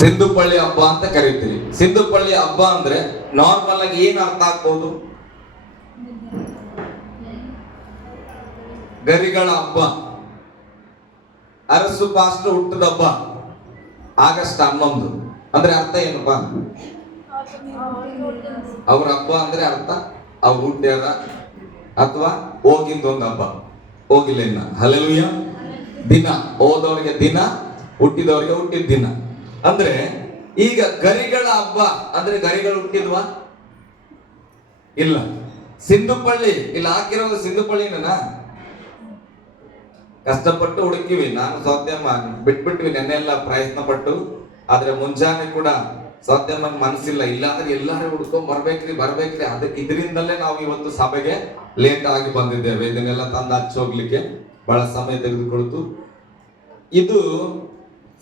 ಸಿಂಧುಪಳ್ಳಿ ಹಬ್ಬ ಅಂತ ಕರಿತೀವಿ. ಸಿಂಧುಪಳ್ಳಿ ಹಬ್ಬ ಅಂದ್ರೆ ನಾರ್ಮಲ್ ಆಗಿ ಏನ್ ಅರ್ಥ ಆಗ್ಬೋದು? ಗರಿಗಳ ಹಬ್ಬ, ಅರಸು ಪಾಸ್ಟರ್ ಹುಟ್ಟದ ಹಬ್ಬ ಆಗಸ್ಟ್ 11 ಅಂದ್ರೆ ಅರ್ಥ ಏನಪ್ಪಾ? ಅವ್ರ ಹಬ್ಬ ಅಂದ್ರೆ ಅರ್ಥ ಅವ್ರು ಹುಟ್ಟ್ಯಾರ ಅಥವಾ ಹೋಗಿದ್ದೊಂದು ಹಬ್ಬ, ಹೋಗಿಲ್ಲ ಇನ್ನ. ಹಲ್ಲೆಲೂಯಾ. ದಿನ ಹೋದವ್ರಿಗೆ ದಿನ, ಹುಟ್ಟಿದವ್ರಿಗೆ ಹುಟ್ಟಿದ ದಿನ. ಅಂದ್ರೆ ಈಗ ಗರಿಗಳ ಹಬ್ಬ ಅಂದ್ರೆ ಗರಿಗಳು ಹುಟ್ಟಿದ್ವಾ? ಇಲ್ಲ. ಸಿಂಧುಪಳ್ಳಿ ಇಲ್ಲಿ ಹಾಕಿರೋದು ಸಿಂಧುಪಳ್ಳಿನ ಕಷ್ಟಪಟ್ಟು ಹುಡುಕಿವಿ. ನಾನು ಸೌತ್ಯಮ್ಮ ಬಿಟ್ಬಿಟ್ವಿ ನೆನ್ನೆಲ್ಲ ಪ್ರಯತ್ನ ಪಟ್ಟು. ಆದ್ರೆ ಮುಂಜಾನೆ ಕೂಡ ಸೌತ್ಯಮ್ಮನ್ ಮನಸ್ಸಿಲ್ಲ, ಇಲ್ಲಾಂದ್ರೆ ಎಲ್ಲಾರು ಹುಡ್ಕೊಂಡ್ ಬರ್ಬೇಕ್ರಿ. ಇದರಿಂದಲೇ ನಾವು ಇವತ್ತು ಸಭೆಗೆ ಲೇಟ್ ಆಗಿ ಬಂದಿದ್ದೇವೆ. ಇದನ್ನೆಲ್ಲ ತಂದು ಹಚ್ಚೋಗ್ಲಿಕ್ಕೆ ಬಹಳ ಸಮಯ ತೆಗೆದುಕೊಳ್ತು. ಇದು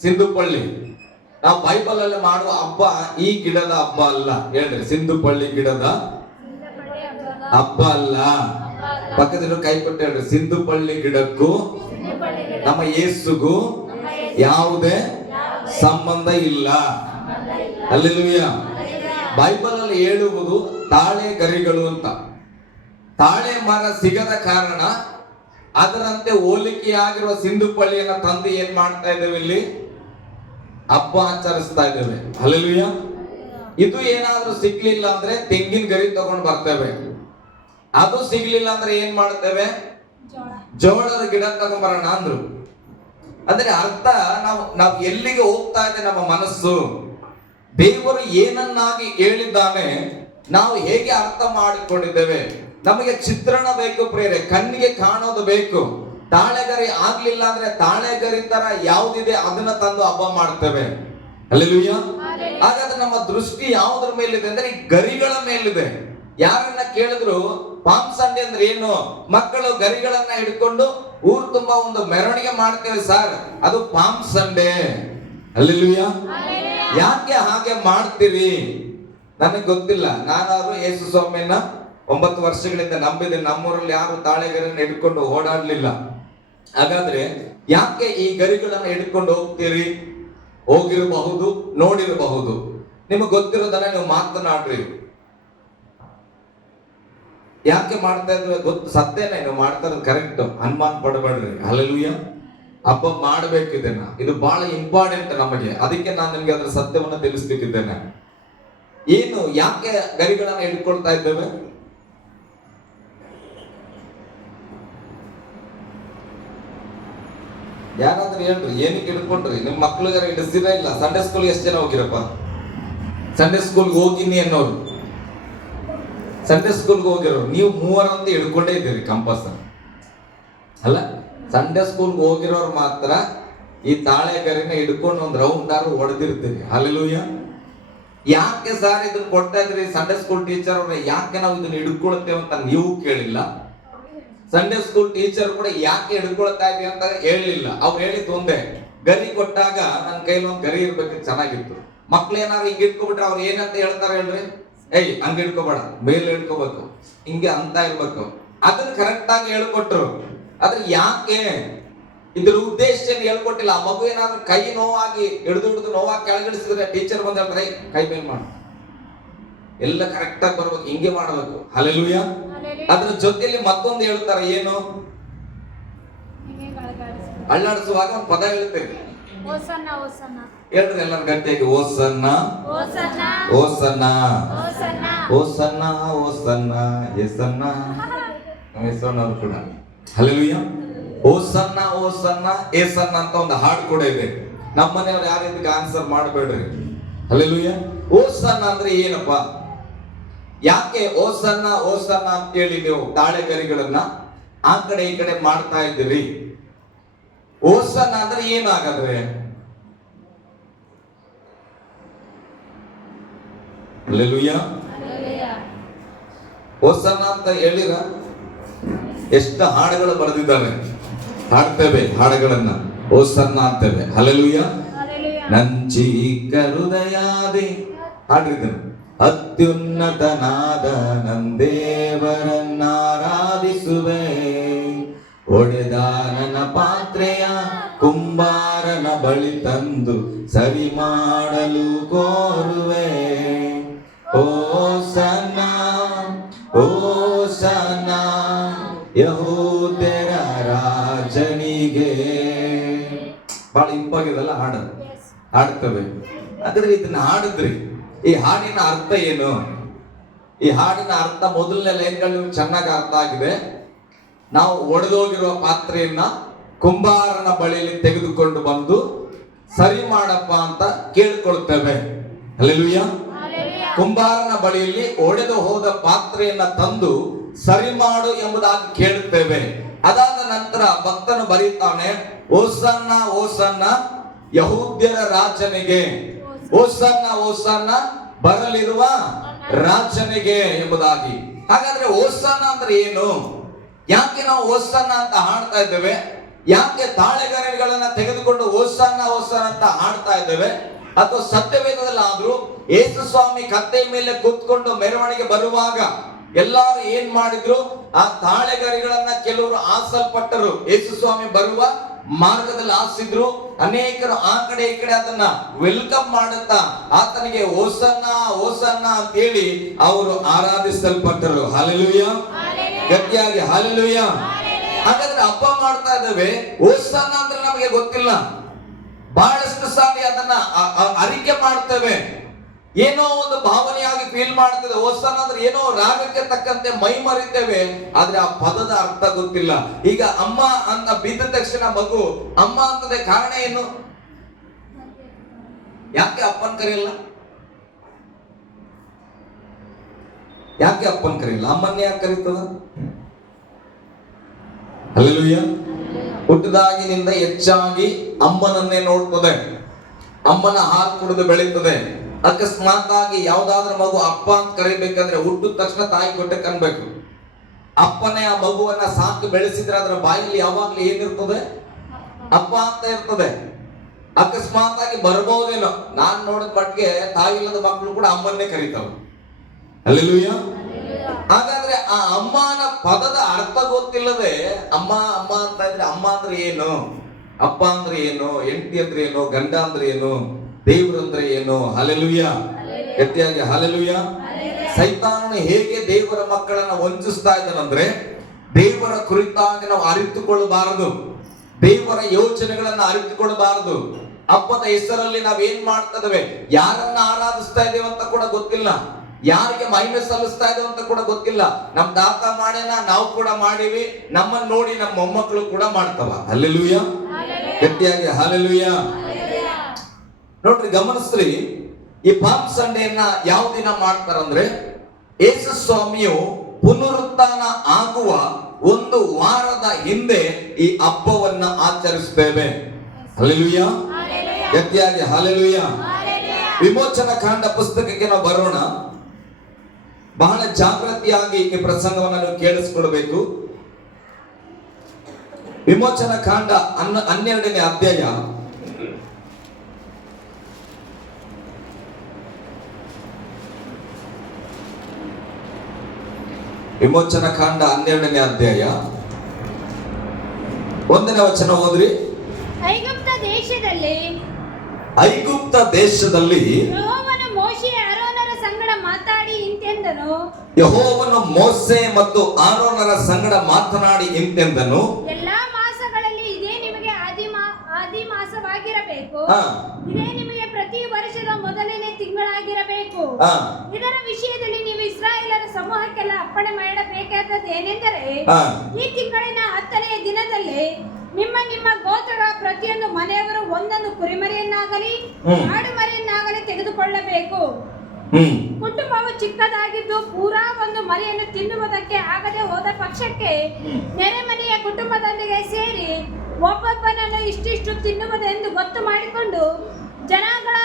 ಸಿಂಧುಪಳ್ಳಿ. ನಾವು ಬೈಬಲ್ ಅಲ್ಲಿ ಮಾಡುವ ಹಬ್ಬ ಈ ಗಿಡದ ಹಬ್ಬ ಅಲ್ಲ. ಹೇಳ್ರಿ, ಸಿಂಧುಪಳ್ಳಿ ಗಿಡದ ಹಬ್ಬ ಅಲ್ಲ. ಪಕ್ಕದಲ್ಲಿ ಕೈ ಕೊಟ್ಟು ಹೇಳ್ರಿ, ಸಿಂಧುಪಳ್ಳಿ ಗಿಡಕ್ಕೂ ನಮ್ಮ ಯೇಸುಗೂ ಯಾವುದೇ ಸಂಬಂಧ ಇಲ್ಲ. ಹಲ್ಲೆಲೂಯಾ. ಬೈಬಲ್ ಅಲ್ಲಿ ಹೇಳುವುದು ತಾಳೆ ಗರಿಗಳು ಅಂತ. ತಾಳೆ ಮರ ಸಿಗದ ಕಾರಣ ಅದರಂತೆ ಹೋಲಿಕೆಯಾಗಿರುವ ಸಿಂಧುಪಳ್ಳಿಯನ್ನ ತಂದು ಏನ್ ಮಾಡ್ತಾ ಇದ್ದೇವೆ? ಇಲ್ಲಿ ಹಬ್ಬ ಆಚರಿಸ್ತಾ ಇದ್ದೇವೆ. ಹಲ್ಲೆಲೂಯಾ. ಇದು ಏನಾದ್ರೂ ಸಿಗ್ಲಿಲ್ಲ ಅಂದ್ರೆ ತೆಂಗಿನ ಗರಿ ತಗೊಂಡು ಬರ್ತೇವೆ. ಅದು ಸಿಗ್ಲಿಲ್ಲ ಅಂದ್ರೆ ಏನ್ ಮಾಡ್ತೇವೆ? ಜೋಳದ ಗಿಡ ತಗೊಂಡ್ಬರೋಣ ಅಂದ್ರು. ಅಂದ್ರೆ ಅರ್ಥ, ನಾವು ಎಲ್ಲಿಗೆ ಹೋಗ್ತಾ ಇದೆ ನಮ್ಮ ಮನಸ್ಸು, ದೇವರು ಏನನ್ನಾಗಿ ಹೇಳಿದ್ದಾನೆ, ನಾವು ಹೇಗೆ ಅರ್ಥ ಮಾಡಿಕೊಂಡಿದ್ದೇವೆ. ನಮಗೆ ಚಿತ್ರಣ ಬೇಕು ಪ್ರೇರೆ, ಕಣ್ಣಿಗೆ ಕಾಣೋದು ಬೇಕು. ತಾಳೆಗರಿ ಆಗ್ಲಿಲ್ಲ ಅಂದ್ರೆ ತಾಳೆಗರಿ ತರ ಯಾವ್ದಿದೆ ಅದನ್ನ ತಂದು ಹಬ್ಬ ಮಾಡ್ತೇವೆ. ಹಲ್ಲೆಲೂಯಾ. ಹಾಗಾದ್ರೆ ನಮ್ಮ ದೃಷ್ಟಿ ಯಾವುದ್ರ ಮೇಲಿದೆ ಅಂದ್ರೆ ಈ ಗರಿಗಳ ಮೇಲಿದೆ. ಯಾರನ್ನ ಕೇಳಿದ್ರು ಪಾಮ್ ಸಂಡೆ ಅಂದ್ರೆ ಏನು? ಮಕ್ಕಳು ಗರಿಗಳನ್ನ ಹಿಡ್ಕೊಂಡು ಊರು ತುಂಬಾ ಒಂದು ಮೆರವಣಿಗೆ ಮಾಡ್ತೇವೆ ಸರ್, ಅದು ಪಾಮ್ ಸಂಡೆ. ಹಲ್ಲೆಲೂಯಾ. ಯಾಕೆ ಹಾಗೆ ಮಾಡ್ತೀರಿ ನನಗೆ ಗೊತ್ತಿಲ್ಲ. ನಾನಾದ್ರೂ ಯೇಸು ಸ್ವಾಮಿಯನ್ನ 9 ವರ್ಷಗಳಿಂದ ನಂಬಿದೆ. ನಮ್ಮೂರಲ್ಲಿ ಯಾರು ತಾಳೆಗರಿಯನ್ನು ಹಿಡ್ಕೊಂಡು ಓಡಾಡ್ಲಿಲ್ಲ. ಹಾಗಾದ್ರೆ ಯಾಕೆ ಈ ಗರಿಗಳನ್ನ ಹಿಡ್ಕೊಂಡು ಹೋಗ್ತೀರಿ? ಹೋಗಿರಬಹುದು, ನೋಡಿರಬಹುದು. ನಿಮಗೆ ಗೊತ್ತಿರೋದನ್ನ ನೀವು ಮಾತನಾಡ್ರಿ. ಯಾಕೆ ಮಾಡ್ತಾ ಇದ್ವಿ ಗೊತ್ತು, ಸತ್ಯನೇ ನೀವು ಮಾಡ್ತಾ ಇರೋದು ಕರೆಕ್ಟ್, ಅನುಮಾನ ಪಡಬೇಡ್ರಿ. ಹಲ್ಲೆಲೂಯಾ. ಹಬ್ಬ ಮಾಡ್ಬೇಕು. ಇದು ಬಹಳ ಇಂಪಾರ್ಟೆಂಟ್ ನಮಗೆ. ಅದಕ್ಕೆ ನಾನು ನಿಮ್ಗೆ ಅದರ ಸತ್ಯವನ್ನು ತಿಳಿಸ್ಲಿಕ್ಕಿದ್ದೇನೆ. ಏನು, ಯಾಕೆ ಗರಿಗಳನ್ನ ಹಿಡ್ಕೊಳ್ತಾ ಇದ್ದೇವೆ? ಯಾರಾದ್ರೂ ಹೇಳ್ರಿ, ಏನಕ್ಕೆ ಹಿಡ್ಕೊಂಡ್ರಿ? ನಿಮ್ ಮಕ್ಳಿಗಾರ ಹಿಡಿಸಿರ ಇಲ್ಲ? ಸಂಡೇ ಸ್ಕೂಲ್ ಎಷ್ಟು ಜನ ಹೋಗಿರಪ್ಪ? ಸಂಡೇ ಸ್ಕೂಲ್ಗೆ ಹೋಗಿನಿ ಅನ್ನೋರು, ಸಂಡೇ ಸ್ಕೂಲ್ಗೆ ಹೋಗಿರೋರು ನೀವು 3 ಅಂತ ಹಿಡ್ಕೊಂಡೇ ಇದ್ದೀರಿ ಕಂಪಲ್ಸರಿ ಅಲ್ಲ? ಸಂಡೇ ಸ್ಕೂಲ್ಗೆ ಹೋಗಿರೋರು ಮಾತ್ರ ಈ ತಾಳೆಗರಿನ ಹಿಡ್ಕೊಂಡು ಒಂದು ರೌಂಡ್ ಆರು ಹೊಡೆದಿರ್ತೀರಿ. ಹಲ್ಲೆಲೂಯಾ. ಯಾಕೆ ಸರ್ ಇದನ್ನ ಕೊಡ್ತಾ ಇದ್ರಿ? ಸಂಡೇ ಸ್ಕೂಲ್ ಟೀಚರ್ ಅವ್ರೆ, ಯಾಕೆ ನಾವು ಇದನ್ನ ಹಿಡ್ಕೊಳ್ತೇವೆ ಅಂತ ನೀವು ಕೇಳಿಲ್ಲ. ಸಂಡೇ ಸ್ಕೂಲ್ ಟೀಚರ್ ಕೂಡ ಯಾಕೆ ಹಿಡ್ಕೊಳ್ತಾ ಇದ್ವಿ ಅಂತ ಹೇಳಿಲ್ಲ. ಅವ್ರು ಹೇಳಿದ್ದು ಒಂದೇ, ಗರಿ ಕೊಟ್ಟಾಗ ನನ್ನ ಕೈಲಿ ಒಂದು ಗರಿ ಇರ್ಬೇಕಿತ್ತು, ಚೆನ್ನಾಗಿತ್ತು. ಮಕ್ಳು ಏನಾದ್ರು ಹಿಂಗ್ ಇಟ್ಕೊಬಿಟ್ರೆ ಅವ್ರು ಏನಂತ ಹೇಳ್ತಾರೆ ಹೇಳ್ರಿ? ಏಯ್ ಹಂಗ ಹಿಡ್ಕೋಬೇಡ, ಮೇಲೆ ಹಿಡ್ಕೋಬೇಕು, ಹಿಂಗೆ ಅಂತ ಇರ್ಬೇಕು. ಅದನ್ನ ಕರೆಕ್ಟ್ ಆಗಿ ಹೇಳ್ಕೊಟ್ರು. ಆದ್ರೆ ಯಾಕೆ ಇದ್ರ ಉದ್ದೇಶ ಹೇಳ್ಕೊಟ್ಟಿಲ್ಲ. ಆ ಮಗು ಏನಾದ್ರು ಕೈ ನೋವಾಗಿ ಹಿಡಿದು ನೋವಾಗಿ ಕೆಳಗಿಳಿಸಿದ್ರೆ ಟೀಚರ್ ಬಂದ ಹೇಳ್ತಾರೆ, ಕೈ ಮೇಲೆ ಮಾಡು, ಎಲ್ಲ ಕರೆಕ್ಟ್ ಆಗಿ ಬರ್ಬೇಕು, ಹಿಂಗೆ ಮಾಡ್ಬೇಕು. ಹಲ್ಲೆಲೂಯಾ. ಅದ್ರ ಜೊತೆಯಲ್ಲಿ ಮತ್ತೊಂದು ಹೇಳ್ತಾರೆ, ಏನು? ಅಳ್ಳಾಡಿಸುವಾಗ ಒಂದು ಪದ ಹೇಳ್ತೇವೆ, ಹೇಳ್ರಿ ಎಲ್ಲರ ಗಟ್ಟಿಯಾಗಿ, ಓಸನ್ನ ಓಸನ್ನ ಓಸನ್ನ ಓಸನ್ನ ಎಸನ್ನ. ಎಸನ್ನವ್ರು ಕೂಡ ಹಲ್ಲೆಲೂಯಾ. ಓಸನ್ನ ಓಸನ್ನ ಏಸನ್ನ ಅಂತ ಒಂದು ಹಾಡು ಕೂಡ ಇದೆ. ನಮ್ಮ ಮನೆಯವ್ರು ಯಾರು ಇದಕ್ಕೆ ಆನ್ಸರ್ ಮಾಡಬೇಡ್ರಿ. ಹಲ್ಲೆಲೂಯಾ. ಓಸನ್ನ ಅಂದ್ರೆ ಏನಪ್ಪ? ಯಾಕೆ ಓಸನ್ನ ಓಸನ್ನ ಅಂತೇಳಿ ನೀವು ತಾಳೆಗರಿಗಳನ್ನ ಆ ಕಡೆ ಈ ಕಡೆ ಮಾಡ್ತಾ ಇದ್ದೀರಿ? ಓಸನ್ನ ಅಂದ್ರೆ ಏನಾಗದ್ರೆ? ಹಲ್ಲೆಲೂಯಾ. ಓಸನ್ನ ಅಂತ ಹೇಳಿರ ಎಷ್ಟು ಹಾಡುಗಳು ಬರೆದಿದ್ದಾರೆ. ಹಾಡ್ತೇವೆ ಹಾಡುಗಳನ್ನ, ಓಸನ್ನ ಅಂತೇವೆ. ಹಲ್ಲೆಲೂಯಾ. ನಂಚೀಕ ಹೃದಯಾದಿ ಹಾಡಿದ್ದೇನೆ. ಅತ್ಯುನ್ನತನಾದ ನಂದೇವರನ್ನಾರಾಧಿಸುವೆ, ಒಡೆದಾನನ ಪಾತ್ರೆಯ ಕುಂಬಾರನ ಬಳಿ ತಂದು ಸರಿ ಮಾಡಲು ಕೋರುವೆ. ಹೋಸನ್ನ ಹೋಸನ್ನ ಯಹೂದ್ಯರ ರಾಜನಿಗೆ. ಬಹಳ ಇಂಪಾಗಿದಲ್ಲ ಹಾಡು, ಹಾಡ್ತವೆ. ಹಾಗಾದ್ರೆ ಇದನ್ನ ಹಾಡಿದ್ರಿ, ಈ ಹಾಡಿನ ಅರ್ಥ ಏನು? ಈ ಹಾಡಿನ ಅರ್ಥ ಮೊದಲನೇ ಲೈನ್ಗಳು ನಿಮ್ಗೆ ಚೆನ್ನಾಗಿ ಅರ್ಥ ಆಗಿದೆ. ನಾವು ಒಡೆದೋಗಿರುವ ಪಾತ್ರೆಯನ್ನ ಕುಂಬಾರನ ಬಳಿಯಲ್ಲಿ ತೆಗೆದುಕೊಂಡು ಬಂದು ಸರಿ ಮಾಡಪ್ಪ ಅಂತ ಕೇಳ್ಕೊಳ್ತೇವೆ. ಹಲ್ಲೆಲೂಯಾ. ಕುಂಬಾರನ ಬಳಿಯಲ್ಲಿ ಒಡೆದು ಹೋದ ಪಾತ್ರೆಯನ್ನ ತಂದು ಸರಿ ಮಾಡು ಎಂಬುದಾಗಿ ಕೇಳುತ್ತೇವೆ. ಅದಾದ ನಂತರ ಭಕ್ತನು ಬರೀತಾನೆ, ಓಸನ್ನ ಓಸನ್ನ ಯಹೂದ್ಯರ ರಾಜನಿಗೆ, ಓಸನ್ನ ಓಸನ್ನ ಬರಲಿರುವ ರಾಜನಿಗೆ ಎಂಬುದಾಗಿ. ಹಾಗಾದ್ರೆ ಓಸನ್ನ ಅಂದ್ರೆ ಏನು? ಯಾಕೆ ನಾವು ಓಸನ್ನ ಅಂತ ಹಾಡ್ತಾ ಇದ್ದೇವೆ? ಯಾಕೆ ತಾಳೆಗರಿಗಳನ್ನ ತೆಗೆದುಕೊಂಡು ಓಸನ್ನ ಓಸನ್ನ ಅಂತ ಹಾಡ್ತಾ ಇದ್ದೇವೆ? ಅಥವಾ ಸತ್ಯವೇದದಲ್ಲಿ ಆದ್ರೂ ಯೇಸು ಸ್ವಾಮಿ ಕತ್ತೆ ಮೇಲೆ ಕೂತ್ಕೊಂಡು ಮೆರವಣಿಗೆ ಬರುವಾಗ ಎಲ್ಲಾರು ಏನ್ ಮಾಡಿದ್ರು? ಆ ತಾಳೆಗರಿಗಳನ್ನ ಕೆಲವರು ಆಸಲ್ಪಟ್ಟರು. ಯೇಸು ಸ್ವಾಮಿ ಬರುವ ಮಾರ್ಗದಲ್ಲಿ ಆಸಿದ್ರು. ಅನೇಕರು ಆ ಕಡೆ ಈ ಕಡೆ ಅದನ್ನ ವೆಲ್ಕಮ್ ಮಾಡುತ್ತಾ ಆತನಿಗೆ ಓಸನ್ನ ಓಸನ್ನ ಅಂತ ಹೇಳಿ ಅವರು ಆರಾಧಿಸಲ್ಪಟ್ಟರು. ಹಲ್ಲೆಲೂಯಾ. ಗಟ್ಟಿಯಾಗಿ ಹಲ್ಲೆಲೂಯಾ. ಹಾಗಾದ್ರೆ ಹಬ್ಬ ಮಾಡ್ತಾ ಇದ್ದೇವೆ. ಓಸನ್ನ ಅಂದ್ರೆ ನಮಗೆ ಗೊತ್ತಿಲ್ಲ. ಬಹಳಷ್ಟು ಸಾರಿ ಅದನ್ನ ಅರಿಕೆ ಮಾಡ್ತೇವೆ, ಏನೋ ಒಂದು ಭಾವನೆಯಾಗಿ ಫೀಲ್ ಮಾಡ್ತದೆ. ಓಸನ್ನ ಅಂದ್ರೆ ಏನೋ ರಾಗಕ್ಕೆ ತಕ್ಕಂತೆ ಮೈ ಮರಿತೇವೆ, ಆದ್ರೆ ಆ ಪದದ ಅರ್ಥ ಗೊತ್ತಿಲ್ಲ. ಈಗ ಅಮ್ಮ ಅಂತ ಬಿದ್ದ ತಕ್ಷಣ ಮಗು ಅಮ್ಮ ಅಂತದೆ, ಕಾರಣ ಏನು? ಯಾಕೆ ಅಪ್ಪನ್ ಕರೆಯಲ್ಲ? ಯಾಕೆ ಅಪ್ಪನ್ ಕರೆಯಲ್ಲ? ಅಮ್ಮನ್ನೇ ಯಾಕೆ ಕರೀತದ? ಹಲ್ಲೆಲೂಯಾ. ಹುಟ್ಟಿದಾಗಿನಿಂದ ಹೆಚ್ಚಾಗಿ ಅಮ್ಮನನ್ನೇ ನೋಡ್ತದೆ, ಅಮ್ಮನ ಹಾಲು ಕುಡಿದು ಬೆಳೀತದೆ. ಅಕಸ್ಮಾತ್ ಆಗಿ ಯಾವ್ದಾದ್ರೂ ಮಗು ಅಪ್ಪ ಅಂತ ಕರಿಬೇಕಂದ್ರೆ ಹುಟ್ಟಿದ ತಕ್ಷಣ ತಾಯಿ ಕೊಟ್ಟೆ ಕನ್ಬೇಕು. ಅಪ್ಪನೇ ಆ ಮಗುವನ್ನ ಸಾಕು ಬೆಳೆಸಿದ್ರೆ ಅದರ ಬಾಯಲ್ಲಿ ಯಾವಾಗ್ಲೂ ಏನಿರ್ತದೆ? ಅಪ್ಪ ಅಂತ ಇರ್ತದೆ. ಅಕಸ್ಮಾತ್ ಆಗಿ ಬರ್ಬಹುದೇನೋ, ನಾನ್ ನೋಡಿದ ಮಟ್ಟಿಗೆ ತಾಯಿ ಇಲ್ಲದ ಮಕ್ಕಳು ಕೂಡ ಅಮ್ಮನ್ನೇ ಕರೀತಾವೆ. ಹಲ್ಲೆಲೂಯಾ. ಹಾಗಾದ್ರೆ ಆ ಅಮ್ಮನ ಪದದ ಅರ್ಥ ಗೊತ್ತಿಲ್ಲದೆ ಅಮ್ಮ ಅಮ್ಮ ಅಂತ ಇದ್ರೆ, ಅಮ್ಮ ಅಂದ್ರೆ ಏನು, ಅಪ್ಪ ಅಂದ್ರೆ ಏನು, ಹೆಂಡತಿ ಅಂದ್ರೆ ಏನು, ಗಂಡ ಅಂದ್ರೆ ಏನು, ದೇವರು ಅಂದ್ರೆ ಏನು? ಹಲ್ಲೆಲೂಯಾ. ಗಟ್ಟಿಯಾಗಿ ಹಲ್ಲೆಲೂಯಾ. ಸೈತಾನನು ಹೇಗೆ ದೇವರ ಮಕ್ಕಳನ್ನ ವಂಚಿಸ್ತಾ ಇದ್ದಾನಂದ್ರೆ, ದೇವರ ಕುರಿತಾಗಿ ನಾವು ಅರಿತುಕೊಳ್ಳಬಾರದು, ದೇವರ ಯೋಚನೆಗಳನ್ನ ಅರಿತುಕೊಳ್ಳಬಾರದು. ಹಬ್ಬದ ಹೆಸರಲ್ಲಿ ನಾವೇನ್ ಮಾಡ್ತಾ ಇದ್ದೇವೆ, ಯಾರನ್ನ ಆರಾಧಿಸ್ತಾ ಇದ್ದೇವೆ ಅಂತ ಕೂಡ ಗೊತ್ತಿಲ್ಲ, ಯಾರಿಗೆ ಮಹಿಮೆ ಸಲ್ಲಿಸ್ತಾ ಇದ್ದೇವೆ ಅಂತ ಕೂಡ ಗೊತ್ತಿಲ್ಲ. ನಮ್ ತಾತ ಮಾಡ್ಯಾನ, ನಾವು ಕೂಡ ಮಾಡೀವಿ, ನಮ್ಮನ್ನ ನೋಡಿ ನಮ್ಮ ಮೊಮ್ಮಕ್ಕಳು ಕೂಡ ಮಾಡ್ತಾವ. ಹಲ್ಲೆಲೂಯಾ. ಗಟ್ಟಿಯಾಗಿ ಹಲ್ಲೆಲೂಯಾ. ನೋಡ್ರಿ, ಗಮನಿಸ್ರಿ, ಈ ಪಾಮ್ ಸಂಡೆಯನ್ನ ಯಾವ ದಿನ ಮಾಡ್ತಾರಂದ್ರೆ, ಯೇಸು ಸ್ವಾಮಿಯು ಪುನರುತ್ಥಾನ ಆಗುವ ಒಂದು ವಾರದ ಹಿಂದೆ ಈ ಹಬ್ಬವನ್ನ ಆಚರಿಸುತ್ತೇವೆ. ಹಲ್ಲೆಲೂಯಾ. ಗಟ್ಟಿಯಾಗಿ ಹಲ್ಲೆಲೂಯಾ. ವಿಮೋಚನ ಕಾಂಡ ಪುಸ್ತಕಕ್ಕೆ ನಾವು ಬರೋಣ. ಬಹಳ ಜಾಗೃತಿಯಾಗಿ ಈ ಪ್ರಸಂಗವನ್ನು ನೀವು ಕೇಳಿಸ್ಕೊಳ್ಬೇಕು. ವಿಮೋಚನ ಕಾಂಡ 12ನೇ ಅಧ್ಯಾಯ ವಿಮೋಚನ ಕಾಂಡ 12ನೇ ಅಧ್ಯಾಯ 1ನೇ ವಚನ ಓದ್ರಿ. ಐಗುಪ್ತ ದೇಶದಲ್ಲಿ ಯೆಹೋವನು ಮೋಶೆ ಮತ್ತು ಆರೋನರ ಸಂಗಡ ಮಾತನಾಡಿ ಇಂತೆಂದನು, ಎಲ್ಲಾ ಮಾಸಗಳಲ್ಲಿ ಇದೇ ನಿಮಗೆ ಆದಿ ಮಾಸವಾಗಿರಬೇಕು, ಇದೇ ನಿಮಗೆ ಪ್ರತಿ ವರ್ಷದ ಮೊದಲನೇ ತಿಂಗಳಾಗಿರಬೇಕು. ಇದರ ವಿಷಯದಲ್ಲಿ ನೀವು ಇಸ್ರಾಯೇಲರ ಸಮೂಹಕ್ಕೆಲ್ಲ ಅಪ್ಪಣೆ ಮಾಡಬೇಕಾದದ್ದು ಏನೆಂದರೆ, ಈ ತಿಂಗಳಿನ 10ನೇ ದಿನದಲ್ಲಿ ನಿಮ್ಮ ನಿಮ್ಮ ಗೋತ್ರಗಳ ಪ್ರತಿಯೊಂದು ಮನೆಯವರು ಒಂದೊಂದು ಕುರಿಮರಿಯನ್ನಾಗಲಿ ಆಡು ಮರಿಯನ್ನಾಗಲಿ ತೆಗೆದುಕೊಳ್ಳಬೇಕು. ಕುಟುಂಬವು ಚಿಕ್ಕದಾಗಿದ್ದು ಪೂರಾ ಒಂದು ಮರಿಯನ್ನು ತಿನ್ನುವುದಕ್ಕೆ ಆಗದೆ ಹೋದ ಪಕ್ಷಕ್ಕೆ ನೆರೆಮನೆಯ ಕುಟುಂಬದೊಂದಿಗೆ ಸೇರಿ ಒಬ್ಬೊಬ್ಬನನ್ನು ಇಷ್ಟಿಷ್ಟು ತಿನ್ನುವುದೆಂದು ಗೊತ್ತು ಮಾಡಿಕೊಂಡು ಜನಗಳ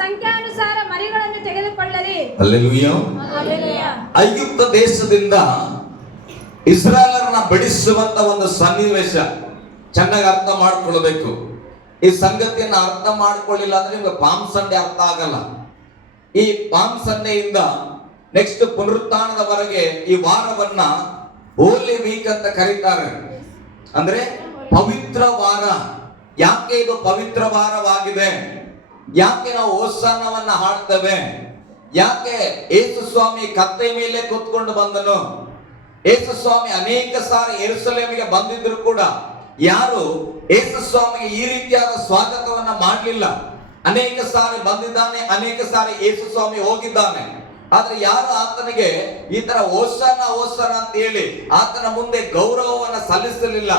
ಸಂಖ್ಯಾನುಸಾರ ಮರಿಗಳನ್ನು ತೆಗೆದುಕೊಳ್ಳರಿ. ಐಗುಪ್ತ ದೇಶದಿಂದ ಇಸ್ರಾಯೇಲರನ್ನ ಬಿಡಿಸುವಂತ ಒಂದು ಸನ್ನಿವೇಶ ಚೆನ್ನಾಗಿ ಅರ್ಥ ಮಾಡ್ಕೊಳ್ಬೇಕು. ಈ ಸಂಗತಿಯನ್ನ ಅರ್ಥ ಮಾಡ್ಕೊಳ್ಳಿಲ್ಲ ಅಂದ್ರೆ ನಿಮ್ಗೆ ಪಾಮ್ ಸಂಡೆ ಅರ್ಥ ಆಗಲ್ಲ. ಈ ಪಾಮ್ ಸಂಡೆಯಿಂದ ನೆಕ್ಸ್ಟ್ ಪುನರುತ್ಥಾನದವರೆಗೆ ಈ ವಾರವನ್ನ ಹೋಲಿ ವೀಕ್ ಅಂತ ಕರೀತಾರೆ. ಅಂದ್ರೆ ಪವಿತ್ರ ವಾರ. ಯಾಕೆ ಇದು ಪವಿತ್ರ ವಾರವಾಗಿದೆ? ಯಾಕೆ ನಾವು ಹೋಸನ್ನವನ್ನ ಹಾಡ್ತೇವೆ? ಯಾಕೆ ಯೇಸು ಸ್ವಾಮಿ ಕತ್ತೆ ಮೇಲೆ ಕೂತ್ಕೊಂಡು ಬಂದನು? ಯೇಸು ಸ್ವಾಮಿ ಅನೇಕ ಸಾರಿ ಯೆರೂಸಲೇಮಿಗೆ ಬಂದಿದ್ರು ಕೂಡ ಯಾರು ಯೇಸು ಸ್ವಾಮಿಗೆ ಈ ರೀತಿಯಾದ ಸ್ವಾಗತವನ್ನ ಮಾಡಲಿಲ್ಲ. ಅನೇಕ ಸಾರಿ ಬಂದಿದ್ದಾನೆ, ಅನೇಕ ಸಾರಿ ಯೇಸು ಸ್ವಾಮಿ ಹೋಗಿದ್ದಾನೆ. ಆದ್ರೆ ಯಾರು ಆತನಿಗೆ ಈ ತರ ಹೋಸನ್ನ ಹೋಸನ್ನ ಅಂತ ಹೇಳಿ ಆತನ ಮುಂದೆ ಗೌರವವನ್ನ ಸಲ್ಲಿಸಲಿಲ್ಲ.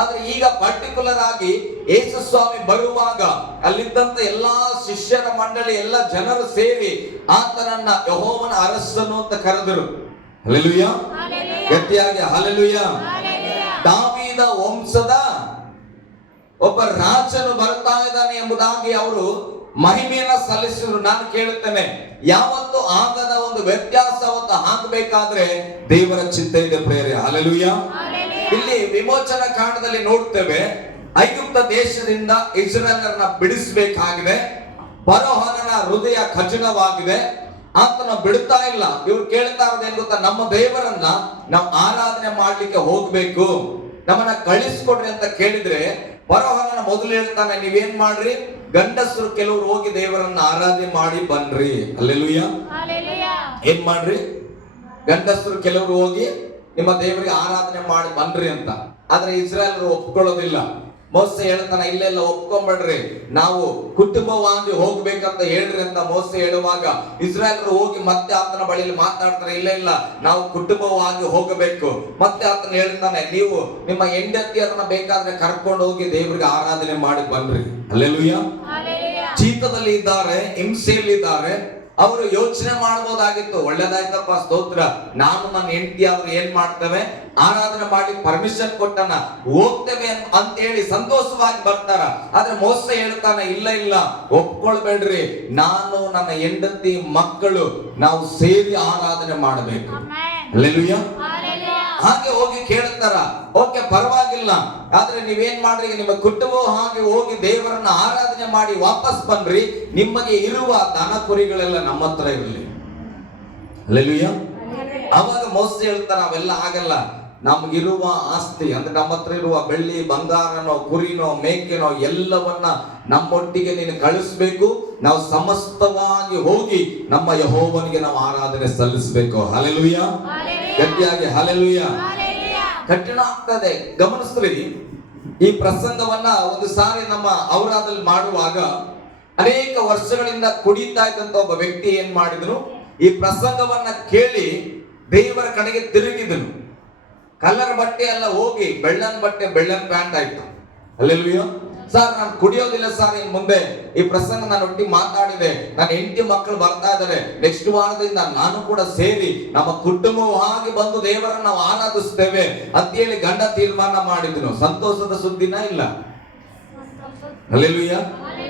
ಆದ್ರೆ ಈಗ ಪರ್ಟಿಕ್ಯುಲರ್ ಆಗಿ ಯೇಸು ಸ್ವಾಮಿ ಬರುವಾಗ ಅಲ್ಲಿದ್ದಂತ ಎಲ್ಲಾ ಶಿಷ್ಯರ ಮಂಡಳಿ, ಎಲ್ಲ ಜನರು ಸೇರಿ ಆತನನ್ನ ಯೆಹೋವನ ಅರಸನು ಅಂತ ಕರೆದರು. ಹಲ್ಲೆಲೂಯಾ, ಗಟ್ಟಿಯಾಗಿ ಹಲ್ಲೆಲೂಯಾ. ದಾವೀದ ವಂಶದ ಒಬ್ಬ ರಾಜನು ಬರ್ತಾ ಇದ್ದಾನೆ ಎಂಬುದಾಗಿ ಅವರು ಮಹಿಮೆಯನ್ನ ಸಲ್ಲಿಸಿದ್ರು. ನಾನು ಕೇಳುತ್ತೇನೆ, ಯಾವತ್ತು ಆಗದ ಒಂದು ವ್ಯತ್ಯಾಸವನ್ನು ಹಾಕಬೇಕಾದ್ರೆ ದೇವರ ಚಿತ್ತ ಇದೆ ಪ್ರೇರೆ. ಹಲ್ಲೆಲೂಯಾ. ಇಲ್ಲಿ ವಿಮೋಚನಾ ಕಾಂಡದಲ್ಲಿ ನೋಡ್ತೇವೆ, ಐಗುಪ್ತ ದೇಶದಿಂದ ಇಸ್ರಾಯೇಲರನ್ನ ಬಿಡಿಸಬೇಕಾಗಿದೆ. ಫರೋಹನ ಹೃದಯ ಕಠಿಣವಾಗಿದೆ, ಆತನ ಬಿಡ್ತಾ ಇಲ್ಲ. ಇವ್ರು ಕೇಳ್ತಾ ಇರೋದೇನು ಗೊತ್ತಾ? ನಮ್ಮ ದೇವರನ್ನ ನಾವು ಆರಾಧನೆ ಮಾಡ್ಲಿಕ್ಕೆ ಹೋಗ್ಬೇಕು, ನಮ್ಮನ್ನ ಕಳಿಸ್ಕೊಡ್ರಿ ಅಂತ ಕೇಳಿದ್ರೆ ಫರೋಹನ ಮೊದಲು ಹೇಳ್ತಾನೆ, ನೀವೇನ್ ಮಾಡ್ರಿ, ಗಂಡಸರು ಕೆಲವರು ಹೋಗಿ ದೇವರನ್ನ ಆರಾಧನೆ ಮಾಡಿ ಬನ್ರಿ. ಹಲ್ಲೆಲೂಯಾ. ಏನ್ ಮಾಡ್ರಿ? ಗಂಡಸರು ಕೆಲವರು ಹೋಗಿ ನಿಮ್ಮ ದೇವರಿಗೆ ಆರಾಧನೆ ಮಾಡಿ ಬನ್ರಿ ಅಂತ. ಆದ್ರೆ ಇಸ್ರಾಯೇಲರು ಒಪ್ಕೊಳ್ಳೋದಿಲ್ಲ. ಮೋಸೆ ಹೇಳ್ತಾನೆ, ಇಲ್ಲೆಲ್ಲ ಒಪ್ಕೊಂಡ್ಬಿಡ್ರಿ, ನಾವು ಕುಟುಂಬವಾಗಿ ಹೋಗ್ಬೇಕಂತ ಹೇಳ್ರಿ ಅಂತ ಮೋಸೆ ಹೇಳುವಾಗ ಇಸ್ರಾಯೇಲರು ಹೋಗಿ ಮತ್ತೆ ಆತನ ಬಳಿಯಲ್ಲಿ ಮಾತಾಡ್ತಾರೆ, ಇಲ್ಲ ಇಲ್ಲ ನಾವು ಕುಟುಂಬವಾಗಿ ಹೋಗಬೇಕು. ಮತ್ತೆ ಆತನ ಹೇಳ್ತಾನೆ, ನೀವು ನಿಮ್ಮ ಹೆಂಡತಿಯರನ್ನ ಬೇಕಾದ್ರೆ ಕರ್ಕೊಂಡು ಹೋಗಿ ದೇವರಿಗೆ ಆರಾಧನೆ ಮಾಡಿ ಬನ್ರಿ. ಹಲ್ಲೆಲೂಯಾ. ಚೀತದಲ್ಲಿ ಇದ್ದಾರೆ, ಹಿಂಸೆಯಲ್ಲಿ ಇದ್ದಾರೆ. ಅವರು ಯೋಚನೆ ಮಾಡಬಹುದಾಗಿತ್ತು, ಒಳ್ಳೇದಾಯ್ತಪ್ಪ ಸ್ತೋತ್ರ, ನಾನು ನನ್ನ ಹೆಂಡತಿ ಆದ್ರೆ ಏನ್ ಮಾಡ್ತೇವೆ, ಆರಾಧನೆ ಮಾಡಿ ಪರ್ಮಿಷನ್ ಕೊಟ್ಟನ ಹೋಗ್ತೇವೆ ಅಂತ ಹೇಳಿ ಸಂತೋಷವಾಗಿ ಬರ್ತಾರ. ಆದ್ರೆ ಮೋಸೆ ಹೇಳ್ತಾನೆ, ಇಲ್ಲ ಇಲ್ಲ ಒಪ್ಕೊಳ್ಬೇಡ್ರಿ, ನಾನು ನನ್ನ ಹೆಂಡತಿ ಮಕ್ಕಳು ನಾವು ಸೇರಿ ಆರಾಧನೆ ಮಾಡಬೇಕು. ಹಲ್ಲೆಲೂಯಾ. ಹಾಗೆ ಹೋಗಿ ಕೇಳ್ತಾರ, ಓಕೆ ಪರವಾಗಿಲ್ಲ, ಆದ್ರೆ ನೀವೇನ್ ಮಾಡ್ರಿ, ನಿಮ್ಮ ಕುಟುಂಬ ಹಾಗೆ ಹೋಗಿ ದೇವರನ್ನ ಆರಾಧನೆ ಮಾಡಿ ವಾಪಸ್ ಬನ್ರಿ, ನಿಮಗೆ ಇರುವ ದನ ಕುರಿಗಳೆಲ್ಲ ನಮ್ಮ ಹತ್ರ ಇರಲಿ. ಹಲ್ಲೆಲೂಯಾ. ಅವಾಗ ಮೋಸೆ ಹೇಳ್ತಾರ, ಅವೆಲ್ಲ ಆಗಲ್ಲ, ನಮ್ಗಿರುವ ಆಸ್ತಿ ಅಂದ್ರೆ ನಮ್ಮ ಹತ್ರ ಇರುವ ಬೆಳ್ಳಿ ಬಂಗಾರನೋ ಕುರಿನೋ ಮೇಕೆನೋ ಎಲ್ಲವನ್ನ ನಮ್ಮೊಟ್ಟಿಗೆ ನೀನು ಕಳಿಸ್ಬೇಕು, ನಾವು ಸಮಸ್ತವಾಗಿ ಹೋಗಿ ನಮ್ಮ ಯೆಹೋವನಿಗೆ ನಾವು ಆರಾಧನೆ ಸಲ್ಲಿಸಬೇಕು. ಹಲ್ಲೆಲೂಯಾ. ಗಟ್ಟಿಯಾಗಿ ಹಲ್ಲೆಲೂಯಾ. ಕಠಿಣ ಆಗ್ತದೆ. ಗಮನಿಸ್ರಿ, ಈ ಪ್ರಸಂಗವನ್ನ ಒಂದು ಸಾರಿ ನಮ್ಮ ಔರಾದಲ್ಲಿ ಮಾಡುವಾಗ ಅನೇಕ ವರ್ಷಗಳಿಂದ ಕುಡಿತಾ ಇದ್ದಂತ ಒಬ್ಬ ವ್ಯಕ್ತಿ ಏನ್ ಮಾಡಿದ್ರು, ಈ ಪ್ರಸಂಗವನ್ನ ಕೇಳಿ ದೇವರ ಕಡೆಗೆ ತಿರುಗಿದನು. ಕಲರ್ ಬಟ್ಟೆ ಎಲ್ಲ ಹೋಗಿ ಬೆಳ್ಳನ್ ಬಟ್ಟೆ ಬೆಳ್ಳನ್ ಪ್ಯಾಂಟ್ ಆಯ್ತು. ಹಲ್ಲೆಲೂಯಾ. ಸರ್ ನಾನು ಕುಡಿಯೋದಿಲ್ಲ ಸರ್, ಇನ್ ಮುಂದೆ ಈ ಪ್ರಸಂಗ ನಾನು ಒಟ್ಟಿಗೆ ಮಾತಾಡಿದೆ, ನನ್ನ ಹೆಂಡತಿ ಮಕ್ಕಳು ಬರ್ತಾ ಇದ್ದಾರೆ, ನೆಕ್ಸ್ಟ್ ವಾರದಿಂದ ನಾನು ಕೂಡ ಸೇರಿ ನಮ್ಮ ಕುಟುಂಬವಾಗಿ ಬಂದು ದೇವರನ್ನ ನಾವು ಆರಾಧಿಸ್ತೇವೆ ಅಂತ ಹೇಳಿ ಗಂಡ ತೀರ್ಮಾನ ಮಾಡಿದ್ನು. ಸಂತೋಷದ ಸುದ್ದಿನ ಇಲ್ಲ? ಹಲ್ಲೆಲೂಯಾ.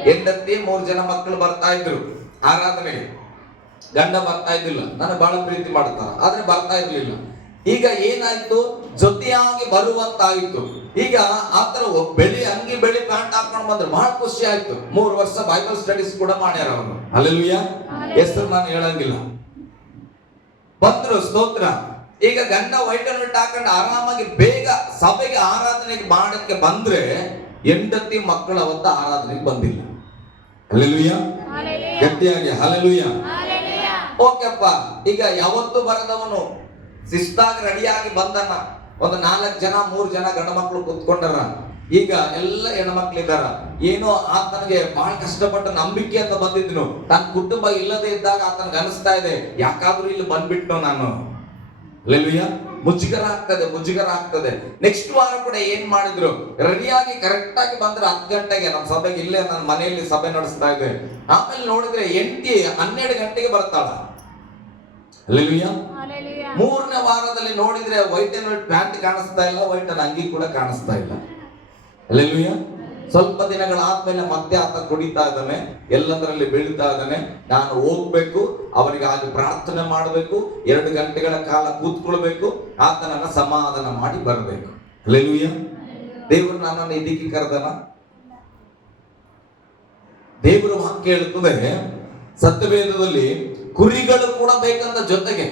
ಹೆಂಡತಿ 3 ಜನ ಮಕ್ಕಳು ಬರ್ತಾ ಇದ್ರು ಆರಾಧನೆಗೆ, ಗಂಡ ಬರ್ತಾ ಇದ್ದಿಲ್ಲ. ನನಗೆ ಬಹಳ ಪ್ರೀತಿ ಮಾಡ್ತಾರ, ಆದ್ರೆ ಬರ್ತಾ ಇರ್ಲಿಲ್ಲ. ಈಗ ಏನಾಯ್ತು, ಜೊತೆಯಾಗಿ ಬರುವಂತಾಯ್ತು. ಈಗ ಆತರ ಬೆಳಿ ಅಂಗಿ ಬೆಳಿ ಪ್ಯಾಂಟ್ ಹಾಕೊಂಡು ಬಂದ್ರೆ ಬಹಳ ಖುಷಿ ಆಯ್ತು. 3 ವರ್ಷ ಬೈಬಲ್ ಸ್ಟಡೀಸ್ ಕೂಡ ಮಾಡ್ಯಾರ ಅವರು. ಹಲ್ಲೆಲೂಯಾ. ಹೆಸರು ನಾನು ಹೇಳಂಗಿಲ್ಲ. ಬಂದ್ರು, ಸ್ತೋತ್ರ. ಈಗ ಗಂಡ ವೈಟ್ ಅಂಡ್ ವೈಟ್ ಹಾಕೊಂಡು ಆರಾಮಾಗಿ ಬೇಗ ಸಭೆಗೆ ಆರಾಧನೆಗೆ ಮಾಡಕ್ಕೆ ಬಂದ್ರೆ ಹೆಂಡತಿ ಮಕ್ಕಳ ಅವತ್ತ ಆರಾಧನೆಗೆ ಬಂದಿಲ್ಲ. ಹಲ್ಲೆಲೂಯಾ. ಗಟ್ಟಿಯಾಗಿ ಹಲ್ಲೆಲೂಯಾ. ಓಕೆಪ್ಪ, ಈಗ ಯಾವತ್ತು ಬರದವನು ಶಿಸ್ತಾಗಿ ರೆಡಿಯಾಗಿ ಬಂದನ. ಒಂದು 4 ಜನ 3 ಜನ ಗಂಡು ಮಕ್ಕಳು ಕುತ್ಕೊಂಡಾರ. ಈಗ ಎಲ್ಲ ಹೆಣ್ಮಕ್ಳಿದಾರ. ಏನೋ ಆತನಿಗೆ ಬಹಳ ಕಷ್ಟಪಟ್ಟ ನಂಬಿಕೆ ಅಂತ ಬಂದಿದ್ನು. ತನ್ನ ಕುಟುಂಬ ಇಲ್ಲದೆ ಇದ್ದಾಗ ಆತನಿಗೆ ಅನಿಸ್ತಾ ಇದೆ, ಯಾಕಾದ್ರೂ ಇಲ್ಲಿ ಬಂದ್ಬಿಟ್ಟು ನಾನು. ಹಲ್ಲೆಲೂಯಾ. ಮುಜುಗರ ಆಗ್ತದೆ. ನೆಕ್ಸ್ಟ್ ವಾರ ಕೂಡ ಏನ್ ಮಾಡಿದ್ರು, ರೆಡಿಯಾಗಿ ಕರೆಕ್ಟ್ ಆಗಿ ಬಂದ್ರೆ 10 ಗಂಟೆಗೆ ನಮ್ಮ ಸಭೆಗೆ, ಇಲ್ಲೇ ನನ್ನ ಮನೆಯಲ್ಲಿ ಸಭೆ ನಡೆಸ್ತಾ ಇದೆ. ಆಮೇಲೆ ನೋಡಿದ್ರೆ 12 ಗಂಟೆಗೆ ಬರ್ತಾಳ. ಹಲ್ಲೆಲೂಯಾ. 3ನೇ ವಾರದಲ್ಲಿ ನೋಡಿದ್ರೆ ವೈಟ್ ಅಂಡ್ ವೈಟ್ ಪ್ಯಾಂಟ್ ಕಾಣಿಸ್ತಾ ಇಲ್ಲ, ವೈಟ್ ಅಂಡ್ ಅಂಗಿ ಕೂಡ ಕಾಣಿಸ್ತಾ ಇಲ್ಲ. ಹಲ್ಲೆಲೂಯಾ. ಸ್ವಲ್ಪ ದಿನಗಳಾದ್ಮೇಲೆ ಮತ್ತೆ ಆತ ಕುಡಿತಾ ಇದ್ದಾನೆ, ಎಲ್ಲದರಲ್ಲಿ ಬೀಳ್ತಾ ಇದ್ದಾನೆ. ನಾನು ಹೋಗ್ಬೇಕು, ಅವರಿಗಾಗಿ ಪ್ರಾರ್ಥನೆ ಮಾಡಬೇಕು, 2 ಗಂಟೆಗಳ ಕಾಲ ಕೂತ್ಕೊಳ್ಬೇಕು, ಆತನನ್ನ ಸಮಾಧಾನ ಮಾಡಿ ಬರಬೇಕು. ಹಲ್ಲೆಲೂಯಾ. ದೇವರು ನನ್ನನ್ನು ಇದಕ್ಕೆ ಕರೆದನ. ದೇವರು ವಾಕ್ಯ ಹೇಳುತ್ತದೆ, ಸತ್ಯವೇದದಲ್ಲಿ ಕುರಿಗಳು ಕೂಡ ಬೇಕಂತ, ಜೊತೆಗೆ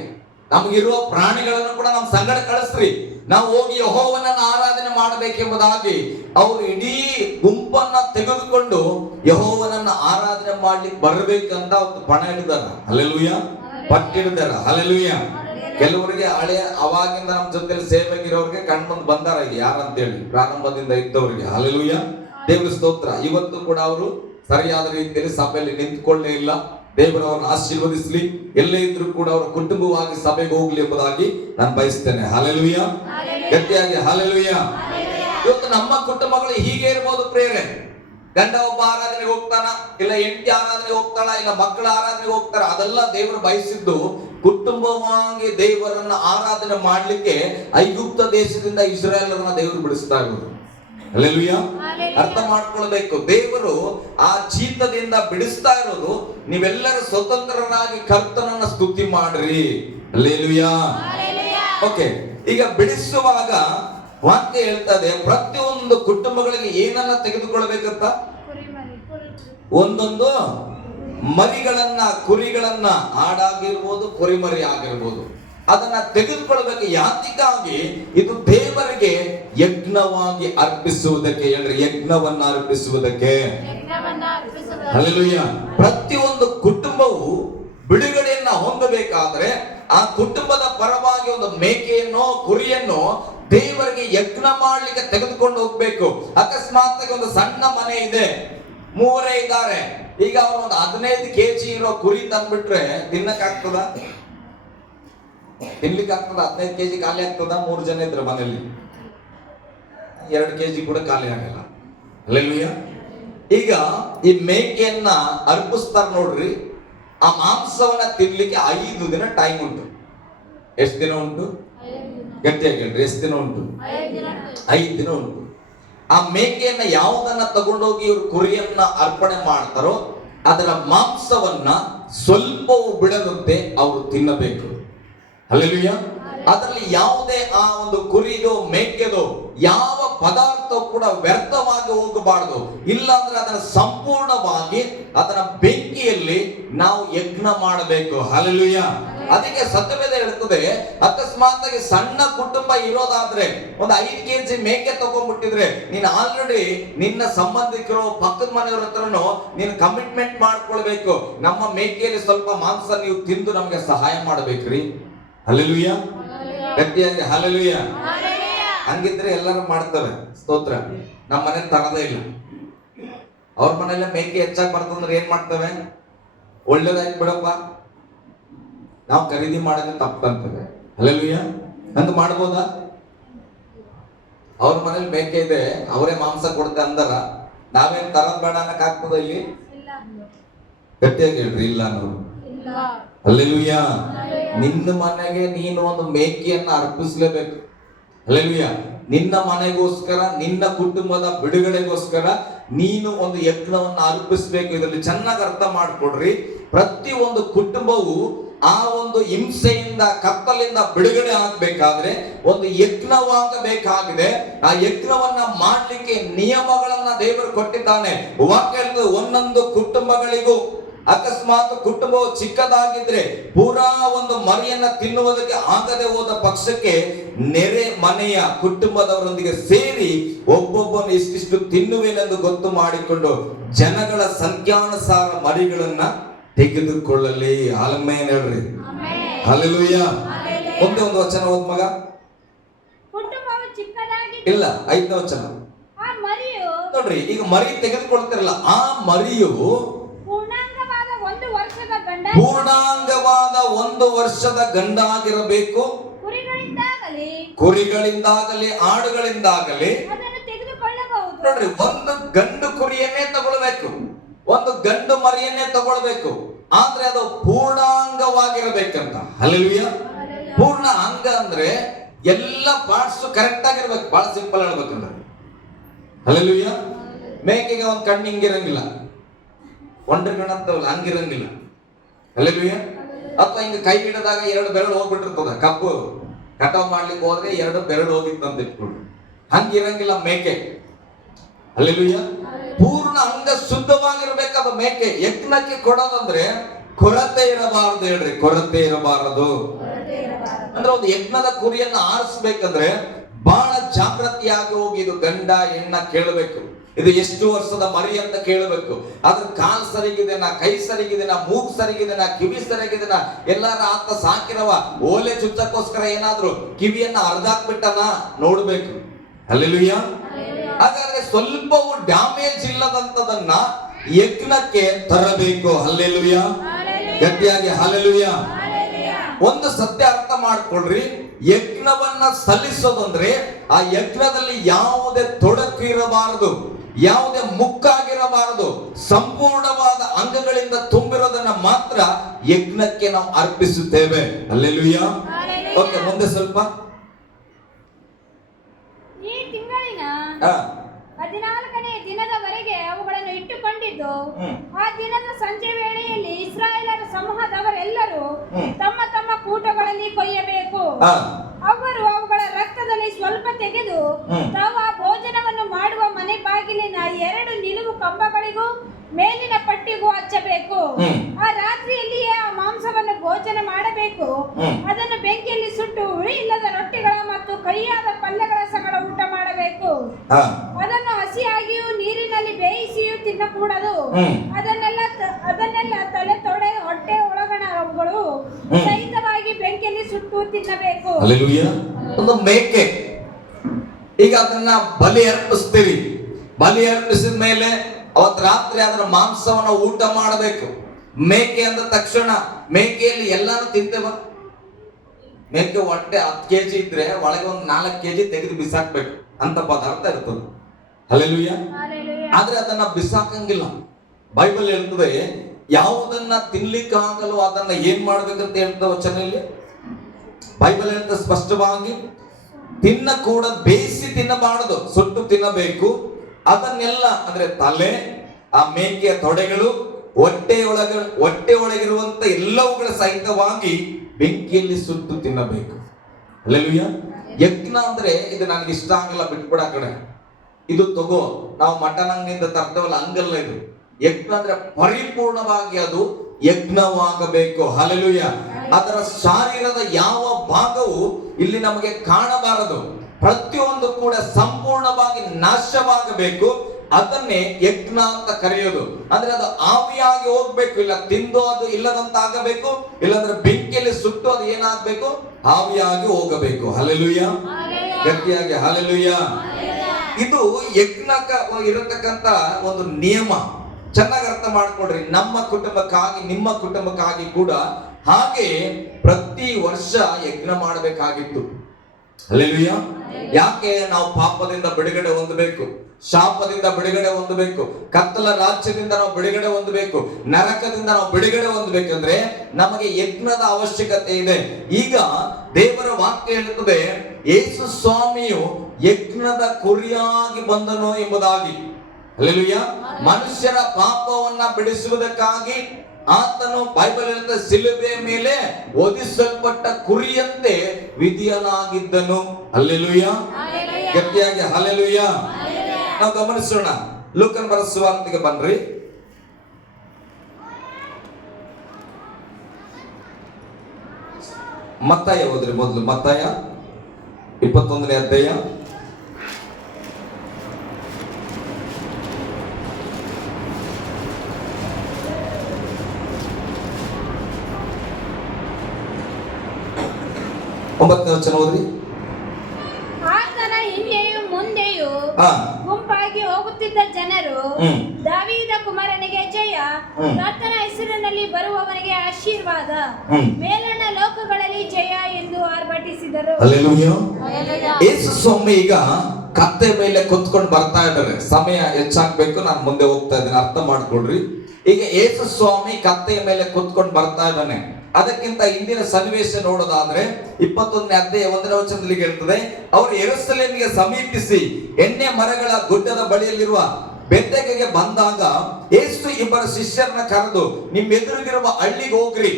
ನಮಗಿರುವ ಪ್ರಾಣಿಗಳನ್ನು ಕೂಡ ನಮ್ಮ ಸಂಗಡ ಕಳಿಸ್ರಿ, ನಾವು ಹೋಗಿ ಯೆಹೋವನನ್ನ ಆರಾಧನೆ ಮಾಡಬೇಕೆಂಬುದಾಗಿ ಅವರು ಇಡೀ ಗುಂಪನ್ನ ತೆಗೆದುಕೊಂಡು ಯೆಹೋವನನ್ನ ಆರಾಧನೆ ಮಾಡ್ಲಿಕ್ಕೆ ಬರ್ಬೇಕಂತ ಒಂದು ಪಣ ಹಿಡಿದಾರ. ಹಲ್ಲೆಲೂಯಾ, ಪಟ್ಟಿಡಿದಾರ. ಹಲ್ಲೆಲೂಯಾ. ಕೆಲವರಿಗೆ ಹಳೆ ಅವಾಗಿಂದ ನಮ್ಮ ಜೊತೆ ಸೇವೆಗಿರೋರಿಗೆ ಕಣ್ಮುಂದ್ ಬಂದಾರ ಯಾರಂತೇಳಿ, ಪ್ರಾರಂಭದಿಂದ ಇದ್ದವರಿಗೆ. ಹಲ್ಲೆಲೂಯಾ, ದೇವರ ಸ್ತೋತ್ರ. ಇವತ್ತು ಕೂಡ ಅವರು ಸರಿಯಾದ ರೀತಿಯಲ್ಲಿ ಸಭೆಯಲ್ಲಿ ನಿಂತ್ಕೊಳ್ಳೇ ಇಲ್ಲ. ದೇವರವರನ್ನು ಆಶೀರ್ವದಿಸಲಿ. ಎಲ್ಲೇ ಇದ್ರು ಕೂಡ ಅವರ ಕುಟುಂಬವಾಗಿ ಸಭೆಗೆ ಹೋಗ್ಲಿ ಎಂಬುದಾಗಿ ನಾನು ಬಯಸ್ತೇನೆ. ಹಲ್ಲೆಲೂಯಾ, ಗಟ್ಟಿಯಾಗಿ ಹಲ್ಲೆಲೂಯಾ. ಇವತ್ತು ನಮ್ಮ ಕುಟುಂಬಗಳು ಹೀಗೆ ಇರ್ಬೋದು ಪ್ರೇರೆ. ಗಂಡ ಒಬ್ಬ ಆರಾಧನೆಗೆ ಹೋಗ್ತಾನ, ಇಲ್ಲ ಹೆಂಡತಿ ಆರಾಧನೆಗೆ ಹೋಗ್ತಾಳ, ಇಲ್ಲ ಮಕ್ಕಳ ಆರಾಧನೆಗೆ ಹೋಗ್ತಾರ. ಅದೆಲ್ಲ ದೇವರು ಬಯಸಿದ್ದು ಕುಟುಂಬವಾಗಿ ದೇವರನ್ನ ಆರಾಧನೆ ಮಾಡ್ಲಿಕ್ಕೆ ಐಗುಪ್ತ ದೇಶದಿಂದ ಇಸ್ರಾಯೇಲರನ್ನ ದೇವರು ಬಿಡಿಸ್ತಾ ಇರೋದು. ಹಲ್ಲೆಲೂಯಾ, ಅರ್ಥ ಮಾಡ್ಕೊಳ್ಬೇಕು. ದೇವರು ಆ ಚೀತದಿಂದ ಬಿಡಿಸ್ತಾ ಇರೋದು ನೀವೆಲ್ಲರೂ ಸ್ವತಂತ್ರರಾಗಿ ಕರ್ತನನ್ನ ಸ್ತುತಿ ಮಾಡ್ರಿ. ಹಲ್ಲೆಲೂಯಾ. ಓಕೆ, ಈಗ ಬಿಡಿಸುವಾಗ ವಾಕ್ಯ ಹೇಳ್ತದೆ ಪ್ರತಿಯೊಂದು ಕುಟುಂಬಗಳಿಗೆ ಏನನ್ನ ತೆಗೆದುಕೊಳ್ಬೇಕಂತ, ಒಂದೊಂದು ಮರಿಗಳನ್ನ, ಕುರಿಗಳನ್ನ, ಆಡಾಗಿರ್ಬೋದು ಕುರಿಮರಿ ಆಗಿರ್ಬೋದು, ಅದನ್ನ ತೆಗೆದುಕೊಳ್ಬೇಕು. ಯಾತಿಗಾಗಿ? ಇದು ದೇವರಿಗೆ ಯಜ್ಞವಾಗಿ ಅರ್ಪಿಸುವುದಕ್ಕೆ. ಹೇಳ್ರಿ, ಯಜ್ಞವನ್ನ ಅರ್ಪಿಸುವುದಕ್ಕೆ. ಹಲ್ಲೆಲೂಯಾ. ಪ್ರತಿಯೊಂದು ಕುಟುಂಬವು ಬಿಡುಗಡೆಯನ್ನ ಹೊಂದಬೇಕಾದ್ರೆ ಆ ಕುಟುಂಬದ ಪರವಾಗಿ ಒಂದು ಮೇಕೆಯನ್ನು, ಕುರಿಯನ್ನು ದೇವರಿಗೆ ಯಜ್ಞ ಮಾಡ್ಲಿಕ್ಕೆ ತೆಗೆದುಕೊಂಡು ಹೋಗ್ಬೇಕು. ಅಕಸ್ಮಾತ್ ಒಂದು ಸಣ್ಣ ಮನೆ ಇದೆ, ಮೂವರೇ ಇದ್ದಾರೆ. ಈಗ ಅವನು ಒಂದು 15 kg ಇರೋ ಕುರಿ ತಂದ್ಬಿಟ್ರೆ ತಿನ್ನಕ್ ಆಗ್ತದ? ತಿನ್ಲಿಕ್ಕೆ ಆಗ್ತದ? 15 kg ಖಾಲಿ ಆಗ್ತದ? 3 ಜನ ಇದ್ರೆ ಮನೆಯಲ್ಲಿ 2 kg ಕೂಡ ಖಾಲಿ ಆಗಲ್ಲ. ಹಲ್ಲೆಲೂಯಾ. ಈಗ ಈ ಮೇಕೆಯನ್ನ ಅರ್ಪಿಸ್ತಾರ ನೋಡ್ರಿ, ಆ ಮಾಂಸವನ್ನ ತಿನ್ಲಿಕ್ಕೆ 5 ದಿನ ಟೈಮ್ ಉಂಟು. ಎಷ್ಟು ದಿನ ಉಂಟು? ಗಟ್ಟಿಯಾಗಿ ಹೇಳ್ರಿ, ಎಷ್ಟು ದಿನ ಉಂಟು? 5 ದಿನ ಉಂಟು. ಆ ಮೇಕೆಯನ್ನ ಯಾವುದನ್ನ ತಗೊಂಡೋಗಿ ಇವರು ಕುರಿಯನ್ನ ಅರ್ಪಣೆ ಮಾಡ್ತಾರೋ ಅದರ ಮಾಂಸವನ್ನ ಸ್ವಲ್ಪವೂ ಬಿಡದಂತೆ ಅವರು ತಿನ್ನಬೇಕು. ಹಲ್ಲೆಲೂಯಾ. ಅದರಲ್ಲಿ ಯಾವುದೇ ಆ ಒಂದು ಕುರಿದು, ಮೇಕೆದು ಯಾವ ಪದಾರ್ಥ ಕೂಡ ವ್ಯರ್ಥವಾಗಿ ಹೋಗಬಾರದು. ಇಲ್ಲಾಂದ್ರೆ ಅದನ್ನ ಸಂಪೂರ್ಣವಾಗಿ ಅದನ್ನ ಬೆಂಕಿಯಲ್ಲಿ ನಾವು ಯಜ್ಞ ಮಾಡಬೇಕು. ಹಲ್ಲೆಲೂಯಾ. ಅದಕ್ಕೆ ಸತ್ಯವೇದ ಹೇಳ್ತದೆ, ಅಕಸ್ಮಾತ್ ಆಗಿ ಸಣ್ಣ ಕುಟುಂಬ ಇರೋದಾದ್ರೆ ಒಂದು 5 kg ಮೇಕೆ ತಗೊಂಡ್ಬಿಟ್ಟಿದ್ರೆ ನೀನು ಆಲ್ರೆಡಿ ನಿನ್ನ ಸಂಬಂಧಿಕರು, ಪಕ್ಕದ ಮನೆಯವ್ರ ಹತ್ರನು ನೀನು ಕಮಿಟ್ಮೆಂಟ್ ಮಾಡ್ಕೊಳ್ಬೇಕು. ನಮ್ಮ ಮೇಕೆಯಲ್ಲಿ ಸ್ವಲ್ಪ ಮಾಂಸ ನೀವು ತಿಂದು ನಮ್ಗೆ ಸಹಾಯ ಮಾಡ್ಬೇಕ್ರಿ. ಹಲ್ಲೆಲೂಯಾ, ಗಟ್ಟಿಯಾಗಿ ಹಲ್ಲೆಲೂಯಾ. ಹಂಗಿದ್ರೆ ಎಲ್ಲರೂ ಮಾಡ್ತವೆ. ಸ್ತೋತ್ರ. ನಮ್ಮ ಮನೆ ತರದೇ ಇಲ್ಲ. ಅವ್ರ ಮನೆಯಲ್ಲ ಮೇಕೆ ಹೆಚ್ಚಾಗಿ ಬರ್ತಂದ್ರೆ ಏನ್ ಮಾಡ್ತವೆ? ಒಳ್ಳೇದಾಯ್ತು ಬಿಡಪ್ಪ, ನಾವು ಖರೀದಿ ಮಾಡಿದ್ರೆ ತಪ್ಪಂತವೆ. ಹಲ್ಲೆಲೂಯಾ. ಹಂಗ ಮಾಡ್ಬೋದಾ? ಅವ್ರ ಮನೇಲಿ ಮೇಕೆ ಇದೆ, ಅವರೇ ಮಾಂಸ ಕೊಡ್ತೆ ಅಂದಾರ, ನಾವೇನ್ ತರದ್ ಬೇಡ ಅನ್ನಕ್ ಆಗ್ತದ ಇಲ್ಲಿ? ಗಟ್ಟಿಯಾಗಿ ಹೇಳ್ರಿ, ಇಲ್ಲ ಅನ್ನೋರು. ಹಲ್ಲೆಲೂಯಾ. ನಿನ್ನ ಮನೆಗೆ ನೀನು ಒಂದು ಮೇಕೆಯನ್ನ ಅರ್ಪಿಸ್ಲೇಬೇಕು. ಹಲ್ಲೆಲೂಯಾ. ನಿನ್ನ ಮನೆಗೋಸ್ಕರ, ನಿನ್ನ ಕುಟುಂಬದ ಬಿಡುಗಡೆಗೋಸ್ಕರ ನೀನು ಒಂದು ಯಜ್ಞವನ್ನು ಅರ್ಪಿಸ್ಬೇಕು. ಇದರಲ್ಲಿ ಚೆನ್ನಾಗಿ ಅರ್ಥ ಮಾಡ್ಕೊಡ್ರಿ. ಪ್ರತಿ ಒಂದು ಕುಟುಂಬವು ಆ ಒಂದು ಹಿಂಸೆಯಿಂದ, ಕತ್ತಲಿಂದ ಬಿಡುಗಡೆ ಆಗ್ಬೇಕಾದ್ರೆ ಒಂದು ಯಜ್ಞವಾಗಬೇಕಾಗಿದೆ. ಆ ಯಜ್ಞವನ್ನ ಮಾಡ್ಲಿಕ್ಕೆ ನಿಯಮಗಳನ್ನ ದೇವರು ಕೊಟ್ಟಿದ್ದಾನೆ. ವಾಕ್ಯ ಒಂದೊಂದು ಕುಟುಂಬಗಳಿಗೂ, ಅಕಸ್ಮಾತ್ ಕುಟುಂಬವು ಚಿಕ್ಕದಾಗಿದ್ರೆ ಪೂರಾ ಒಂದು ಮರಿಯನ್ನ ತಿನ್ನುವುದಕ್ಕೆ ಆಗದೆ ಹೋದ ಪಕ್ಷಕ್ಕೆ ನೆರೆ ಮನೆಯ ಕುಟುಂಬದವರೊಂದಿಗೆ ಸೇರಿ ಒಬ್ಬೊಬ್ಬನು ಇಷ್ಟಿಷ್ಟು ತಿನ್ನುವೇನೆಂದು ಗೊತ್ತು ಮಾಡಿಕೊಂಡು ಜನಗಳ ಸಂಖ್ಯಾನುಸಾರ ಮರಿಗಳನ್ನ ತೆಗೆದುಕೊಳ್ಳಲಿ. ಆಮೇನ್ ಹೇಳ್ರಿ. ಹಲ್ಲೆಲೂಯಾ. ಒಂದೇ ಒಂದು ವಚನ ಓದ್ ಮಗ. ಇಲ್ಲ, 5ನೇ ವಚನ ನೋಡ್ರಿ. ಈಗ ಮರಿ ತೆಗೆದುಕೊಳ್ತಿರಲ್ಲ, ಆ ಮರಿಯು ಪೂರ್ಣಾಂಗವಾದ 1 ವರ್ಷದ ಗಂಡಾಗಿರಬೇಕು. ಕುರಿಗಳಿಂದಾಗಲಿ ಆಡುಗಳಿಂದಾಗಲಿ ನೋಡ್ರಿ, ಒಂದು ಗಂಡು ಕುರಿಯನ್ನೇ ತಗೊಳ್ಬೇಕು, ಒಂದು ಗಂಡು ಮರಿಯನ್ನೇ ತಗೊಳ್ಬೇಕು. ಆದ್ರೆ ಅದು ಪೂರ್ಣಾಂಗವಾಗಿರ್ಬೇಕಂತ. ಹಲ್ಲೆಲೂಯಾ. ಪೂರ್ಣ ಅಂಗ ಅಂದ್ರೆ ಎಲ್ಲ ಪಾರ್ಟ್ಸ್ ಕರೆಕ್ಟ್ ಆಗಿರ್ಬೇಕು. ಬಹಳ ಸಿಂಪಲ್ ಹೇಳ್ಬೇಕಂದ್ರೆ. ಹಲ್ಲೆಲೂಯಾ. ಮೇಕೆಗೆ ಒಂದು ಕಣ್ಣು ಹಿಂಗಿರಂಗಿಲ್ಲ, ಒಂಡ್ರ ಕಣ್ಣು ಅಂತವಲ್ಲ, ಹಂಗಿರಂಗಿಲ್ಲ. ಹಲ್ಲೆಲೂಯಾ. ಅಥವಾ ಹಿಂಗ ಕೈ ಹಿಡಿದಾಗ 2 ಬೆರಳು ಹೋಗ್ಬಿಟ್ಟಿರ್ತದ. ಕಬ್ಬು ಕಟಾವ್ ಮಾಡ್ಲಿಕ್ಕೆ ಹೋದ್ರೆ 2 ಬೆರಳು ಹೋಗಿತ್ತಂತ ಇಟ್ಕೊಳ್ರಿ. ಹಂಗಿರಂಗಿಲ್ಲ ಮೇಕೆ. ಹಲ್ಲೆಲೂಯಾ. ಪೂರ್ಣ ಅಂಗ ಶುದ್ಧವಾಗಿರ್ಬೇಕದ ಮೇಕೆ. ಯಜ್ಞಕ್ಕೆ ಕೊಡೋದಂದ್ರೆ ಕೊರತೆ ಇರಬಾರದು. ಹೇಳ್ರಿ, ಕೊರತೆ ಇರಬಾರದು. ಅಂದ್ರೆ ಒಂದು ಯಜ್ಞದ ಕುರಿಯನ್ನ ಆರಿಸ್ಬೇಕಂದ್ರೆ ಬಹಳ ಜಾಗೃತಿಯಾಗಿ ಹೋಗಿ ಇದು ಗಂಡ ಹೆಣ್ಣ ಕೇಳಬೇಕು. ಇದು ಎಷ್ಟು ವರ್ಷದ ಮರಿ ಅಂತ ಕೇಳಬೇಕು. ಅದ್ರ ಕಾಲ್ ಸರಿಗಿದೆನಾ, ಕೈ ಸರಿಗಿದೆನಾ, ಮೂಗ್ ಸರಿಗಿದೆನಾ, ಕಿವಿ ಸರಿಗಿದೆನಾ, ಎಲ್ಲಾರ ಆತ ಸಾಕಿರವ ಓಲೆ ಚುಚ್ಚಕ್ಕೋಸ್ಕರ ಏನಾದ್ರು ಕಿವಿಯನ್ನ ಅರ್ಧಾಕ್ಬಿಟ್ಟನ ನೋಡ್ಬೇಕು. ಹಲ್ಲೆಲೂಯಾ. ಹಾಗಾದ್ರೆ ಸ್ವಲ್ಪವೂ ಡ್ಯಾಮೇಜ್ ಇಲ್ಲದಂತದನ್ನ ಯಜ್ಞಕ್ಕೆ ತರಬೇಕು. ಹಲ್ಲೆಲೂಯಾ. ಗಟ್ಟಿಯಾಗಿ ಹಲ್ಲೆಲೂಯಾ. ಒಂದು ಸತ್ಯ ಅರ್ಥ ಮಾಡ್ಕೊಳ್ರಿ, ಯಜ್ಞವನ್ನ ಸಲ್ಲಿಸೋದಂದ್ರೆ ಆ ಯಜ್ಞದಲ್ಲಿ ಯಾವುದೇ ತೊಡಕು ಇರಬಾರದು, ಯಾವುದೇ ಮುಕ್ಕಾಗಿರಬಾರದು, ಸಂಪೂರ್ಣವಾದ ಅಂಗಗಳಿಂದ ತುಂಬಿರೋದನ್ನ ಮಾತ್ರ ಯಜ್ಞಕ್ಕೆ ನಾವು ಅರ್ಪಿಸುತ್ತೇವೆ. ಹಲ್ಲೆಲೂಯಾ. ಓಕೆ, ಮುಂದೆ ಸ್ವಲ್ಪ. ಈ ತಿಂಗಳಿನ 14ನೇ ದಿನದವರೆಗೆ ಅವುಗಳನ್ನು ಇಟ್ಟುಕೊಂಡಿದ್ದು, ಆ ದಿನದ ಸಂಜೆ ವೇಳೆಯಲ್ಲಿ ಇಸ್ರಾಯೇಲರ ಸಮೂಹದವರೆಲ್ಲರೂ ತಮ್ಮ ತಮ್ಮ ಕೂಟಗಳಲ್ಲಿ ಕೊಯ್ಯಬೇಕು. ಅವರು ಅವುಗಳ ರಕ್ತದಲ್ಲಿ ಸ್ವಲ್ಪ ತೆಗೆದು ತಾವು ಆ ಭೋಜನವನ್ನು ಮಾಡುವ ಮನೆ ಬಾಗಿಲಿನ 2 ನಿಲುವು ಕಂಬಗಳಿಗೂ ಮೇಲಿನ ಪಟ್ಟಿಗೂ ಹಚ್ಚಬೇಕು. ಆ ರಾತ್ರಿಯಲ್ಲಿಯೇ ಆ ಮಾಂಸವನ್ನು ಭೋಜನ ಮಾಡಬೇಕು. ಅದನ್ನು ಬೆಂಕಿಯಲ್ಲಿ ಸುಟ್ಟು ಹುಳಿ ಇಲ್ಲದ ರೊಟ್ಟಿಗಳ ಮತ್ತು ಕಹಿಯಾದ ಪಲ್ಯಗಳ ಸಂಗಡ ಊಟ ಮಾಡಬೇಕು. ಅದನ್ನು ಹಸಿಯಾಗಿಯೂ ನೀರಿನಲ್ಲಿ ಬೇಯಿಸಿಯೂ ತಿನ್ನಕೂಡದು. ಅದನ್ನೆಲ್ಲ ತಲೆ, ತೊಡೆ, ಹೊಟ್ಟೆ ಒಳಗಣಗಳು ಸಹಿತವಾಗಿ ಬೆಂಕಿಯಲ್ಲಿ ಸುಟ್ಟು ತಿನ್ನಬೇಕು. ಒಂದು ಮೇಕೆ, ಈಗ ಅದನ್ನ ಬಲಿ ಅರ್ಪಿಸ್ತೀರಿ. ಬಲಿ ಅರ್ಪಿಸಿದ ಮೇಲೆ ಅವತ್ ರಾತ್ರಿ ಅದರ ಮಾಂಸವನ್ನ ಊಟ ಮಾಡಬೇಕು. ಮೇಕೆ ಅಂದ ತಕ್ಷಣ ಮೇಕೆಯಲ್ಲಿ ಎಲ್ಲಾನು ತಿಂತೇವ. ಮೇಕೆ ಹೊಟ್ಟೆ 10 kg ಇದ್ರೆ ಒಳಗೆ ಒಂದು 4 kg ತೆಗೆದು ಬಿಸಾಕ್ಬೇಕು ಅಂತ ಪದಾರ್ಥ ಇರ್ತದೆ. ಹಲ್ಲೆಲೂಯಾ. ಆದ್ರೆ ಅದನ್ನ ಬಿಸಾಕಂಗಿಲ್ಲ. ಬೈಬಲ್ ಹೇಳ್ತದೆ, ಯಾವುದನ್ನ ತಿನ್ಲಿಕ್ಕಾಗಲು ಅದನ್ನ ಏನ್ ಮಾಡ್ಬೇಕಂತ ಹೇಳ್ತದೆ ವಚನಲ್ಲಿ. ಬೈಬಲ್ ಹೇಳ್ತದೆ ಸ್ಪಷ್ಟವಾಗಿ, ತಿನ್ನಕೂಡ, ಬೇಯಿಸಿ ತಿನ್ನಬಾರದು, ಸುಟ್ಟು ತಿನ್ನಬೇಕು. ಅದನ್ನೆಲ್ಲ ಅಂದ್ರೆ ತಲೆ, ಆ ಮೇಕೆಯ ತೊಡೆಗಳು, ಹೊಟ್ಟೆ ಒಳಗಿರುವಂತ ಎಲ್ಲವುಗಳ ಸಹಿತವಾಗಿ ಬೆಂಕಿಯಲ್ಲಿ ಸುಟ್ಟು ತಿನ್ನಬೇಕು. ಹಲ್ಲೆಲೂಯಾ. ಯಜ್ಞ ಅಂದ್ರೆ ಇದು ನನಗೆ ಇಷ್ಟ ಆಗಲ್ಲ, ಬಿಟ್ಬಿಡ ಆ ಕಡೆ, ಇದು ತಗೋ, ನಾವು ಮಟನ್ ಅಂಗಡಿಯಿಂದ ತರ್ತೇವಲ್ಲ, ಹಂಗಲ್ಲ ಇದು. ಯಜ್ಞ ಅಂದ್ರೆ ಪರಿಪೂರ್ಣವಾಗಿ ಅದು ಯಜ್ಞವಾಗಬೇಕು. ಹಲ್ಲೆಲೂಯಾ. ಅದರ ಶಾರೀರದ ಯಾವ ಭಾಗವು ಇಲ್ಲಿ ನಮಗೆ ಕಾಣಬಾರದು, ಪ್ರತಿಯೊಂದು ಕೂಡ ಸಂಪೂರ್ಣವಾಗಿ ನಾಶವಾಗಬೇಕು. ಅದನ್ನೇ ಯಜ್ಞ ಅಂತ ಕರೆಯೋದು. ಅಂದ್ರೆ ಅದು ಆವಿಯಾಗಿ ಹೋಗ್ಬೇಕು, ಇಲ್ಲ ತಿಂದು ಅದು ಇಲ್ಲದಂತ ಆಗಬೇಕು, ಇಲ್ಲಾಂದ್ರೆ ಬೆಂಕಿಯಲ್ಲಿ ಸುಟ್ಟು ಅದು ಏನಾಗಬೇಕು, ಆವಿಯಾಗಿ ಹೋಗಬೇಕು. ಹಲ್ಲೆಲೂಯಾ. ಗಟ್ಟಿಯಾಗಿ ಹಲ್ಲೆಲೂಯಾ. ಇದು ಯಜ್ಞಕ್ಕೆ ಇರತಕ್ಕಂತ ಒಂದು ನಿಯಮ. ಚೆನ್ನಾಗಿ ಅರ್ಥ ಮಾಡ್ಕೊಡ್ರಿ. ನಮ್ಮ ಕುಟುಂಬಕ್ಕಾಗಿ, ನಿಮ್ಮ ಕುಟುಂಬಕ್ಕಾಗಿ ಕೂಡ ಹಾಗೆ ಪ್ರತಿ ವರ್ಷ ಯಜ್ಞ ಮಾಡಬೇಕಾಗಿತ್ತು. ಹಲ್ಲೆಲೂಯಾ. ಯಾಕೆ? ನಾವು ಪಾಪದಿಂದ ಬಿಡುಗಡೆ ಹೊಂದಬೇಕು, ಶಾಪದಿಂದ ಬಿಡುಗಡೆ ಹೊಂದಬೇಕು, ಕತ್ತಲ ರಾಜ್ಯದಿಂದ ನಾವು ಬಿಡುಗಡೆ ಹೊಂದಬೇಕು, ನರಕದಿಂದ ನಾವು ಬಿಡುಗಡೆ ಹೊಂದಬೇಕಂದ್ರೆ ನಮಗೆ ಯಜ್ಞದ ಅವಶ್ಯಕತೆ ಇದೆ. ಈಗ ದೇವರ ವಾಕ್ಯ ಹೇಳುತ್ತದೆ, ಯೇಸು ಸ್ವಾಮಿಯು ಯಜ್ಞದ ಕುರಿಯಾಗಿ ಬಂದನು ಎಂಬುದಾಗಿ. ಹಲ್ಲೆಲೂಯಾ. ಮನುಷ್ಯರ ಪಾಪವನ್ನ ಬಿಡಿಸುವುದಕ್ಕಾಗಿ ಆತನು, ಬೈಬಲ್ ಹೇಳುತ್ತೆ, ಶಿಲುಬೆ ಮೇಲೆ ವಧಿಸಲ್ಪಟ್ಟ ಕುರಿಯಂತೆ ವಿಧಿಯನಾಗಿದ್ದನು. ಹಲ್ಲೆಲೂಯಾ. ಗಟ್ಟಿಯಾಗಿ ಹಲ್ಲೆಲೂಯಾ. ನಾವು ಗಮನಿಸೋಣ. ಲೂಕನ ಬರೆದ ಸುವಾರ್ತೆಗೆ ಬನ್ರಿ. ಮತ್ತಾಯ ಓದ್ರಿ ಮೊದಲು. ಮತ್ತಾಯ 21ನೇ ಅಧ್ಯಾಯ. ಒಂಬತ್ತನೇ ವಚನ ಓದ್ರಿ. ಆತನ ಹಿಂದೆಯೂ ಮುಂದೆಯೂ ಗುಂಪಾಗಿ ಹೋಗುತ್ತಿದ್ದ ಜನರು, ದಾವೀದ ಕುಮಾರನಿಗೆ ಜಯ, ಕರ್ತನ ಹೆಸರಿನಲ್ಲಿ ಬರುವವನಿಗೆ ಆಶೀರ್ವಾದ, ಮೇಲಣ ಲೋಕಗಳಲ್ಲಿ ಜಯ ಎಂದು ಆರ್ಭಟಿಸಿದರು. ಹಲ್ಲೆಲೂಯಾ. ಯೇಸು ಸ್ವಾಮಿ ಈಗ ಕತ್ತೆ ಮೇಲೆ ಕುತ್ಕೊಂಡು ಬರ್ತಾ ಇದ್ದಾರೆ. ಸಮಯ ಹೆಚ್ಚಾಗ್ಬೇಕು, ನಾನು ಮುಂದೆ ಹೋಗ್ತಾ ಇದ್ದೀನಿ, ಅರ್ಥ ಮಾಡ್ಕೊಳ್ರಿ. ಈಗ ಯೇಸು ಸ್ವಾಮಿ ಕತ್ತೆಯ ಮೇಲೆ ಕುತ್ಕೊಂಡು ಬರ್ತಾ ಇದ್ದಾನೆ. ಅದಕ್ಕಿಂತ ಹಿಂದಿನ ಸನ್ನಿವೇಶ ನೋಡೋದಾದ್ರೆ 21ನೇ ಅಧ್ಯಾಯ 1ನೇ ವಚನದಲ್ಲಿ ಹೇಳ್ತದೆ, ಅವರು ಯೆರೂಸಲೇಮಿಗೆ ಸಮೀಪಿಸಿ ಎಣ್ಣೆ ಮರಗಳ ಗುಡ್ಡದ ಬಳಿಯಲ್ಲಿರುವ ಬೆತ್ತಗೆಗೆ ಬಂದಾಗ ಯೇಸು ಇಬ್ಬರು ಶಿಷ್ಯರನ್ನ ಕರೆದು, ನಿಮ್ಮೆದುರಿಗಿರುವ ಹಳ್ಳಿಗೆ ಹೋಗ್ರಿ,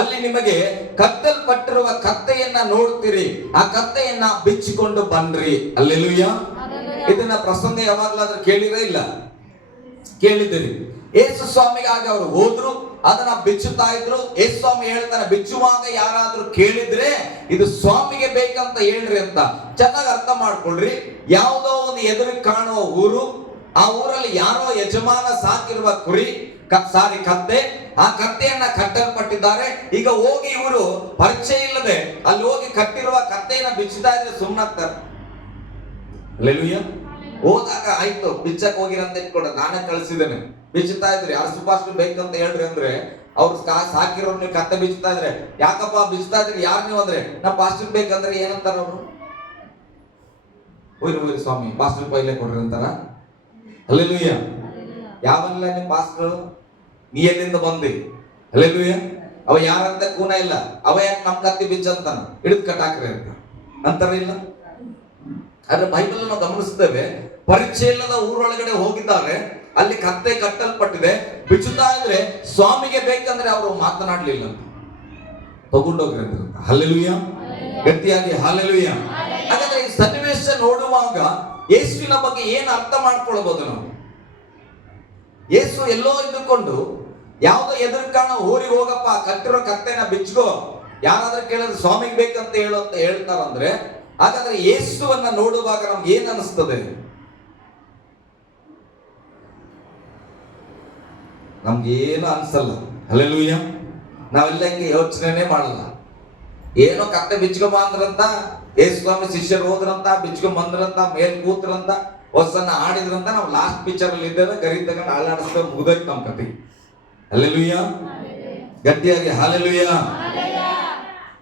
ಅಲ್ಲಿ ನಿಮಗೆ ಕತ್ತಲ್ಪಟ್ಟಿರುವ ಕತ್ತೆಯನ್ನ ನೋಡ್ತೀರಿ, ಆ ಕತ್ತೆಯನ್ನ ಬಿಚ್ಚಿಕೊಂಡು ಬನ್ರಿ. ಹಲ್ಲೆಲೂಯಾ. ಇದನ್ನ ಪ್ರಸಂಗ ಯಾವಾಗ್ಲಾದ್ರೂ ಕೇಳಿರೇ? ಇಲ್ಲ, ಕೇಳಿದ್ದೀರಿ. ಯೇಸು ಸ್ವಾಮಿಗಾಗಿ ಅವರು ಹೋದ್ರು, ಅದನ್ನ ಬಿಚ್ಚುತ್ತಾ ಇದ್ರು. ಯೇಸು ಸ್ವಾಮಿ ಹೇಳ್ತಾನೆ, ಬಿಚ್ಚುವಾಗ ಯಾರಾದ್ರೂ ಕೇಳಿದ್ರೆ ಇದು ಸ್ವಾಮಿಗೆ ಬೇಕಂತ ಹೇಳ್ರಿ ಅಂತ. ಚೆನ್ನಾಗಿ ಅರ್ಥ ಮಾಡ್ಕೊಳ್ರಿ. ಯಾವುದೋ ಒಂದು ಎದುರಿಗೆ ಕಾಣುವ ಊರು, ಆ ಊರಲ್ಲಿ ಯಾರೋ ಯಜಮಾನ ಸಾಕಿರುವ ಕುರಿ ಕತ್ತೆ, ಆ ಕತ್ತೆಯನ್ನ ಕಟ್ಟಲ್ಪಟ್ಟಿದ್ದಾರೆ. ಈಗ ಹೋಗಿ ಇವರು ಪರಿಚಯ ಇಲ್ಲದೆ ಅಲ್ಲಿ ಹೋಗಿ ಕಟ್ಟಿರುವ ಕತ್ತೆಯನ್ನ ಬಿಚ್ಚುತ್ತಾ ಇದ್ರೆ ಸುಮ್ಮನಾಗ್ತಾರೆ. ಅಲ್ಲೇಲೂಯಾ. ಹೋದಾಗ ಆಯ್ತು ಬಿಚ್ಚಕ್ ಹೋಗಿರಂತ ಇಟ್ಕೊಂಡ, ನಾನೇ ಕಳ್ಸಿದ್ದೇನೆ, ಬಿಚ್ಚುತ್ತಾ ಇದ್ರಿ ಯಾರು ಸುಪಾಷ್ಟು ಬೇಕಂತ ಹೇಳ್ರಿ ಅಂದ್ರೆ ಅವ್ರು ಸಾಕಿರೋ ನೀವು ಕತ್ತೆ ಬಿಚ್ಚುತ್ತಾ ಇದ್ರೆ, ಯಾಕಪ್ಪ ಬಿಚ್ಚುತ್ತಾ ಇದ್ರಿ ಯಾರು ನೀವು ಅಂದ್ರೆ, ನಾ ಪಾಸ್ಟರ್ ಬೇಕಂದ್ರೆ ಏನಂತಾರ ಅವರು, ಹೋಯ್ರಿ ಸ್ವಾಮಿ ಪಾಸ್ಟರ್ ಪೈಲೆ ಕೊಡ್ರಿ ಅಂತಾರ. ಅಲ್ಲೇಲೂಯಾ. ಯಾವಲ್ಲ ನಿಮ್ ಪಾಸ್ಟರ್, ನೀ ಎಲ್ಲಿಂದ ಬಂದಿ? ಅಲ್ಲೇಲೂಯಾ. ಅವ ಯಾರಂತ ಕೂನ ಇಲ್ಲ, ಅವ ಯಾಕೆ ನಮ್ ಕತ್ತಿ ಬಿಚ್ಚಂತಾನ, ಹಿಡಿದು ಕಟ್ಟಾಕ್ರಿ ಅಂತ ಅಂತಾರ ಇಲ್ಲ. ಆದ್ರೆ ಬೈಬಲ್ ನಾವು ಗಮನಿಸ್ತೇವೆ, ಪರಿಚಯ ಇಲ್ಲದ ಊರೊಳಗಡೆ ಹೋಗಿದ್ದಾರೆ, ಅಲ್ಲಿ ಕತ್ತೆ ಕಟ್ಟಲ್ಪಟ್ಟಿದೆ, ಬಿಚ್ಚುತ್ತಾ ಇದ್ರೆ ಸ್ವಾಮಿಗೆ ಬೇಕಂದ್ರೆ ಅವರು ಮಾತನಾಡ್ಲಿಲ್ಲ ಅಂತ ತಗೊಂಡೋಗ್ರಿ ಅಂತ. ಹಲ್ಲೆಲೂಯಾ. ಗಟ್ಟಿಯಾಗಿ ಹಲ್ಲೆಲೂಯಾ. ಹಾಗಾದ್ರೆ ಈ ಸನ್ನಿವೇಶ ನೋಡುವಾಗ ಯೇಸುವಿನ ಬಗ್ಗೆ ಏನು ಅರ್ಥ ಮಾಡ್ಕೊಳ್ಬಹುದು ನಾವು? ಯೇಸು ಎಲ್ಲೋ ಇದ್ದುಕೊಂಡು ಯಾವುದೋ ಎದುರು ಕಾಣ ಊರಿಗೆ ಹೋಗಪ್ಪ, ಕಟ್ಟಿರೋ ಕತ್ತೆನ ಬಿಚ್ಕೋ, ಯಾರಾದ್ರೂ ಕೇಳಿದ್ರೆ ಸ್ವಾಮಿಗೆ ಬೇಕಂತ ಹೇಳು ಅಂತ ಹೇಳ್ತಾರಂದ್ರೆ, ಹಾಗಾದ್ರೆ ಯೇಸುವನ್ನ ನೋಡುವಾಗ ನಮ್ಗೆ ಏನ್ ಅನಿಸ್ತದೆ? ನಮ್ಗೆ ಏನು ಅನ್ಸಲ್ಲ. ಹಲ್ಲೆಲೂಯಾ. ನಾವೆಲ್ಲ ಹಿಂಗೆ ಯೋಚನೆ ಮಾಡಲ್ಲ. ಏನೋ ಕತ್ತೆ ಬಿಚ್ಕೊಂಬ ಅಂದ್ರಂತ, ಯೇಸು ಸ್ವಾಮಿ ಶಿಷ್ಯರು ಹೋದ್ರಂತ, ಬಿಚ್ಕೊಂಡ್ ಬಂದ್ರಂತ, ಮೇಲ್ ಕೂತ್ರಂತ, ಹೊಸನ್ನ ಆಡಿದ್ರಂತ, ನಾವು ಲಾಸ್ಟ್ ಪಿಕ್ಚರ್ ಅಲ್ಲಿ ಇದ್ದೇವೆ, ಗರಿ ತಗೊಂಡು ಅಳ್ಳಾಡಿಸ್ತೇವೆ, ಮುಗ್ದೋಯ್ತು ನಮ್ ಕತೆ. ಹಲ್ಲೆಲೂಯಾ. ಗಟ್ಟಿಯಾಗಿ ಹಲ್ಲೆಲೂಯಾ.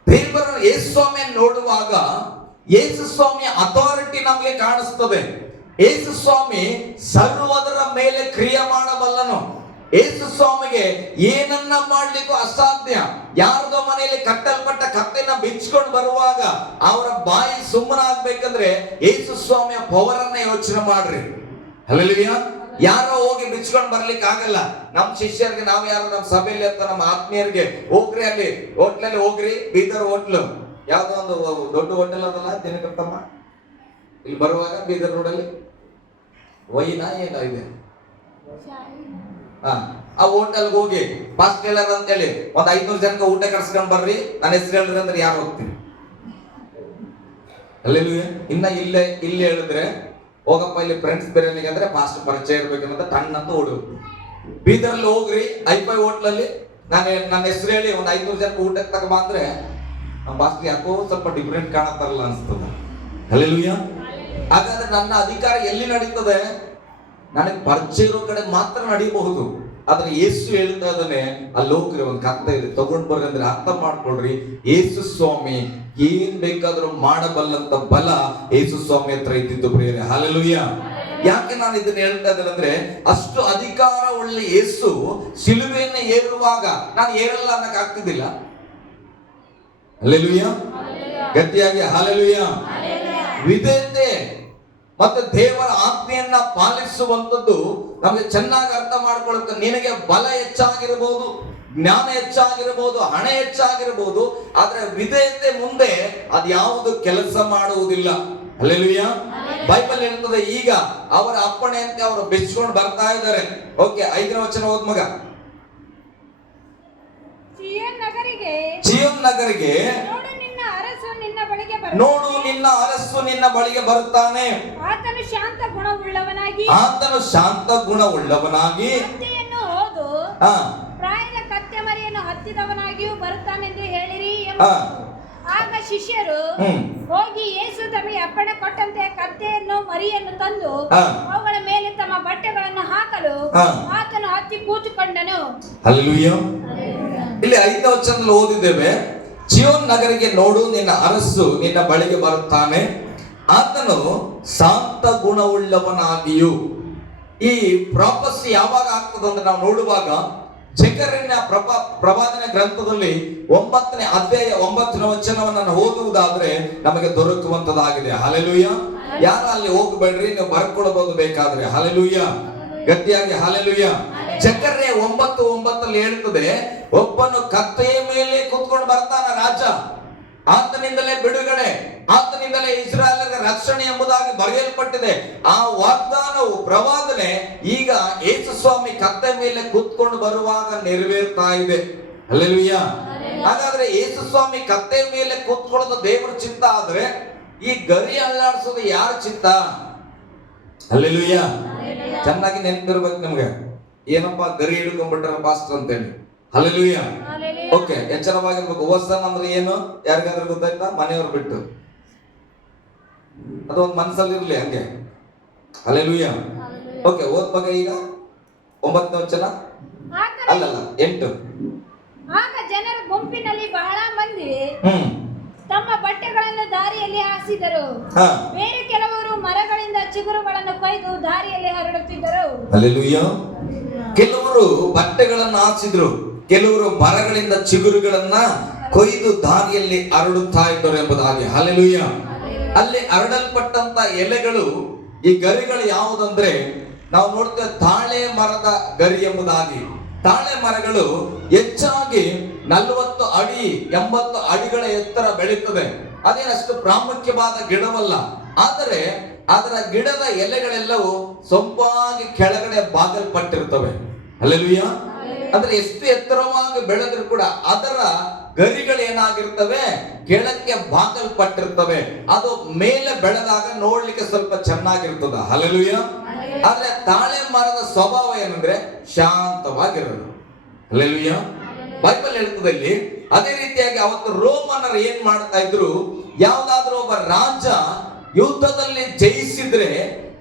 ದೇವರು ಯೇಸು ಸ್ವಾಮಿಯನ್ನು ನೋಡುವಾಗ ಯೇಸು ಸ್ವಾಮಿಯ ಅಥಾರಿಟಿ ನಮಗೆ ಕಾಣಿಸ್ತದೆ. ಯೇಸು ಸ್ವಾಮಿ ಸರ್ವದರ ಮೇಲೆ ಕ್ರಿಯೆ ಮಾಡಬಲ್ಲನು. ಯೇಸು ಸ್ವಾಮಿಗೆ ಏನನ್ನ ಮಾಡ್ಲಿಕ್ಕೂ ಅಸಾಧ್ಯ. ಯಾರ್ದೋ ಮನೆಯಲ್ಲಿ ಕಟ್ಟಲ್ಪಟ್ಟ ಕತ್ತೆನ ಬಿಚ್ಕೊಂಡು ಬರುವಾಗ ಅವರ ಬಾಯಿ ಸುಮ್ಮನಾಗ್ಬೇಕಂದ್ರೆ ಯೇಸು ಸ್ವಾಮಿಯ ಪವರ್ ಅನ್ನ ಯೋಚನೆ ಮಾಡ್ರಿ. ಹಲ್ಲೆಲೂಯಾ. ಯಾರೋ ಹೋಗಿ ಬಿಚ್ಕೊಂಡು ಬರ್ಲಿಕ್ಕೆ ಆಗಲ್ಲ. ನಮ್ ಶಿಷ್ಯರಿಗೆ ನಾವು ಯಾರು ನಮ್ಮ ಸಭೆಯಲ್ಲಿ ಅಂತ ನಮ್ಮ ಆತ್ಮೀಯರಿಗೆ ಹೋಗ್ರಿ, ಅಲ್ಲಿ ಹೋಟ್ಲಲ್ಲಿ ಹೋಗ್ರಿ, ಬೀದರ್ ಹೋಟ್ಲು ಯಾವ್ದೋ ಒಂದು ದೊಡ್ಡ ಹೋಟೆಲ್ ಅದಲ್ಲ ತಿನ್ನಕತ್ತಮ್ಮ, ಇಲ್ಲಿ ಬರುವಾಗ ಬೀದರ್ ರೋಡಲ್ಲಿ ವೈನಾ ಏನೋ ಇದೆ, ಆ ಹೋಟೆಲ್ಗೆ ಹೋಗಿ ಫಾಸ್ಟ್ ಹೇಳರ್ ಅಂತ ಹೇಳಿ ಒಂದ್ 500 ಜನಕ್ಕೆ ಊಟ ಕಟ್ಸ್ಕೊಂಡ್ ಬರ್ರಿ, ನನ್ನ ಹೆಸರು ಹೇಳ್ರಿ ಅಂದ್ರೆ ಯಾರು ಹೋಗ್ತೀವಿ? ಹಲ್ಲೆಲೂಯಾ. ಇನ್ನ ಇಲ್ಲಿ ಹೇಳಿದ್ರೆ ಹೋಗಪ್ಪ ಇಲ್ಲಿ ಫ್ರೆಂಡ್ಸ್ ಬೇರೆ ಅಂದ್ರೆ ಫಾಸ್ಟ್ ಪರಿಚಯ ಇರ್ಬೇಕಂತ ಟಣ್ಣಂತ ಓಡಿ ಹೋಗ್ತೀವಿ. ಬೀದರಲ್ಲಿ ಹೋಗ್ರಿ ಐಫೈ ಹೋಟ್ಲಲ್ಲಿ ನನ್ನ ಹೆಸರು ಹೇಳಿ ಒಂದ್ 500 ಜನಕ್ಕೆ ಊಟಕ್ಕೆ ತಗೊಂಬ ಅಂದ್ರೆ ನಮ್ಮ ಫಾಸ್ಟ್ ಯಾಕೋ ಸ್ವಲ್ಪ ಡಿಫ್ರೆಂಟ್ ಕಾಣತ್ತಾರಲ್ಲ ಅನ್ಸ್ತದ. ಹಲ್ಲೆಲೂಯಾ. ಹಾಗಾದ್ರೆ ನನ್ನ ಅಧಿಕಾರ ಎಲ್ಲಿ ನಡೀತದೆ? ನನಗೆ ಪರಿಚಯ ಇರೋ ಕಡೆ ಮಾತ್ರ ನಡೀಬಹುದು. ಆದ್ರೆ ಯೇಸು ಹೇಳ್ತಾ ಇದ್ದಾನೆ, ಅಲ್ಲಿ ಹೋಗ್ರಿ ಒಂದ್ ಕತ್ತೆ ಇದೆ ತಗೊಂಡ್ ಬರ್ರಿ ಅಂದ್ರೆ ಅರ್ಥ ಮಾಡ್ಕೊಳ್ರಿ, ಯೇಸು ಸ್ವಾಮಿ ಏನ್ ಬೇಕಾದ್ರೂ ಮಾಡಬಲ್ಲಂತ ಬಲ ಯೇಸು ಸ್ವಾಮಿ ಹತ್ರ ಇದ್ದಿದ್ದು ಪ್ರಿಯರೇ. ಹಲ್ಲೆಲೂಯಾ. ಯಾಕೆ ನಾನು ಇದನ್ನ ಹೇಳ್ತಾ ಇದ್ದೇನೆ ಅಂದ್ರೆ, ಅಷ್ಟು ಅಧಿಕಾರ ಉಳ್ಳ ಯೇಸು ಶಿಲುಬೆಯನ್ನು ಏರುವಾಗ ನಾನು ಏರಲ್ಲ ಅನ್ನಕ್ ಆಗ್ತಿದ್ದಿಲ್ಲ. ಹಲ್ಲೆಲೂಯಾ. ಗಟ್ಟಿಯಾಗಿ ಹಲ್ಲೆಲೂಯಾ. ವಿಧೇಯತೆ ಮತ್ತೆ ದೇವರ ಆಜ್ಞೆಯನ್ನ ಪಾಲಿಸುವಂಥದ್ದು ನಮಗೆ ಚೆನ್ನಾಗಿ ಅರ್ಥ ಮಾಡ್ಕೊಳ್ಳುತ್ತೆ. ನಿನಗೆ ಬಲ ಹೆಚ್ಚಾಗಿರಬಹುದು, ಜ್ಞಾನ ಹೆಚ್ಚಾಗಿರಬಹುದು, ಹಣ ಹೆಚ್ಚಾಗಿರಬಹುದು, ಆದ್ರೆ ವಿಧೇಯತೆ ಮುಂದೆ ಅದ್ಯಾವುದು ಕೆಲಸ ಮಾಡುವುದಿಲ್ಲ. ಹಲ್ಲೆಲೂಯಾ. ಬೈಬಲ್ ಹೇಳ್ತದೆ, ಈಗ ಅವರ ಅಪ್ಪಣೆ ಅಂತ ಅವರು ಬಿಚ್ಕೊಂಡು ಬರ್ತಾ ಇದ್ದಾರೆ. ಓಕೆ, 5ನೇ ವಚನ ಓದ್ ಮಗ. ಚೀಯೋನ್ ನಗರಿಗೆ ನೋಡು, ನಿನ್ನ ಅರಸು ನಿನ್ನ ಬಳಿಗೆ ಬರುತ್ತಾನೆ. ಆತನು ಶಾಂತ ಗುಣವುಳ್ಳವನಾಗಿ ಕತ್ತೆಯನ್ನು ಹೋದು ಪ್ರಾಯದ ಕತ್ತೆ ಮರಿಯನ್ನು ಹತ್ತಿದವನಾಗಿಯೂ ಬರುತ್ತಾನೆಂದು ಹೇಳಿರಿ. ಆಗ ಶಿಷ್ಯರು ಹೋಗಿ ಯೇಸು ತಮಗೆ ಅಪ್ಪಣೆ ಕೊಟ್ಟಂತೆ ಕತ್ತೆಯನ್ನು ಮರಿಯನ್ನು ತಂದು ಅವುಗಳ ಮೇಲೆ ತಮ್ಮ ಬಟ್ಟೆಗಳನ್ನು ಹಾಕಲು ಆತನು ಹತ್ತಿ ಕೂತುಕೊಂಡನು. ಹಲ್ಲೆಲೂಯಾ. ಇಲ್ಲಿ 5ನೇ ವಚನದಲ್ಲಿ ಓದಿದ್ದೇವೆ, ಚೀಯೋನ್ ನಗರಿಗೆ ನೋಡು, ನಿನ್ನ ಅರಸು ನಿನ್ನ ಬಳಿಗೆ ಬರುತ್ತಾನೆ, ಆತನು ಶಾಂತ ಗುಣವುಳ್ಳವನಾಗಿಯೂ. ಈ ಪ್ರಾಪಸಿ ಯಾವಾಗ ಆಗ್ತದಂದ್ರೆ ನಾವು ನೋಡುವಾಗ ಜಕರ್ಯನ ಪ್ರವಾದನೆ ಗ್ರಂಥದಲ್ಲಿ 9ನೇ ಅಧ್ಯಾಯ 9ನೇ ವಚನವನ್ನು ಓದುವುದಾದ್ರೆ ನಮಗೆ ದೊರಕುವಂತದಾಗಿದೆ. ಹಲ್ಲೆಲೂಯಾ. ಯಾರು ಅಲ್ಲಿ ಹೋಗಬೇಡ್ರಿ, ನೀವು ಬರ್ಕೊಳ್ಬಹುದು ಬೇಕಾದ್ರೆ. ಹಲ್ಲೆಲೂಯಾ. ಗಟ್ಟಿಯಾಗಿ ಹಲ್ಲೆಲೂಯಾ. ಜಕರ್ಯ 9:9 ಹೇಳ್ತದೆ, ಒಬ್ಬನು ಕತ್ತೆಯ ಮೇಲೆ ಕೂತ್ಕೊಂಡು ಬರ್ತಾನ ರಾಜ, ಆತನಿಂದಲೇ ಬಿಡುಗಡೆ, ಆತನಿಂದಲೇ ಇಸ್ರಾಯೇಲರ ರಕ್ಷಣೆ ಎಂಬುದಾಗಿ ಬರೆಯಲ್ಪಟ್ಟಿದೆ. ಆ ವಾಗ್ದಾನವು ಪ್ರವಾದನೆ ಈಗ ಯೇಸು ಸ್ವಾಮಿ ಕತ್ತೆ ಮೇಲೆ ಕೂತ್ಕೊಂಡು ಬರುವಾಗ ನೆರವೇರ್ತಾ ಇದೆ. ಹಲ್ಲೆಲೂಯಾ. ಹಾಗಾದ್ರೆ ಯೇಸು ಸ್ವಾಮಿ ಕತ್ತೆ ಮೇಲೆ ಕೂತ್ಕೊಳ್ಳೋದು ದೇವರ ಚಿತ್ತ ಆದ್ರೆ ಈ ಗರಿ ಅಲ್ಲಾಡಿಸೋದು ಯಾರ ಚಿತ್ತ? ಹಲ್ಲೆಲೂಯಾ. ಚೆನ್ನಾಗಿ ನೆನಪಿರ್ಬೇಕು ನಿಮ್ಗೆ. ಏನಪ್ಪ ಗರಿ ಹಿಡ್ಕೊಂಡ್ಬಿಟ್ರ ಪಾಸ್ಟರ್ ಅಂತೇಳಿ. ಹಲ್ಲೆಲೂಯಾ. ಓಕೆ, ಎಚ್ಚರವಾಗಿರ್ಬೇಕು. ಓಸನ್ ಅಂದ್ರೆ ಏನು ಯಾರಿಗಾದ್ರೂ ಗೊತ್ತಾಯ್ತಾ? ಮನೆಯವ್ರು ಬಿಟ್ಟು ಅದೊಂದು ಮನಸ್ಸಲ್ಲಿ ಇರ್ಲಿ ಹಂಗೆ. ಹಲ್ಲೆಲೂಯಾ. ಓಕೆ, ಓದ್ಬೇಕು ಈಗ 9ನೇ ವಚನ ಅಲ್ಲಲ್ಲ 8. ಆಗ ಜನರ ಗುಂಪಿನಲ್ಲಿ ಬಹಳ ಮಂದಿ ತಮ್ಮ ಬಟ್ಟೆಗಳನ್ನು ದಾರಿಯಲ್ಲಿ ಹಾಸಿದರು. ಬೇರೆ ಕೆಲವರು ಮರಗಳಿಂದ ಚಿಗುರುಗಳನ್ನು ಕೊಯ್ದು ದಾರಿಯಲ್ಲಿ ಹರಡುತ್ತಿದ್ದರು. ಹಲ್ಲೆಲೂಯಾ. ಕೆಲವರು ಬಟ್ಟೆಗಳನ್ನು ಹಾಸಿದ್ರು, ಕೆಲವರು ಮರಗಳಿಂದ ಚಿಗುರುಗಳನ್ನ ಕೊಯ್ದು ದಾರಿಯಲ್ಲಿ ಹರಡುತ್ತಾ ಇದ್ದರು ಎಂಬುದಾಗಿ. ಹಲ್ಲೆಲೂಯಾ. ಅಲ್ಲಿ ಹರಡಲ್ಪಟ್ಟಂತ ಎಲೆಗಳು, ಈ ಗರಿಗಳು ಯಾವುದಂದ್ರೆ ನಾವು ನೋಡ್ತೇವೆ ತಾಳೆ ಮರದ ಗರಿ ಎಂಬುದಾಗಿ. ತಾಳೆ ಮರಗಳು ಹೆಚ್ಚಾಗಿ 40 ಅಡಿ 80 ಅಡಿಗಳ ಎತ್ತರ ಬೆಳೀತದೆ. ಅದೇನಷ್ಟು ಪ್ರಾಮುಖ್ಯವಾದ ಗಿಡವಲ್ಲ, ಆದರೆ ಅದರ ಗಿಡದ ಎಲೆಗಳೆಲ್ಲವೂ ಸೊಂಪಾಗಿ ಕೆಳಗಡೆ ಬಾಗಲ್ಪಟ್ಟಿರ್ತವೆ. ಹಲ್ಲೆಲೂಯಾ. ಅಂದ್ರೆ ಎಷ್ಟು ಎತ್ತರವಾಗಿ ಬೆಳೆದ್ರು ಕೂಡ ಅದರ ಗರಿಗಳೇನಾಗಿರ್ತವೆ, ಕೆಳಕ್ಕೆ ಬಾಗಲ್ಪಟ್ಟಿರ್ತವೆ. ಅದು ಮೇಲೆ ಬೆಳೆದಾಗ ನೋಡ್ಲಿಕ್ಕೆ ಸ್ವಲ್ಪ ಚೆನ್ನಾಗಿರ್ತದ. ಹಲ್ಲೆಲೂಯಾ. ಆದ್ರೆ ತಾಳೆ ಮರದ ಸ್ವಭಾವ ಏನಂದ್ರೆ ಶಾಂತವಾಗಿರೋದು. ಹಲ್ಲೆಲೂಯಾ. ಬೈಬಲ್ ಹೇಳ್ತದೆ ಇಲ್ಲಿ. ಅದೇ ರೀತಿಯಾಗಿ ಅವತ್ತು ರೋಮನರು ಏನ್ ಮಾಡ್ತಾ ಇದ್ರು, ಯಾವ್ದಾದ್ರೂ ಒಬ್ಬ ರಾಜ ಯುದ್ಧದಲ್ಲಿ ಜಯಿಸಿದ್ರೆ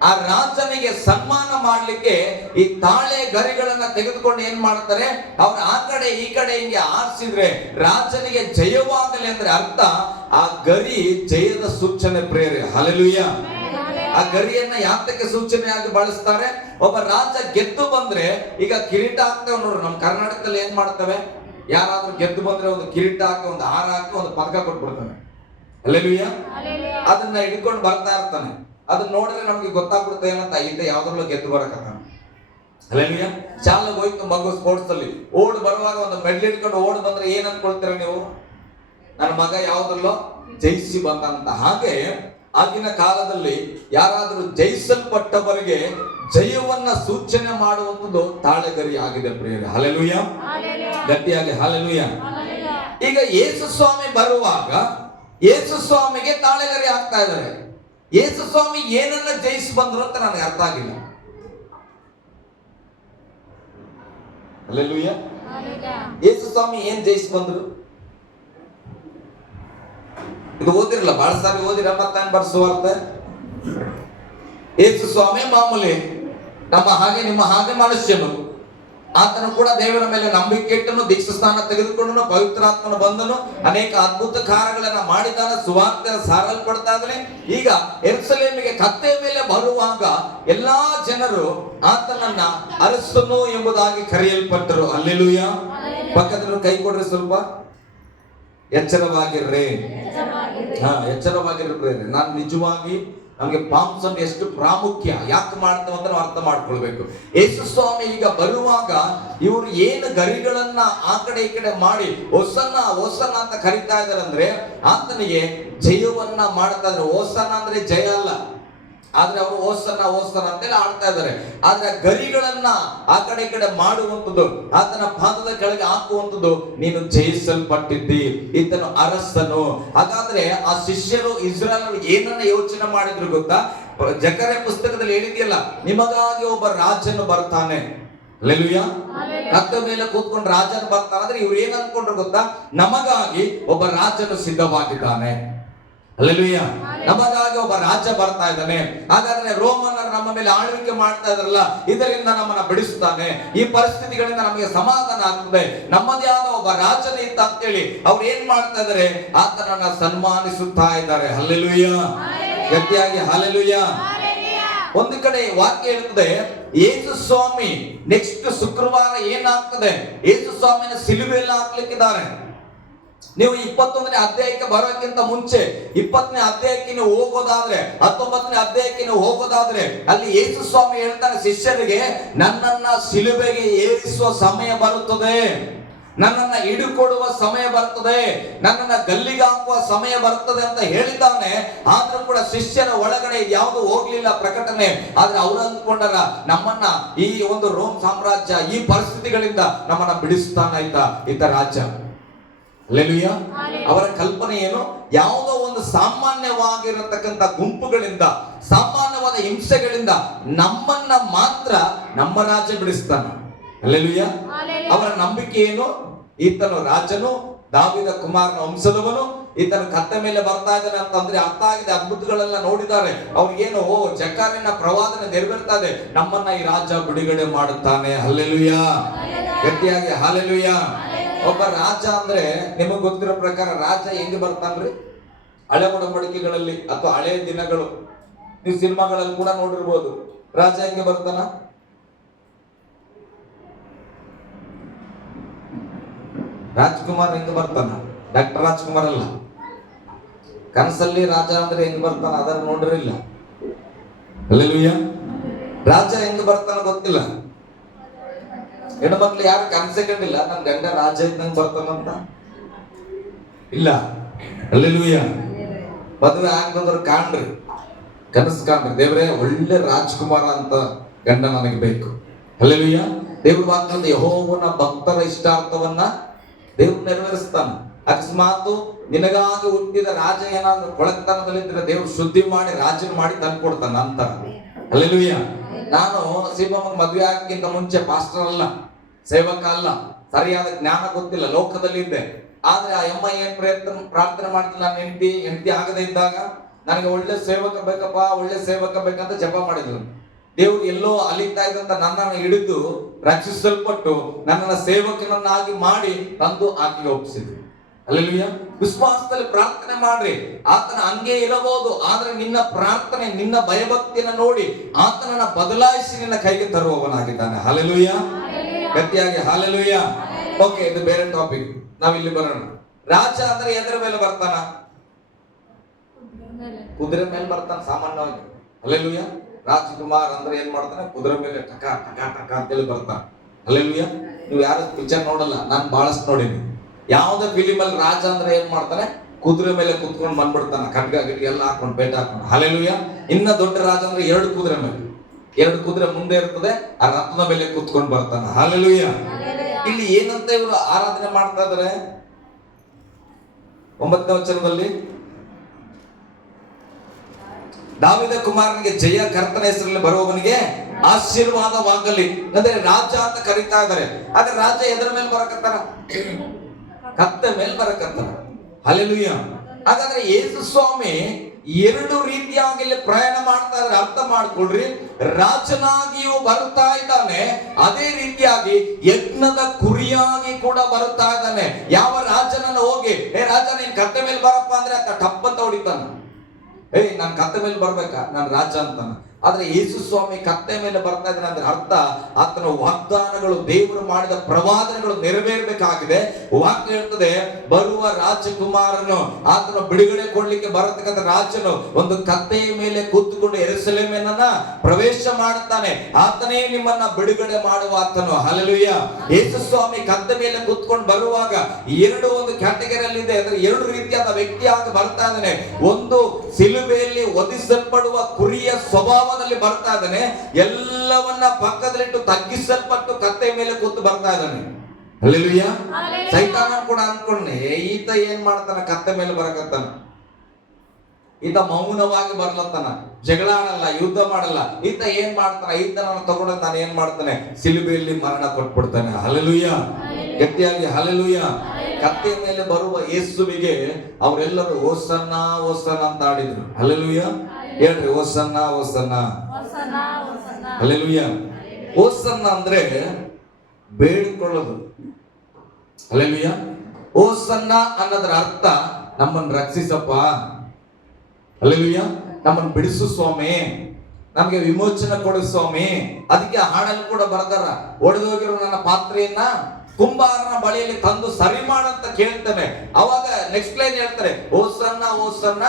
ಆ ರಾಜನಿಗೆ ಸನ್ಮಾನ ಮಾಡ್ಲಿಕ್ಕೆ ಈ ತಾಳೆ ಗರಿಗಳನ್ನ ತೆಗೆದುಕೊಂಡು ಏನ್ ಮಾಡ್ತಾರೆ, ಅವ್ರ ಆ ಕಡೆ ಈ ಕಡೆ ಹಿಂಗೆ ಆರಿಸಿದ್ರೆ ರಾಜನಿಗೆ ಜಯವಾಗಲಿ ಅಂದ್ರೆ ಅರ್ಥ ಆ ಗರಿ ಜಯದ ಸೂಚನೆ ಪ್ರೇರೆ. ಹಲ್ಲೆಲೂಯಾ. ಆ ಗರಿಯನ್ನ ಯಾತಕ್ಕೆ ಸೂಚನೆಯಾಗಿ ಬಳಸ್ತಾರೆ? ಒಬ್ಬ ರಾಜ ಗೆದ್ದು ಬಂದ್ರೆ, ಈಗ ಕಿರೀಟ ಹಾಕ್ತೇವೆ ನೋಡ್ರಿ, ನಮ್ಮ ಕರ್ನಾಟಕದಲ್ಲಿ ಏನ್ ಮಾಡ್ತೇವೆ, ಯಾರಾದ್ರೂ ಗೆದ್ದು ಬಂದ್ರೆ ಒಂದು ಕಿರೀಟ ಹಾಕಿ, ಒಂದು ಹಾರ ಹಾಕಿ, ಒಂದು ಪದಕ ಕೊಟ್ಬಿಡ್ತಾನೆ. ಹಲ್ಲೆಲೂಯಾ. ಅದನ್ನ ಹಿಡ್ಕೊಂಡು ಬರ್ತಾ ಇರ್ತಾನೆ. ಅದನ್ನ ನೋಡಿದ್ರೆ ನಮ್ಗೆ ಗೊತ್ತಾಗ್ಬಿಡುತ್ತೆ ಏನಂತ, ಇಂತ ಯಾವ್ದ್ರಲ್ಲೂ ಗೆದ್ದು ಬರಕತ್ತ. ಹಲ್ಲೆಲೂಯಾ. ಶಾಲೆಗೆ ಹೋಯ್ತು ಮಗು ಸ್ಪೋರ್ಟ್ಸ್ ಅಲ್ಲಿ ಓಡ್ ಬರುವಾಗ ಒಂದು ಮೆಡಲ್ ಹಿಡ್ಕೊಂಡು ಓಡ್ ಬಂದ್ರೆ ಏನ್ ಅನ್ಕೊಳ್ತೀರ ನೀವು? ನನ್ನ ಮಗ ಯಾವ್ದ್ರಲ್ಲೋ ಜಯಿಸಿ ಬಂದಂತ. ಹಾಗೆ ಆಗಿನ ಕಾಲದಲ್ಲಿ ಯಾರಾದ್ರೂ ಜಯಿಸಲ್ಪಟ್ಟವರಿಗೆ ಜಯವನ್ನ ಸೂಚನೆ ಮಾಡುವಂಥದ್ದು ತಾಳೆಗರಿ ಆಗಿದೆ ಪ್ರಿಯರೇ. ಹಲ್ಲೆಲೂಯಾ. ಗಟ್ಟಿಯಾಗಿ ಹಲ್ಲೆಲೂಯಾ. ಈಗ ಯೇಸು ಸ್ವಾಮಿ ಬರುವಾಗ ಯೇಸು ಸ್ವಾಮಿಗೆ ತಾಳೆಗರಿ ಆಗ್ತಾ ಇದ್ದಾರೆ. ಯೇಸು ಸ್ವಾಮಿ ಏನನ್ನ ಜಯಿಸಿ ಬಂದ್ರು ಅಂತ ನನಗೆ ಅರ್ಥ ಆಗಿಲ್ಲ. ಹಲ್ಲೆಲೂಯಾ. ಯೇಸು ಸ್ವಾಮಿ ಏನ್ ಜಯಿಸಿ ಬಂದ್ರು? ಇದು ಓದಿರಲ್ಲ, ಬಹಳ ಸಾರಿ ಓದಿರ. ಮತ್ತಾನ್ ಬರ್ಸುವಾರ್ತೆ ಯೇಸು ಸ್ವಾಮಿ ಮಾಮೂಲಿ ನಮ್ಮ ಹಾಗೆ ನಿಮ್ಮ ಹಾಗೆ ಮನುಷ್ಯನು. ಆತನು ಕೂಡ ದೇವರ ಮೇಲೆ ನಂಬಿಕೆ ಇಟ್ಟನು, ದೀಕ್ಷಾ ಸ್ನಾನ ತೆಗೆದುಕೊಂಡನು, ಪವಿತ್ರಾತ್ಮನು ಬಂದನು, ಅನೇಕ ಅದ್ಭುತ ಕಾರ್ಯಗಳನ್ನ ಮಾಡಿದ್ದಾನೆ, ಸುವಾರ್ತೆ ಸಾರಲ್ಪಡ್ತಾ ಇದ್ದಾನೆ. ಈಗ ಯೆರೂಸಲೇಮಿಗೆ ಕತ್ತೆಯ ಮೇಲೆ ಬರುವಾಗ ಎಲ್ಲಾ ಜನರು ಆತನನ್ನ ಅರಸನು ಎಂಬುದಾಗಿ ಕರೆಯಲ್ಪಟ್ಟರು. ಹಲ್ಲೆಲೂಯಾ. ಪಕ್ಕದಲ್ಲಿ ಕೈ ಕೊಡ್ರಿ ಸ್ವಲ್ಪ. ಎಚ್ಚರವಾಗಿರ್ರಿ. ಎಚ್ಚರವಾಗಿರ್ರಿ. ನಾನು ನಿಜವಾಗಿ ನಮಗೆ ಪಾಂಸನ್ ಎಷ್ಟು ಪ್ರಾಮುಖ್ಯ ಯಾಕೆ ಮಾಡ್ತೇವೆ ಅಂತ ನಾವು ಅರ್ಥ ಮಾಡ್ಕೊಳ್ಬೇಕು. ಯೇಸು ಸ್ವಾಮಿ ಈಗ ಬರುವಾಗ ಇವರು ಏನು ಗರಿಗಳನ್ನ ಆ ಕಡೆ ಈ ಕಡೆ ಮಾಡಿ ಹೊಸನ್ನ ಹೊಸನ್ನ ಅಂತ ಕರೀತಾ ಇದಾರೆ ಅಂದ್ರೆ ಆತನಿಗೆ ಜಯವನ್ನ ಮಾಡ್ತಾ ಇದ್ದಾರೆ. ಹೊಸನ್ನ ಅಂದ್ರೆ ಜಯ ಅಲ್ಲ, ಆದ್ರೆ ಅವರು ಓಸನ್ನ ಅಂತೇಳಿ ಆಡ್ತಾ ಇದ್ದಾರೆ. ಆದ್ರೆ ಗರಿಗಳನ್ನ ಆ ಕಡೆ ಈ ಕಡೆ ಮಾಡುವಂಥದ್ದು, ಆತನ ಪಾದದ ಕೆಳಗೆ ಹಾಕುವಂಥದ್ದು, ನೀನು ಜಯಿಸಲ್ಪಟ್ಟಿದ್ದಿ, ಈತನು ಅರಸನು. ಹಾಗಾದ್ರೆ ಆ ಶಿಷ್ಯರು ಇಸ್ರಾಯೇಲರು ಏನನ್ನ ಯೋಚನೆ ಮಾಡಿದ್ರು ಗೊತ್ತಾ? ಜಕರ್ಯ ಪುಸ್ತಕದಲ್ಲಿ ಹೇಳಿದೆಯಲ್ಲ, ನಿಮಗಾಗಿ ಒಬ್ಬ ರಾಜನು ಬರ್ತಾನೆ. ಹಲ್ಲೆಲೂಯಾ. ಕತ್ತ ಮೇಲೆ ಕೂತ್ಕೊಂಡು ರಾಜನು ಬರ್ತಾನೆ ಅಂದ್ರೆ ಇವ್ರು ಏನ್ ಅನ್ಕೊಂಡ್ರು ಗೊತ್ತಾ? ನಮಗಾಗಿ ಒಬ್ಬ ರಾಜನು ಸಿದ್ಧವಾಗಿದ್ದಾನೆ. ಹಲ್ಲೆಲೂಯಾ. ನಮಗಾಗಿ ಒಬ್ಬ ರಾಜ ಬರ್ತಾ ಇದ್ದಾನೆ. ಹಾಗಾದ್ರೆ ರೋಮನರು ನಮ್ಮ ಮೇಲೆ ಆಳ್ವಿಕೆ ಮಾಡ್ತಾ ಇದ್ರಲ್ಲ, ಇದರಿಂದ ನಮ್ಮನ್ನ ಬಿಡಿಸ್ತಾನೆ, ಈ ಪರಿಸ್ಥಿತಿಗಳಿಂದ ನಮಗೆ ಸಮಾಧಾನ ಆಗ್ತದೆ, ನಮ್ಮದೇ ಆದ ಒಬ್ಬ ರಾಜನೇ ಇತ್ತ ಅಂತೇಳಿ ಅವ್ರು ಏನ್ ಮಾಡ್ತಾ ಇದಾರೆ? ಆತನನ್ನ ಸನ್ಮಾನಿಸುತ್ತಾ ಇದ್ದಾರೆ. ಹಲ್ಲೆಲೂಯಾ. ಗಟ್ಟಿಯಾಗಿ ಹಲ್ಲೆಲೂಯಾ. ಒಂದು ಕಡೆ ವಾಕ್ಯ ಹೇಳ್ತದೆ, ಯೇಸು ಸ್ವಾಮಿ ನೆಕ್ಸ್ಟ್ ಶುಕ್ರವಾರ ಏನಾಗ್ತದೆ? ಯೇಸು ಸ್ವಾಮಿನ ಸಿಲುಬೆಯಲ್ಲಿ ಹಾಕ್ಲಿಕ್ಕಿದ್ದಾರೆ. ನೀವು 21ನೇ ಅಧ್ಯಾಯಕ್ಕೆ ಬರೋಕ್ಕಿಂತ ಮುಂಚೆ 20ನೇ ಅಧ್ಯಾಯಕ್ಕೆ ನೀವು ಹೋಗೋದಾದ್ರೆ, 19ನೇ ಅಧ್ಯಾಯಕ್ಕೆ ನೀವು ಹೋಗೋದಾದ್ರೆ ಅಲ್ಲಿ ಯೇಸು ಸ್ವಾಮಿ ಹೇಳ್ತಾನೆ ಶಿಷ್ಯರಿಗೆ, ನನ್ನನ್ನ ಸಿಲುಬೆಗೆ ಏರಿಸುವ ಸಮಯ ಬರುತ್ತದೆ, ನನ್ನನ್ನ ಹಿಡುಕೊಡುವ ಸಮಯ ಬರ್ತದೆ, ನನ್ನನ್ನ ಗಲ್ಲಿಗೆ ಹಾಕುವ ಸಮಯ ಬರ್ತದೆ ಅಂತ ಹೇಳಿದ್ದಾನೆ. ಆದ್ರೂ ಕೂಡ ಶಿಷ್ಯರ ಒಳಗಡೆ ಯಾವುದು ಹೋಗ್ಲಿಲ್ಲ ಪ್ರಕಟಣೆ. ಆದ್ರೆ ಅವ್ರು ಅಂದ್ಕೊಂಡಾರ, ನಮ್ಮನ್ನ ಈ ಒಂದು ರೋಮ್ ಸಾಮ್ರಾಜ್ಯ ಈ ಪರಿಸ್ಥಿತಿಗಳಿಂದ ನಮ್ಮನ್ನ ಬಿಡಿಸ್ತಾನ ಈತ ರಾಜ್ಯ. ಹಲ್ಲೆಲೂಯಾ. ಅವರ ಕಲ್ಪನೆ ಏನು? ಯಾವುದೋ ಒಂದು ಸಾಮಾನ್ಯವಾಗಿರತಕ್ಕಂತ ಗುಂಪುಗಳಿಂದ, ಸಾಮಾನ್ಯವಾದ ಹಿಂಸೆಗಳಿಂದ ನಮ್ಮನ್ನ ಮಾತ್ರ ನಮ್ಮ ರಾಜ ಬಿಡಿಸ್ತಾನೆ. ಹಲ್ಲೆಲೂಯಾ. ಅವರ ನಂಬಿಕೆ ಏನು? ಈತನು ರಾಜನು, ದಾವೀದ ಕುಮಾರನ ವಂಶದವನು, ಈತನ ಕತ್ತೆ ಮೇಲೆ ಬರ್ತಾ ಇದ್ದಾನೆ ಅಂತಂದ್ರೆ ಅರ್ಥ ಆಗಿದೆ. ಅದ್ಭುತಗಳೆಲ್ಲ ನೋಡಿದ್ದಾರೆ ಅವ್ರಿಗೇನು, ಓ ಜಕಾರಿನ ಪ್ರವಾದನೆ ನೆರವೇರ್ತಾ ಇದೆ, ನಮ್ಮನ್ನ ಈ ರಾಜ ಬಿಡುಗಡೆ ಮಾಡುತ್ತಾನೆ. ಹಲ್ಲೆಲೂಯಾ. ಗಟ್ಟಿಯಾಗಿ ಹಲ್ಲೆಲೂಯಾ. ಒಬ್ಬ ರಾಜ ಅಂದ್ರೆ ನಿಮಗ್ ಗೊತ್ತಿರೋ ಪ್ರಕಾರ ರಾಜ ಹೆಂಗ್ ಬರ್ತಾನ್ರಿ? ಹಳೆ ಒಡಂಬಡಿಕೆಗಳಲ್ಲಿ ಅಥವಾ ಹಳೆ ದಿನಗಳು, ನೀವು ಸಿನಿಮಾಗಳಲ್ಲಿ ಕೂಡ ನೋಡಿರ್ಬೋದು. ರಾಜ ಹೆಂಗೆ ಬರ್ತಾನ? ರಾಜ್ಕುಮಾರ್ ಹೆಂಗ್ ಬರ್ತಾನ? ಡಾಕ್ಟರ್ ರಾಜ್ಕುಮಾರ್ ಅಲ್ಲ. ಕನಸಲ್ಲಿ ರಾಜ ಅಂದ್ರೆ ಹೆಂಗ್ ಬರ್ತಾನ ಅದನ್ನ ನೋಡಿರಿಲ್ಲ. ಹಲ್ಲೆಲೂಯಾ. ರಾಜ ಹೆಂಗ್ ಬರ್ತಾನ ಗೊತ್ತಿಲ್ಲ. ಹೆಣ್ಮಕ್ಳು ಯಾರು ಕನಸೆ ಕಂಡಿಲ್ಲ ನನ್ ಗಂಡ ರಾಜ ಇದ್ದಂಗ್ ಬರ್ತಾನಂತ? ಇಲ್ಲ. ಹಲ್ಲೆಲೂಯಾ. ಮದುವೆ ಆಗ್ತಂದ್ರೆ ಕಾಣ್ರಿ, ಕನಸು ಕಾಣ್ರಿ, ದೇವ್ರೇ ಒಳ್ಳೆ ರಾಜ್ಕುಮಾರ ಅಂತ ಗಂಡ ನನಗೆ ಬೇಕು. ಹಲ್ಲೆಲೂಯಾ. ದೇವ್ರ ವಾಕ್ಯದ ಯೆಹೋವನ ಭಕ್ತರ ಇಷ್ಟಾರ್ಥವನ್ನ ದೇವ್ರು ನೆರವೇರಿಸ್ತಾನ. ಅಕಸ್ಮಾತ್ ನಿನಗಾಗಿ ಹುಟ್ಟಿದ ರಾಜ ಏನಾದ್ರೂ ಕೊಳತನದಲ್ಲಿದ್ರೆ ದೇವ್ರು ಶುದ್ಧಿ ಮಾಡಿ ರಾಜನ ಮಾಡಿ ತಂದು ಕೊಡ್ತಾನ ನಂತರ. ಹಲ್ಲೆಲೂಯಾ. ನಾನು ಸಿಂಹಮ್ಮನ ಮದುವೆ ಆಗಕ್ಕಿಂತ ಮುಂಚೆ ಪಾಸ್ಟರ್ ಅಲ್ಲ, ಸೇವಕ ಅಲ್ಲ, ಸರಿಯಾದ ಜ್ಞಾನ ಗೊತ್ತಿಲ್ಲ, ಲೋಕದಲ್ಲಿ ಇದ್ದೆ. ಆದ್ರೆ ಆ ಅಮ್ಮ ಏನ್ ಪ್ರಾರ್ಥನೆ ಮಾಡ್ತಿಲ್ಲ, ನಾನು ಹೆಂಡತಿ ಆಗದೆ ಇದ್ದಾಗ ನನಗೆ ಒಳ್ಳೆ ಸೇವಕ ಬೇಕಪ್ಪ, ಒಳ್ಳೆ ಸೇವಕ ಬೇಕಂತ ಜಪ ಮಾಡಿದ್ರು. ದೇವ್ರು ಎಲ್ಲೋ ಅಲಿತಾ ಇದ್ದಂತ ನನ್ನನ್ನು ಹಿಡಿದು ರಕ್ಷಿಸಲ್ಪಟ್ಟು ನನ್ನನ್ನ ಸೇವಕನನ್ನಾಗಿ ಮಾಡಿ ತಂದು ಆಕೆಗೆ ಒಪ್ಪಿಸಿದ್ರು. ಹಲ್ಲೆಲೂಯಾ. ವಿಶ್ವಾಸದಲ್ಲಿ ಪ್ರಾರ್ಥನೆ ಮಾಡ್ರಿ. ಆತನ ಹಂಗೆ ಇರಬಹುದು, ಆದ್ರೆ ನಿನ್ನ ಪ್ರಾರ್ಥನೆ, ನಿನ್ನ ಭಯಭಕ್ತಿಯನ್ನ ನೋಡಿ ಆತನನ್ನ ಬದಲಾಯಿಸಿ ನಿನ್ನ ಕೈಗೆ ತರುವವನಾಗಿದ್ದಾನೆ. ಹಲ್ಲೆಲೂಯಾ. ಗಟ್ಟಿಯಾಗಿ ಹಲ್ಲೆಲೂಯಾ. ಓಕೆ, ಇದು ಬೇರೆ ಟಾಪಿಕ್. ನಾವಿಲ್ಲಿ ಬರೋಣ. ರಾಜ ಅಂದ್ರೆ ಎದರ ಮೇಲೆ ಬರ್ತಾನ? ಕುದುರೆ ಮೇಲೆ ಬರ್ತಾನ ಸಾಮಾನ್ಯವಾಗಿ. ಹಲ್ಲೆಲೂಯಾ. ರಾಜ್ಕುಮಾರ್ ಅಂದ್ರೆ ಏನ್ ಮಾಡ್ತಾನೆ? ಕುದುರೆ ಮೇಲೆ ಟಕ ಟಕ ಟಕ ಅಂತೇಳಿ ಬರ್ತಾನೆ. ಹಲ್ಲೆಲೂಯಾ. ನೀವು ಯಾರು ಪಿಕ್ಚರ್ ನೋಡಲ್ಲ, ನಾನು ಬಹಳಷ್ಟು ನೋಡೀನಿ. ಯಾವ್ದೇ ಫಿಲಿಮ್ ಅಲ್ಲಿ ರಾಜ ಅಂದ್ರೆ ಏನ್ ಮಾಡ್ತಾನೆ? ಕುದುರೆ ಮೇಲೆ ಕುತ್ಕೊಂಡು ಬಂದ್ಬಿಡ್ತಾನ, ಖಡ್ಗ ಗಿಡ್ಗ ಎಲ್ಲ ಹಾಕೊಂಡು ಬೇಟ ಹಾಕೊಂಡು. ಹಲ್ಲೆಲೂಯಾ. ಇನ್ನ ದೊಡ್ಡ ರಾಜ ಅಂದ್ರೆ 2 ಕುದುರೆ ಮೇಲೆ, 2 ಕುದುರೆ ಮುಂದೆ ಇರ್ತದೆ, ಆ ರಥದ ಮೇಲೆ ಕುತ್ಕೊಂಡು ಬರ್ತಾನ. ಹಲ್ಲೆಲೂಯಾ. ಇಲ್ಲಿ ಏನಂತ ಇವರು ಆರಾಧನೆ ಮಾಡ್ತಾ ಇದಾರೆ? 9ನೇ ವಚನದಲ್ಲಿ ದಾವೀದ ಕುಮಾರನಿಗೆ ಜಯ, ಕರ್ತನ ಹೆಸರಲ್ಲಿ ಬರುವವನಿಗೆ ಆಶೀರ್ವಾದವಾಗಲಿ ಅಂದ್ರೆ ರಾಜ ಅಂತ ಕರೀತಾ ಇದ್ದಾರೆ. ಆದ್ರೆ ರಾಜ ಎದರ ಮೇಲೆ ಬರಕತ್ತಾರ? ಕತ್ತೆ ಮೇಲೆ ಬರಕತ್ತಾರ. ಹಲ್ಲೆಲೂಯಾ. ಹಾಗಾದ್ರೆ ಯೇಸು ಸ್ವಾಮಿ 2 ರೀತಿಯಾಗಿ ಇಲ್ಲಿ ಪ್ರಯಾಣ ಮಾಡ್ತಾ ಇದ್ರೆ ಅರ್ಥ ಮಾಡ್ಕೊಳ್ರಿ. ರಾಜನಾಗಿಯೂ ಬರ್ತಾ ಇದ್ದಾನೆ, ಅದೇ ರೀತಿಯಾಗಿ ಯಜ್ಞದ ಕುರಿಯಾಗಿ ಕೂಡ ಬರ್ತಾ ಇದ್ದಾನೆ. ಯಾವ ರಾಜನನ್ನು ಹೋಗಿ ಏ ರಾಜ ನೀನ್ ಕತ್ತೆ ಮೇಲೆ ಬರಪ್ಪ ಅಂದ್ರೆ ಆತ ಟಪ್ ಅಂತ ಹೊಡಿತಾನ. ಏಯ್ ನಾನ್ ಕತ್ತೆ ಮೇಲೆ ಬರ್ಬೇಕಾ, ನಾನು ರಾಜ ಅಂತಾನ. ಆದ್ರೆ ಯೇಸು ಸ್ವಾಮಿ ಕತ್ತೆ ಮೇಲೆ ಬರ್ತಾ ಇದ್ದಾನೆ ಅಂದ್ರೆ ಅರ್ಥ ಆತನ ವಾಗ್ದಾನಗಳು, ದೇವರು ಮಾಡಿದ ಪ್ರವಾದನೆಗಳು ನೆರವೇರಬೇಕಾಗಿದೆ. ವಾಕ್ಯ ಹೇಳ್ತದೆ, ಬರುವ ರಾಜಕುಮಾರನು, ಆತನ ಬಿಡುಗಡೆ ಕೊಡ್ಲಿಕ್ಕೆ ಬರತಕ್ಕಂಥ ರಾಜನು ಒಂದು ಕತ್ತೆಯ ಮೇಲೆ ಕೂತ್ಕೊಂಡು ಯೆರೂಸಲೇಮನ್ನ ಪ್ರವೇಶ ಮಾಡುತ್ತಾನೆ. ಆತನೇ ನಿಮ್ಮನ್ನ ಬಿಡುಗಡೆ ಮಾಡುವ ಆತನು. ಹಲ್ಲೆಲೂಯಾ. ಯೇಸು ಸ್ವಾಮಿ ಕತ್ತೆ ಮೇಲೆ ಕೂತ್ಕೊಂಡು ಬರುವಾಗ ಒಂದು ಕ್ಯಾಟಗರಿಯಲ್ಲಿ ಇದೆ, ಅಂದ್ರೆ 2 ರೀತಿಯಾದ ವ್ಯಕ್ತಿಯಾಗಿ ಬರ್ತಾ ಇದ್ದಾನೆ. ಒಂದು ಸಿಲುಬೆಯಲ್ಲಿ ವಧಿಸಲ್ಪಡುವ ಕುರಿಯ ಸ್ವಭಾವದಲ್ಲಿ ಬರ್ತಾ ಇದ್ದಾನೆ, ಎಲ್ಲವನ್ನ ಪಕ್ಕದಲ್ಲಿಟ್ಟು ತಗ್ಗಿಸಲ್ಪಟ್ಟು ಕತ್ತೆ ಮೇಲೆ ಕೂತು ಬರ್ತಾ ಇದ್ದಾನೆ. ಹಲ್ಲೆಲೂಯಾ. ಸೈತಾನ ಕೂಡ ಅನ್ಕೊಂಡೆ ಈತ ಏನ್ ಮಾಡ್ತಾನ, ಕತ್ತೆ ಮೇಲೆ ಬರಕತ್ತಾನ, ಈತ ಮೌನವಾಗಿ ಬರ್ಲತ್ತಾನ, ಜಗಳ ಆಡಲ್ಲ, ಯುದ್ಧ ಮಾಡಲ್ಲ. ಈತ ಏನ್ ಮಾಡ್ತಾನ, ಈತನನ್ನು ತಗೊಂಡು ನಾನು ಏನ್ ಮಾಡ್ತಾನೆ, ಸಿಲುಬೆಯಲ್ಲಿ ಮರಣ ಕೊಟ್ಬಿಡ್ತಾನೆ. ಹಲ್ಲೆಲೂಯಾ. ಗಟ್ಟಿಯಾಗಿ ಹಲ್ಲೆಲೂಯಾ. ಕತ್ತೆ ಮೇಲೆ ಬರುವ ಯೇಸುವಿಗೆ ಅವರೆಲ್ಲರೂ ಹೋಸನ್ನ ಹೋಸನ್ನ ಅಂತ ಆಡಿದ್ರು. ಹಲ್ಲೆಲೂಯಾ. ಹೇಳ್ರಿ, ಹೋಸನ್ನ ಹೋಸನ್ನ. ಹಲ್ಲೆಲೂಯಾ. ಹೋಸನ್ನ ಅಂದ್ರೆ ಬೇಡಿಕೊಳ್ಳೋದು. ಹಲ್ಲೆಲೂಯಾ. ಹೋಸನ್ನ ಅನ್ನೋದ್ರ ಅರ್ಥ ನಮ್ಮನ್ನು ರಕ್ಷಿಸಪ್ಪ, ಹಲ್ಲೆಲೂಯಾ, ನಮ್ಮನ್ನು ಬಿಡಿಸು ಸ್ವಾಮಿ, ನಮ್ಗೆ ವಿಮೋಚನೆ ಕೊಡು ಸ್ವಾಮಿ. ಅದಕ್ಕೆ ಹಾಡಲ್ಲಿ ಕೂಡ ಬರ್ದಾರ, ಒಡೆದೋಗಿರೋ ನನ್ನ ಪಾತ್ರೆಯನ್ನ ಕುಂಬಾರನ ಬಳಿಯಲ್ಲಿ ತಂದು ಸರಿ ಮಾಡಂತ ಕೇಳ್ತಾನೆ. ಅವಾಗ ನೆಕ್ಸ್ಟ್ ಲೈನ್ ಹೇಳ್ತಾರೆ, ಹೋಸನ್ನ ಹೋಸನ್ನ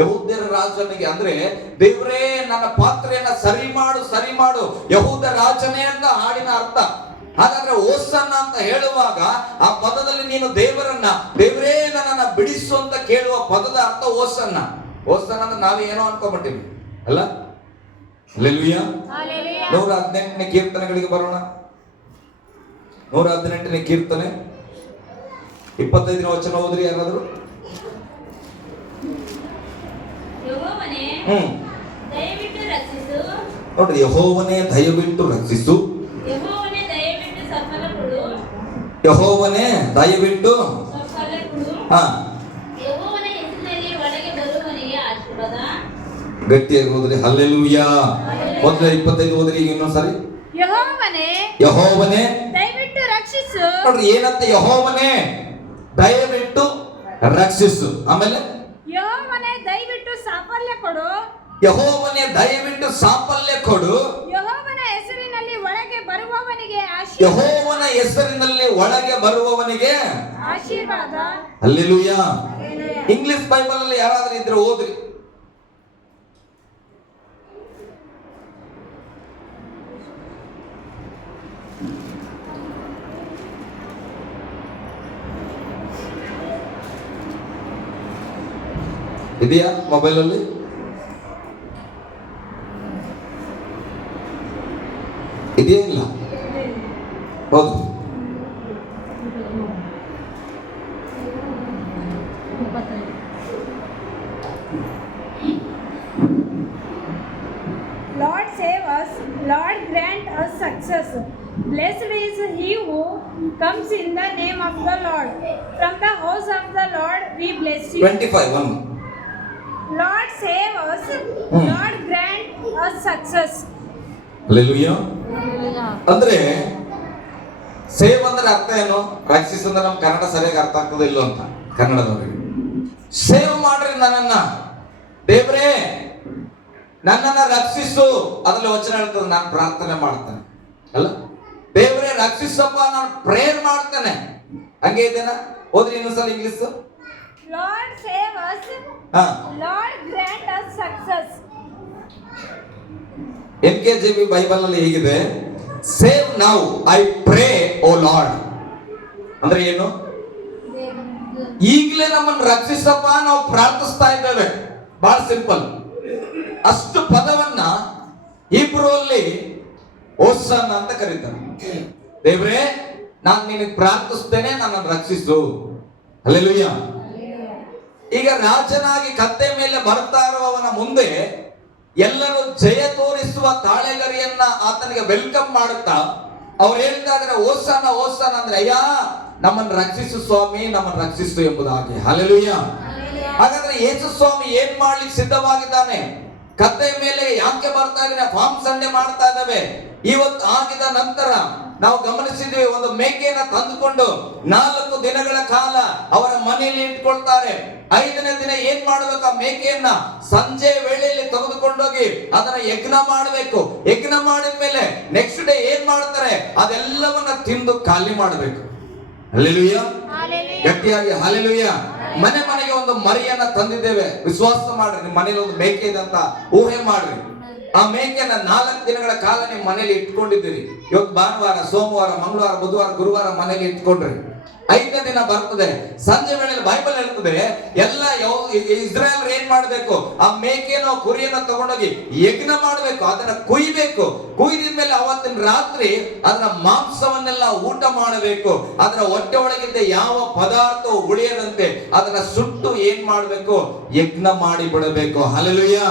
ಯಹೂದ್ಯರ ರಾಜನಿಗೆ. ಅಂದ್ರೆ ದೇವರೇ ನನ್ನ ಪಾತ್ರೆಯನ್ನ ಸರಿ ಮಾಡು, ಸರಿ ಮಾಡು, ಯಹೂದ ರಾಜನೇ ಅಂತ ಹಾಡಿನ ಅರ್ಥ. ಹಾಗಾದ್ರೆ ಹೋಸನ್ನ ಅಂತ ಹೇಳುವಾಗ ಆ ಪದದಲ್ಲಿ ನೀನು ದೇವರನ್ನ, ದೇವರೇ ನನ್ನನ್ನ ಬಿಡಿಸು ಅಂತ ಕೇಳುವ ಪದದ ಅರ್ಥ ಹೋಸನ್ನ. ಹೋಸನ್ನ ಅಂದ್ರೆ ನಾವೇನೋ ಅನ್ಕೊಂಡ್ಬಿಟ್ಟಿವಿ ಅಲ್ಲ. ಹಲ್ಲೆಲೂಯಾ. 118ನೇ ಕೀರ್ತನೆಗಳಿಗೆ ಬರೋಣ. 118ನೇ ಕೀರ್ತನೆ 25ನೇ ವಚನ ಓದ್ರಿ ಯಾರಾದ್ರು. ಯೆಹೋವನೇ ದಯವಿಟ್ಟು ರಕ್ಷಿಸು. ನೋಡ್ರಿ, ಯೆಹೋವನೇ ದಯವಿಟ್ಟು ರಕ್ಷಿಸು, ಯೆಹೋವನೇ ದಯವಿಟ್ಟು ಸಫಲ ಕೊಡು, ಯೆಹೋವನೇ ದಯವಿಟ್ಟು ಸಫಲ ಕೊಡು. ಯೆಹೋವನ ಹೆಸರಿನಲ್ಲಿ ಒಳಗೆ ಬರುವವನಿಗೆ ಆಶೀರ್ವಾದ. ಗಟ್ಟಿಯಾಗಿ ಹೋದ್ರಿ ಹಲ್ಲೆಲೂಯಾ. ಮೊದಲ 25 ಓದ್ರಿ ಈಗ ಇನ್ನೊಂದ್ಸರಿ. ಯೆಹೋವನೇ ಯೆಹೋವನೇ ದಯವಿಟ್ಟು ರಕ್ಷಿಸು. ನೋಡ್ರಿ ಏನಂತ, ಯೆಹೋವನೇ ದಯವಿಟ್ಟು ರಕ್ಷಿಸು. ಆಮೇಲೆ ಯೆಹೋವನೇ ದಯವಿಟ್ಟು ಸಾಫಲ್ಯ ಕೊಡು, ಯೆಹೋವನೇ ದಯವಿಟ್ಟು ಸಾಫಲ್ಯ ಕೊಡು, ಯೆಹೋವನ ಹೆಸರಿನಲ್ಲಿ ಒಳಗೆ ಬರುವವನಿಗೆ ಯೆಹೋವನ ಹೆಸರಿನಲ್ಲಿ ಒಳಗೆ ಬರುವವನಿಗೆ ಆಶೀರ್ವಾದ. ಹಲ್ಲೆಲೂಯಾ. ಇಂಗ್ಲಿಷ್ ಬೈಬಲ್ ಅಲ್ಲಿ ಯಾರಾದ್ರೂ ಇದ್ರೆ ಓದ್ರಿ. ಇದೆಯಾ ಮೊಬೈಲ್ ಅಲ್ಲಿ? ಇದೆಯಾ? ಇಲ್ಲ. ಹೌದು. Lord save us, Lord grant us success. Blessed is he who comes in the name of the Lord. From the house of the Lord we bless you. 25 Lord save us, Lord grant us success. Hallelujah. ಅಂದ್ರೆ save ಅಂದ್ರೆ ಅರ್ಥ ಏನು? ರಕ್ಷಿಸ್ ಅಂದ್ರೆ ನಮ್ ಕನ್ನಡ ಸರಿಯಾಗಿ ಅರ್ಥ ಆಗ್ತದೆ ಇಲ್ಲೋ ಅಂತ ಕನ್ನಡದವರಿಗೆ. ಸೇವ್ ಮಾಡ್ರಿ ನನ್ನನ್ನ, ದೇವ್ರೇ ನನ್ನನ್ನ ರಕ್ಷಿಸು. ಅದ್ರಲ್ಲಿ ವಚನ ಹೇಳ್ತದೆ, ನಾನು ಪ್ರಾರ್ಥನೆ ಮಾಡ್ತೇನೆ ಅಲ್ಲ, ದೇವ್ರೇ ರಕ್ಷಿಸಪ್ಪ, ನಾನು ಪ್ರೇಯರ್ ಮಾಡ್ತೇನೆ. ಹಂಗೆ ಇದೇನಾ? ಓದ್ರಿ ಇನ್ನೊಂದ್ಸಲ English. Lord save us, Lord grant us success. NKJV Bible ಅಲ್ಲಿ ಹೇಗಿದೆ, save now I pray O Lord. ಅಂದ್ರೆ ಏನು? ಈಗಲೇ ನಮ್ಮನ್ನು ರಕ್ಷಿಸಪ್ಪ, ನಾವು ಪ್ರಾರ್ಥಿಸ್ತಾ ಇದ್ದೇವೆ. ಬಹಳ ಸಿಂಪಲ್. ಅಷ್ಟು ಪದವನ್ನ ಇಬ್ರು ಅಲ್ಲಿ ಓಸನ್ನ ಅಂತ ಕರೀತಾರೆ. ದೇವ್ರೇ ನಾನು ನಿನಗೆ ಪ್ರಾರ್ಥಿಸ್ತೇನೆ, ನನ್ನನ್ನು ರಕ್ಷಿಸು. ಹಲ್ಲೆಲೂಯಾ. ಈಗ ರಾಜನಾಗಿ ಕತ್ತೆ ಮೇಲೆ ಬರ್ತಾ ಇರುವವನ ಮುಂದೆ ಎಲ್ಲರೂ ಜಯ ತೋರಿಸುವ ತಾಳೆಗರಿಯನ್ನ ಆತನಿಗೆ ವೆಲ್ಕಮ್ ಮಾಡುತ್ತಾ ಅವ್ರು ಹೇಳ್ತಾ ಇದ್ದಾರೆ, ಓಸಾನ ಓಸಾನ ಅಂದ್ರೆ, ಅಯ್ಯ ನಮ್ಮನ್ನು ರಕ್ಷಿಸು ಸ್ವಾಮಿ, ನಮ್ಮನ್ನು ರಕ್ಷಿಸು ಎಂಬುದಾಗಿ. ಹಲ್ಲೆಲೂಯಾ. ಹಾಗಾದ್ರೆ ಯೇಸು ಸ್ವಾಮಿ ಏನ್ ಮಾಡ್ಲಿಕ್ಕೆ ಸಿದ್ಧವಾಗಿದ್ದಾನೆ? ಕತ್ತೆ ಮೇಲೆ ಯಾಕೆ ಬರ್ತಾ ಇದ್ದಾನೆ? ಫಾರ್ಮ್ ಸಂಡೆ ಮಾಡ್ತಾ ಇದ್ದಾವೆ. ಇವತ್ತು ಆಗಿದ ನಂತರ ನಾವು ಗಮನಿಸಿದ್ವಿ, ಒಂದು ಮೇಕೆಯನ್ನ ತಂದುಕೊಂಡು 4 ದಿನಗಳ ಕಾಲ ಅವರ ಮನೆಯಲ್ಲಿ ಇಟ್ಕೊಳ್ತಾರೆ. 5ನೇ ದಿನ ಏನ್ ಮಾಡ್ಬೇಕು? ಆ ಮೇಕೆಯನ್ನ ಸಂಜೆ ವೇಳೆಯಲ್ಲಿ ತೆಗೆದುಕೊಂಡೋಗಿ ಅದನ್ನ ಯಜ್ಞ ಮಾಡಬೇಕು. ಯಜ್ಞ ಮಾಡಿದ ಮೇಲೆ ನೆಕ್ಸ್ಟ್ ಡೇ ಏನ್ ಮಾಡ್ತಾರೆ? ಅದೆಲ್ಲವನ್ನ ತಿಂದು ಖಾಲಿ ಮಾಡಬೇಕು. ಹಲ್ಲೆಲೂಯಾ. ಗಟ್ಟಿಯಾಗಿ ಹಲ್ಲೆಲೂಯಾ. ಮನೆ ಮನೆಗೆ ಒಂದು ಮರಿಯನ್ನ ತಂದಿದ್ದೇವೆ. ವಿಶ್ವಾಸ ಮಾಡ್ರಿ, ನಿಮ್ಮ ಮನೇಲಿ ಒಂದು ಮೇಕೆ ಇದೆ ಅಂತ ಊಹೆ ಮಾಡ್ರಿ. ಆ ಮೇಕೆಯನ್ನ 4 ದಿನಗಳ ಕಾಲ ನಿಮ್ಮ ಮನೇಲಿ ಇಟ್ಕೊಂಡಿದ್ದೀರಿ. ಇವತ್ತು ಭಾನುವಾರ, ಸೋಮವಾರ, ಮಂಗಳವಾರ, ಬುಧವಾರ, ಗುರುವಾರ ಮನೇಲಿ ಇಟ್ಕೊಂಡ್ರಿ. 5ನೇ ದಿನ ಬರ್ತದೆ, ಸಂಜೆ ವೇಳೆಯಲ್ಲಿ ಬೈಬಲ್ ಹೇಳ್ತದೆ, ಎಲ್ಲ ಇಸ್ರಾಯೇಲ್ ಏನ್ ಮಾಡ್ಬೇಕು? ಆ ಮೇಕೆನೋ ಕುರಿಯನ್ನ ತಗೊಂಡೋಗಿ ಯಜ್ಞ ಮಾಡ್ಬೇಕು, ಅದನ್ನ ಕುಯ್ಬೇಕು. ಕುಯ್ದಿದ್ಮೇಲೆ ಅವತ್ತಿನ ರಾತ್ರಿ ಅದರ ಮಾಂಸವನ್ನೆಲ್ಲ ಊಟ ಮಾಡಬೇಕು. ಅದರ ಹೊಟ್ಟೆ ಒಳಗಿದ್ದ ಯಾವ ಪದಾರ್ಥ ಉಳಿಯದಂತೆ ಅದನ್ನ ಸುಟ್ಟು ಏನ್ ಮಾಡ್ಬೇಕು? ಯಜ್ಞ ಮಾಡಿ ಬಿಡಬೇಕು. ಹಲ್ಲೆಲೂಯಾ.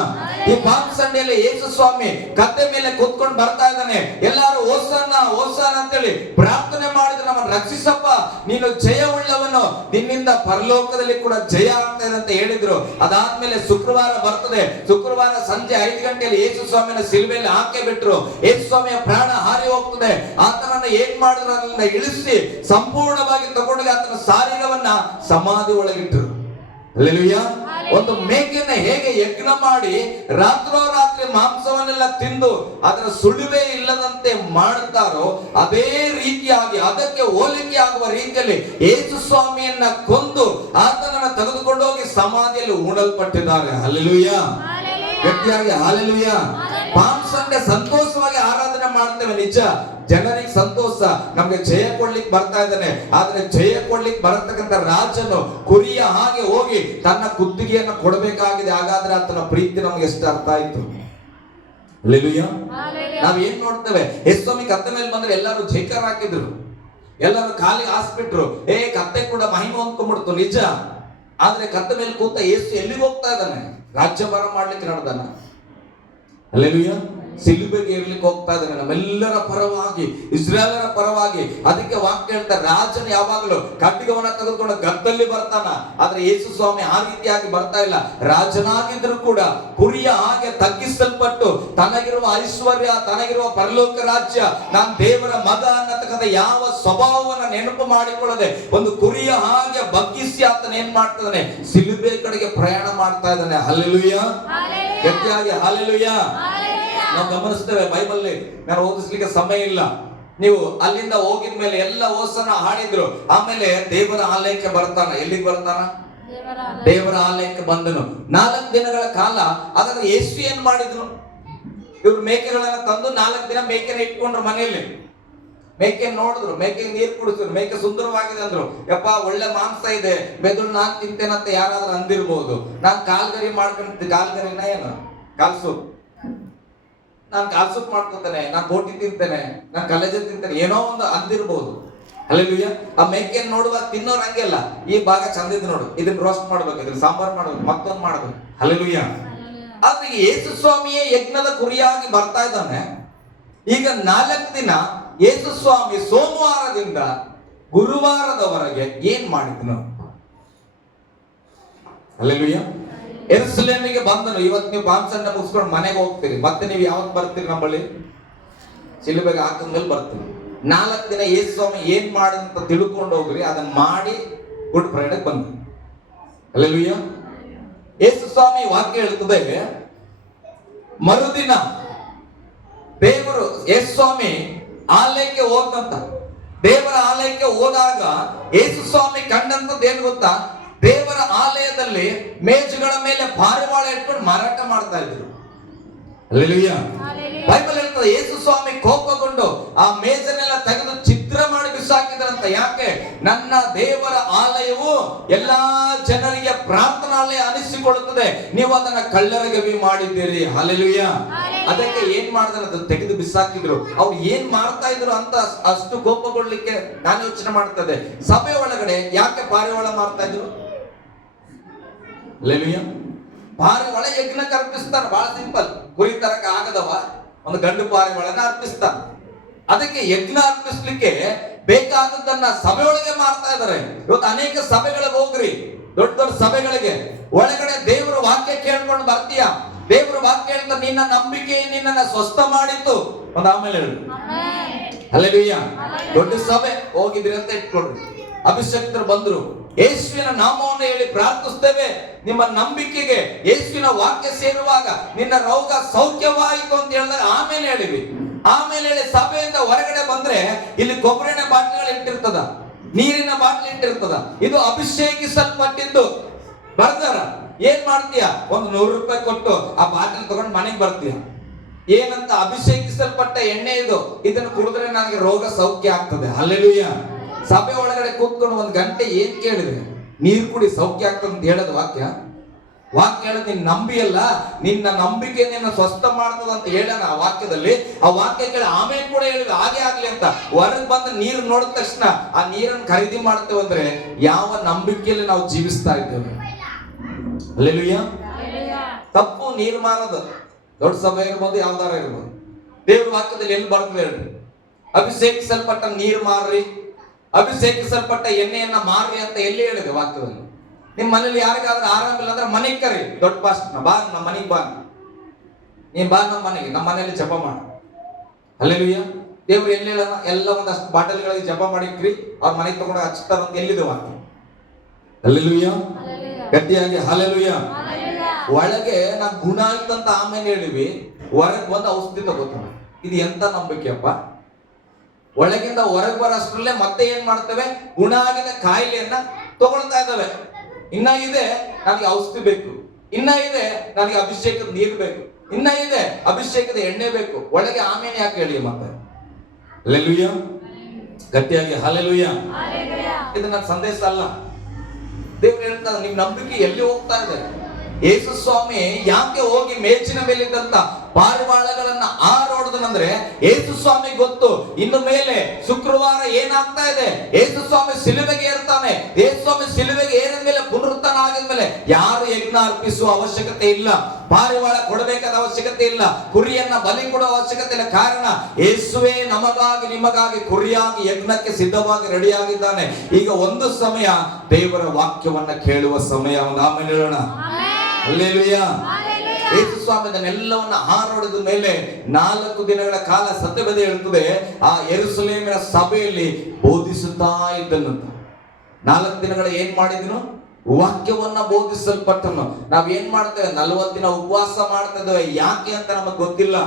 ಈ ಪಾಪ ಸಂಡೆಯಲ್ಲಿ ಯೇಸು ಸ್ವಾಮಿ ಕತ್ತೆ ಮೇಲೆ ಕೂತ್ಕೊಂಡು ಬರ್ತಾ ಇದ್ದಾನೆ. ಎಲ್ಲಾರು ಓಸಾನ ಓಸಾನ ಅಂತೇಳಿ ಪ್ರಾರ್ಥನೆ ಮಾಡಿದ್ರೆ, ನಮ್ಮನ್ನು ರಕ್ಷಿಸಪ್ಪ, ನೀನು ಜಯ ಉಳ್ಳವನು, ನಿನ್ನಿಂದ ಪರಲೋಕದಲ್ಲಿ ಕೂಡ ಜಯ ಆಗ್ತಾ ಇದೆ ಅಂತ ಹೇಳಿದ್ರು. ಅದಾದ್ಮೇಲೆ ಶುಕ್ರವಾರ ಬರ್ತದೆ. ಶುಕ್ರವಾರ ಸಂಜೆ 5 ಗಂಟೆಯಲ್ಲಿ ಯೇಸು ಸ್ವಾಮಿನ ಸಿಲುಬೆಯಲ್ಲಿ ಹಾಕಿ ಬಿಟ್ರು. ಯೇಸು ಸ್ವಾಮಿಯ ಪ್ರಾಣ ಹಾರಿ ಹೋಗ್ತದೆ. ಆತನನ್ನ ಏನ್ ಮಾಡಿದ್ರು? ಅದನ್ನ ಇಳಿಸಿ ಸಂಪೂರ್ಣವಾಗಿ ತಗೊಂಡೋಗಿ ಆತನ ಶರೀರವನ್ನ ಸಮಾಧಿ ಒಳಗಿಟ್ರು. ಹಲ್ಲೆಲೂಯಾ. ಒಂದು ಮೇಕೆಯನ್ನ ಹೇಗೆ ಯಜ್ಞ ಮಾಡಿ ರಾತ್ರೋರಾತ್ರಿ ಮಾಂಸವನ್ನೆಲ್ಲ ತಿಂದು ಅದರ ಸುಳಿವೇ ಇಲ್ಲದಂತೆ ಮಾಡುತ್ತಾರೋ, ಅದೇ ರೀತಿಯಾಗಿ ಅದಕ್ಕೆ ಹೋಲಿಕೆ ಆಗುವ ರೀತಿಯಲ್ಲಿ ಯೇಸು ಸ್ವಾಮಿಯನ್ನ ಕೊಂದು ಆತನನ್ನ ತೆಗೆದುಕೊಂಡು ಹೋಗಿ ಸಮಾಧಿಯಲ್ಲಿ ಹೂಡಲ್ಪಟ್ಟಿದ್ದಾರೆ. ಹಲ್ಲೆಲೂಯಾ. ಗಟ್ಟಿಯಾಗಿ ಹಲ್ಲೆಲೂಯಾ. ಪಾಪ ಸಂಡೆ ಸಂತೋಷವಾಗಿ ಆರಾಧನೆ ಮಾಡ್ತೇವೆ, ನಿಜ. ಜನರಿಗೆ ಸಂತೋಷ, ನಮ್ಗೆ ಜಯ ಕೊಡ್ಲಿಕ್ಕೆ ಬರ್ತಾ ಇದ್ದಾನೆ. ಆದ್ರೆ ಜಯ ಕೊಡ್ಲಿಕ್ಕೆ ಬರತಕ್ಕಂತ ರಾಜನು ಕುರಿಯ ಹಾಗೆ ಹೋಗಿ ತನ್ನ ಕುತ್ತಿಗೆಯನ್ನು ಕೊಡಬೇಕಾಗಿದೆ. ಹಾಗಾದ್ರೆ ಆತನ ಪ್ರೀತಿ ನಮ್ಗೆ ಎಷ್ಟು ಅರ್ಥ ಆಯ್ತು. ಹಲ್ಲೆಲೂಯಾ. ನಾವ್ ಏನ್ ನೋಡ್ತೇವೆ? ಯೇಸು ಸ್ವಾಮಿ ಕತ್ತೆ ಮೇಲೆ ಬಂದ್ರೆ ಎಲ್ಲರೂ ಜೈಕಾರ ಹಾಕಿದ್ರು. ಎಲ್ಲರೂ ಖಾಲಿ ಹಾಸ್ಬಿಟ್ರು. ಕತ್ತೆ ಕೂಡ ಮಹಿಮೆ ಹೊಂದ್ಕೊಂಡ್ಬಿಡ್ತು ನಿಜ. ಆದ್ರೆ ಕತ್ತೆ ಮೇಲೆ ಕೂತ ಯೇಸು ಎಲ್ಲಿಗೆ ಹೋಗ್ತಾ ಇದ್ದಾನೆ? ರಾಜ್ಯಭಾರ ಮಾಡ್ಲಿಕ್ಕೆ ನಡೆದಾನ? ಹಲ್ಲೆಲೂಯ. ಸಿಲುಬೆಗೆ ಇರ್ಲಿಕ್ಕೆ ಹೋಗ್ತಾ ಇದ್ದಾನೆ ನಮ್ಮೆಲ್ಲರ ಪರವಾಗಿ, ಇಸ್ರಾಯೇಲರ ಪರವಾಗಿ. ಅದಕ್ಕೆ ವಾಕ್ಯ ಹೇಳ್ತಾರೆ, ರಾಜನು ಯಾವಾಗಲೂ ಖಡ್ಗವನ್ನ ತೆಗೆದುಕೊಂಡು ಗದ್ದಲ್ಲಿ ಬರ್ತಾನ. ಆದ್ರೆ ಯೇಸು ಸ್ವಾಮಿ ಆ ರೀತಿಯಾಗಿ ಬರ್ತಾ ಇಲ್ಲ. ರಾಜನಾಗಿದ್ರು ಕೂಡ ಕುರಿಯ ಹಾಗೆ ತಗ್ಗಿಸಲ್ಪಟ್ಟು ತನಗಿರುವ ಐಶ್ವರ್ಯ, ತನಗಿರುವ ಪರಲೋಕ ರಾಜ್ಯ, ನಾನು ದೇವರ ಮಗ ಅನ್ನತಕ್ಕಂಥ ಯಾವ ಸ್ವಭಾವವನ್ನ ನೆನಪು ಮಾಡಿಕೊಳ್ಳದೆ ಒಂದು ಕುರಿಯ ಹಾಗೆ ಬಗ್ಗಿಸಿ ಆತನ ಏನ್ ಮಾಡ್ತಾನೆ? ಸಿಲುಬೆ ಕಡೆಗೆ ಪ್ರಯಾಣ ಮಾಡ್ತಾ ಇದ್ದಾನೆ. ಹಲ್ಲೆಲೂಯ. ಗಟ್ಟಿಯಾಗಿ ಹಲ್ಲೆಲೂಯ. ನಾವು ಗಮನಿಸ್ತೇವೆ, ಬೈಬಲ್ ನಾನು ಓದಿಸ್ಲಿಕ್ಕೆ ಸಮಯ ಇಲ್ಲ. ನೀವು ಅಲ್ಲಿಂದ ಹೋಗಿದ ಮೇಲೆ ಎಲ್ಲ ಓಸನ ಹಾಡಿದ್ರು. ಆಮೇಲೆ ದೇವರ ಆಲಯಕ್ಕೆ ಬರ್ತಾನ. ಎಲ್ಲಿಗೆ ಬರ್ತಾನ? ದೇವರ ಆಲಯಕ್ಕೆ ಬಂದನು. 4 ದಿನಗಳ ಕಾಲ. ಅದನ್ನ ಯೇಸು ಏನ್ ಮಾಡಿದ್ರು? ಇವ್ರು ಮೇಕೆಗಳನ್ನ ತಂದು 4 ದಿನ ಮೇಕೆನ ಇಟ್ಕೊಂಡ್ರು ಮನೆಯಲ್ಲಿ. ಮೇಕೆ ನೋಡಿದ್ರು, ಮೇಕೆ ನೀರು ಕುಡಿಸಿದ್ರು, ಮೇಕೆ ಸುಂದರವಾಗಿದೆ ಅಂದ್ರು. ಯಪ್ಪ ಒಳ್ಳೆ ಮಾಂಸ ಇದೆ, ಮೆದುಳು ನಾನ್ ತಿಂತೇನಂತ ಯಾರಾದ್ರೂ ಅಂದಿರ್ಬೋದು. ನಾನ್ ಕಾಲ್ಗರಿ ಮಾಡ್ಕೊಂತ, ಕಾಲ್ಗರಿನ ಏನು ಕಾಲ್ಸು, ನಾನು ಕಾಲ್ಸೂಪ್ ಮಾಡ್ಕೊತೇನೆ, ನಾನು ಬೋಟಿ ತಿಂತೇನೆ, ನಾನು ಕಲೆಜ ತಿಂತೇನೆ, ಏನೋ ಒಂದು ಅಂದಿರ್ಬೋದು. ಹಲ್ಲೆಲೂಯ. ಆ ಮೇಕೆಯನ್ನು ನೋಡುವಾಗ ತಿನ್ನೋರು ಹಂಗೆಲ್ಲ, ಈ ಭಾಗ ಚಂದಿದ್ ನೋಡು, ಇದನ್ನ ರೋಸ್ಟ್ ಮಾಡ್ಬೇಕು, ಇದನ್ನ ಸಾಂಬಾರ್ ಮಾಡ್ಬೇಕು, ಮತ್ತೊಂದು ಮಾಡ್ಬೇಕು. ಹಲ್ಲೆಲೂಯ. ಆದ್ರೆ ಯೇಸು ಸ್ವಾಮಿಯೇ ಯಜ್ಞದ ಕುರಿಯಾಗಿ ಬರ್ತಾ ಇದ್ದಾನೆ. ಈಗ 4 ದಿನ ಯೇಸು ಸ್ವಾಮಿ ಸೋಮವಾರದಿಂದ ಗುರುವಾರದವರೆಗೆ ಏನ್ ಮಾಡಿದ್ನು? ಹಲ್ಲೆಲೂಯ. ಯೆರೂಸಲೇಮಿಗೆ ಬಂದನು. ಇವತ್ತು ನೀವು ಬಾಂಸನ್ನ ಮುಗಿಸ್ಕೊಂಡು ಮನೆಗೆ ಹೋಗ್ತೀರಿ, ಮತ್ತೆ ನೀವು ಯಾವತ್ತು ಬರ್ತೀರಿ? ನಮ್ಮಲ್ಲಿ ಶಿಲುಬೆಗೆ ಹಾಕಿದ್ಮೇಲೆ ಬರ್ತೀರಿ. 4 ದಿನ ಯೇಸು ಸ್ವಾಮಿ ಏನ್ ಮಾಡಿದಂತ ತಿಳ್ಕೊಂಡು ಹೋಗ್ರಿ. ಅದನ್ನ ಮಾಡಿ ಗುಡ್ ಫ್ರೈಡೆ ಬಂದು. ಹಲ್ಲೆಲೂಯ. ಯೇಸು ಸ್ವಾಮಿ ವಾಕ್ಯ ಹೇಳ್ತದೆ, ಮರುದಿನ ದೇವರು ಯೇಸು ಸ್ವಾಮಿ ಆಲಯಕ್ಕೆ ಹೋದಂತ. ದೇವರ ಆಲಯಕ್ಕೆ ಹೋದಾಗ ಯೇಸು ಸ್ವಾಮಿ ಕಂಡಂತದ್ದು ಏನ್ ಗೊತ್ತಾ? ದೇವರ ಆಲಯದಲ್ಲಿ ಮೇಜುಗಳ ಮೇಲೆ ಪಾರಿವಾಳ ಇಟ್ಕೊಂಡು ಮಾರಾಟ ಮಾಡ್ತಾ ಇದ್ರು. ಹಲ್ಲೆಲೂಯ. ಬೈಬಲ್ ಹೇಳ್ತದೆ, ಯೇಸು ಸ್ವಾಮಿ ಕೋಪಗೊಂಡು ಆ ಮೇಜನ್ನೆಲ್ಲ ತೆಗೆದು ಚಿತ್ರ ಮಾಡಿ ಬಿಸಾಕಿದ್ರಂತ. ಯಾಕೆ? ನನ್ನ ದೇವರ ಆಲಯವು ಎಲ್ಲಾ ಜನರಿಗೆ ಪ್ರಾರ್ಥನಾಲಯ ಅನಿಸಿಕೊಳ್ಳುತ್ತದೆ, ನೀವು ಅದನ್ನ ಕಳ್ಳರಗವಿ ಮಾಡಿದ್ದೀರಿ. ಹಲ್ಲೆಲೂಯ. ಅದಕ್ಕೆ ಏನ್ ಮಾಡಿದ್ರೆ ಅದು ತೆಗೆದು ಬಿಸಾಕಿದ್ರು. ಅವ್ರು ಏನ್ ಮಾಡ್ತಾ ಇದ್ರು ಅಂತ ಅಷ್ಟು ಕೋಪಗೊಳ್ಳಿಕ್ಕೆ ನಾನು ಯೋಚನೆ ಮಾಡ್ತದೆ. ಸಭೆ ಒಳಗಡೆ ಯಾಕೆ ಪಾರಿವಾಳ ಮಾಡ್ತಾ ಇದ್ರು? ಹಲ್ಲೆಲೂಯ. ಪಾರಿವಾಳ ಯಜ್ಞಕ್ಕೆ ಅರ್ಪಿಸ್ತಾನ. ಬಹಳ ಸಿಂಪಲ್. ಕುರಿ ತರಕ ಆಗದವ ಒಂದು ಗಂಡು ಪಾರಿವಾಳನ ಅರ್ಪಿಸ್ತಾನ. ಅದಕ್ಕೆ ಯಜ್ಞ ಅರ್ಪಿಸ್ಲಿಕ್ಕೆ ಬೇಕಾದದ್ದನ್ನ ಸಭೆಯೊಳಗೆ ಮಾಡ್ತಾ ಇದಾರೆ. ಇವತ್ತು ಅನೇಕ ಸಭೆಗಳಿಗೆ ಹೋಗ್ರಿ, ದೊಡ್ಡ ದೊಡ್ಡ ಸಭೆಗಳಿಗೆ, ಒಳಗಡೆ ದೇವರ ವಾಕ್ಯ ಕೇಳ್ಕೊಂಡು ಬರ್ತೀಯ. ದೇವರ ವಾಕ್ಯ ಹೇಳ್ತಾ ನಿನ್ನ ನಂಬಿಕೆ ನಿನ್ನನ್ನ ಸ್ವಸ್ಥ ಮಾಡಿತ್ತು. ಒಂದು ಆಮೇಲೆ ಹೇಳಿ ಹಲ್ಲೆಲೂಯ. ದೊಡ್ಡ ಸಭೆ ಹೋಗಿದ್ರಿ ಅಂತ ಇಟ್ಕೊಳ್ರಿ. ಅಭಿಷೇಕ್ತರು ಬಂದ್ರು, ಯೇಸುವಿನ ನಾಮವನ್ನು ಹೇಳಿ ಪ್ರಾರ್ಥಿಸ್ತೇವೆ. ನಿಮ್ಮ ನಂಬಿಕೆಗೆ ಯೇಸುವಿನ ವಾಕ್ಯ ಸೇರುವಾಗ ನಿನ್ನ ರೋಗ ಸೌಖ್ಯವಾಯಿತು ಅಂತ ಹೇಳಿದಾಗ ಆಮೇಲೆ ಹೇಳಿವಿ. ಆಮೇಲೆ ಹೇಳಿ ಸಭೆಯಿಂದ ಹೊರಗಡೆ ಬಂದ್ರೆ ಇಲ್ಲಿ ಕೊಬ್ಬರಿನ ಬಾಟ್ಲಿಗಳು ಇಟ್ಟಿರ್ತದ, ನೀರಿನ ಬಾಟ್ಲಿ ಇಟ್ಟಿರ್ತದ. ಇದು ಅಭಿಷೇಕಿಸಲ್ಪಟ್ಟಿದ್ದು. ಬರ್ದಾರ ಏನ್ ಮಾಡ್ತೀಯ? ಒಂದು 100 ರೂಪಾಯಿ ಕೊಟ್ಟು ಆ ಬಾಟಲ್ ತಗೊಂಡು ಮನೆಗೆ ಬರ್ತೀಯ. ಏನಂತ? ಅಭಿಷೇಕಿಸಲ್ಪಟ್ಟ ಎಣ್ಣೆ ಇದು, ಇದನ್ನು ಕುಡಿದ್ರೆ ನನಗೆ ರೋಗ ಸೌಖ್ಯ ಆಗ್ತದೆ. ಹಲ್ಲೆಲೂಯ. ಸಭೆ ಒಳಗಡೆ ಕೂತ್ಕೊಂಡು 1 ಗಂಟೆ ಏನ್ ಕೇಳಿದ್ರೆ? ನೀರು ಕುಡಿ ಸೌಖ್ಯ ಆಗ್ತದೆ ಅಂತ ಹೇಳೋದು ವಾಕ್ಯ. ವಾಕ್ಯ ಹೇಳೋದು ನೀನ್ ನಂಬಿಯಲ್ಲ, ನಿನ್ನ ನಂಬಿಕೆ ನಿನ್ನ ಸ್ವಸ್ಥ ಮಾಡ್ತದ ಅಂತ ಹೇಳೋಣ ಆ ವಾಕ್ಯದಲ್ಲಿ. ಆ ವಾಕ್ಯ ಕೇಳಿ ಆಮೇಲೆ ಕೂಡ ಹೇಳಿದ ಹಾಗೆ ಆಗ್ಲಿ ಅಂತ. ಹೊರಗೆ ಬಂದ ನೀರು ನೋಡಿದ ತಕ್ಷಣ ಆ ನೀರನ್ನು ಖರೀದಿ ಮಾಡ್ತೇವೆ ಅಂದ್ರೆ ಯಾವ ನಂಬಿಕೆಯಲ್ಲಿ ನಾವು ಜೀವಿಸ್ತಾ ಇದ್ದೇವೆ? ಹಲ್ಲೆಲೂಯ. ತಪ್ಪು ನೀರು ಮಾರೋದು. ದೊಡ್ಡ ಸಭೆ ಇರ್ಬೋದು, ಯಾವ್ದಾರ ಇರ್ಬೋದು. ದೇವ್ರ ವಾಕ್ಯದಲ್ಲಿ ಎಲ್ಲಿ ಬರ್ತದೆ ಹೇಳ್ರಿ? ಅಭಿಷೇಕಿಸಲ್ಪಟ್ಟ ನೀರು ಮಾರ್ರಿ, ಅಭಿಷೇಕಿಸಲ್ಪಟ್ಟ ಎಣ್ಣೆಯನ್ನ ಮಾರ್ರಿ ಅಂತ ಎಲ್ಲಿ ಹೇಳಿದೆ ವಾಕ್ಯದಲ್ಲಿ? ನಿಮ್ ಮನೇಲಿ ಯಾರಿಗಾದ್ರೂ ಆರಾಮಿಲ್ಲ ಅಂದ್ರೆ ಮನೆಗೆ ಕರಿ, ದೊಡ್ಡ ಪಾಸ್ಟರ್ನ ಬಾ, ನಮ್ಮ ಮನೆಗೆ ಬಾ, ನೀನ್ ಬಾ ನಮ್ಮ ಮನೆಗೆ, ನಮ್ಮ ಮನೆಯಲ್ಲಿ ಜಪ ಮಾಡ. ಹಲ್ಲೆಲೂಯ. ದೇವ್ರು ಎಲ್ಲಿ ಹೇಳೋಣ? ಎಲ್ಲ ಒಂದಷ್ಟು ಬಾಟಲ್ಗಳಿಗೆ ಜಪ ಮಾಡಿಕ್ರಿ, ಅವ್ರ ಮನೆಗೆ ತಗೊಂಡು ಹಚ್ತಾರಂತ ಎಲ್ಲಿದೆ ವಾಕ್ಯ? ಹಲ್ಲೆಲೂಯ. ಗಟ್ಟಿಯಾಗಿ ಹಲ್ಲೆಲೂಯ. ಒಳಗೆ ನಾ ಗುಣ ಆಯ್ತಂತ ಆಮೇಲೆ ಹೇಳಿವಿ, ಹೊರಗೆ ಬಂದು ಔಷಧಿ ತಗೋತಾನೆ. ಇದು ಎಂತ ನಂಬಿಕೆಯಪ್ಪ? ಒಳಗಿಂದ ಹೊರಗೆ ಬರೋಷ್ಟ್ರಲ್ಲೇ ಮತ್ತೆ ಏನ್ ಮಾಡ್ತೇವೆ? ಗುಣ ಆಗಿದ ಕಾಯಿಲೆಯನ್ನ ತಗೊಳ್ತಾ ಇದ್ದಾವೆ. ಇನ್ನ ಇದೆ ನನಗೆ ಔಷಧಿ ಬೇಕು, ಇನ್ನ ಇದೆ ನನಗೆ ಅಭಿಷೇಕದ ನೀರು ಬೇಕು, ಇನ್ನ ಇದೆ ಅಭಿಷೇಕದ ಎಣ್ಣೆ ಬೇಕು. ಒಳಗೆ ಆಮೇಲೆ ಯಾಕೆ ಹೇಳಿ ಮತ್ತೆ? ಹಲ್ಲೆಲೂಯ. ಗಟ್ಟಿಯಾಗಿ ಹಲ್ಲೆಲೂಯ. ಇದು ನನ್ನ ಸಂದೇಶ ಅಲ್ಲ. ದೇವ್ರು ಹೇಳ್ತಾರೆ, ನಿಮ್ ನಂಬಿಕೆ ಎಲ್ಲಿ ಹೋಗ್ತಾ ಇದೆ? ಯೇಸು ಸ್ವಾಮಿ ಯಾಕೆ ಹೋಗಿ ಮೇಚಿನ ಮೇಲಿದ್ದಂತ ಪಾರಿವಾಳಗಳನ್ನ ಆರೋಡುದನಂದ್ರೆ ಯೇಸು ಸ್ವಾಮಿ ಗೊತ್ತು ಇನ್ನು ಮೇಲೆ ಶುಕ್ರವಾರ ಏನಾಗ್ತಾ ಇದೆ. ಯೇಸು ಸ್ವಾಮಿ ಸಿಲುಬೆಗೆ ಏರ್ತಾನೆ. ಯೇಸು ಸ್ವಾಮಿ ಸಿಲುಬೆಗೆ ಏರಿದ ಮೇಲೆ ಪುನರುತ್ಥಾನ ಆಗಿದ್ಮೇಲೆ ಯಾರು ಯಜ್ಞ ಅರ್ಪಿಸುವ ಅವಶ್ಯಕತೆ ಇಲ್ಲ, ಪಾರಿವಾಳ ಕೊಡಬೇಕಾದ ಅವಶ್ಯಕತೆ ಇಲ್ಲ, ಕುರಿಯನ್ನ ಬಲಿ ಕೊಡುವ ಅವಶ್ಯಕತೆ ಇಲ್ಲ. ಕಾರಣ ಯೇಸುವೇ ನಮಗಾಗಿ ನಿಮಗಾಗಿ ಕುರಿಯಾಗಿ ಯಜ್ಞಕ್ಕೆ ಸಿದ್ಧವಾಗಿ ರೆಡಿಯಾಗಿದ್ದಾನೆ. ಈಗ ಒಂದು ಸಮಯ ದೇವರ ವಾಕ್ಯವನ್ನ ಕೇಳುವ ಸಮಯ. ಆಮೇಲೆ ಹೇಳೋಣ ಹಲ್ಲೆಲೂಯಾ. ಯೇಸು ಸ್ವಾಮಿ ಅದನ್ನೆಲ್ಲವನ್ನ ಹಾರೋಡಿದ ಮೇಲೆ 4 ದಿನಗಳ ಕಾಲ ಸತ್ಯವೇದ ಹೇಳುತ್ತದೆ ಆ ಯೆರೂಸಲೇಮಿನ ಸಭೆಯಲ್ಲಿ ಬೋಧಿಸುತ್ತಾ ಇದ್ದನಂತ. 4 ದಿನಗಳ ಏನ್ ಮಾಡಿದನು? ವಾಕ್ಯವನ್ನ ಬೋಧಿಸಲ್ಪಟ್ಟನು. ನಾವ್ ಏನ್ ಮಾಡ್ತೇವೆ? 40 ದಿನ ಉಪವಾಸ ಮಾಡ್ತಾ ಇದ್ದೇವೆ. ಯಾಕೆ ಅಂತ ನಮಗ್ ಗೊತ್ತಿಲ್ಲ.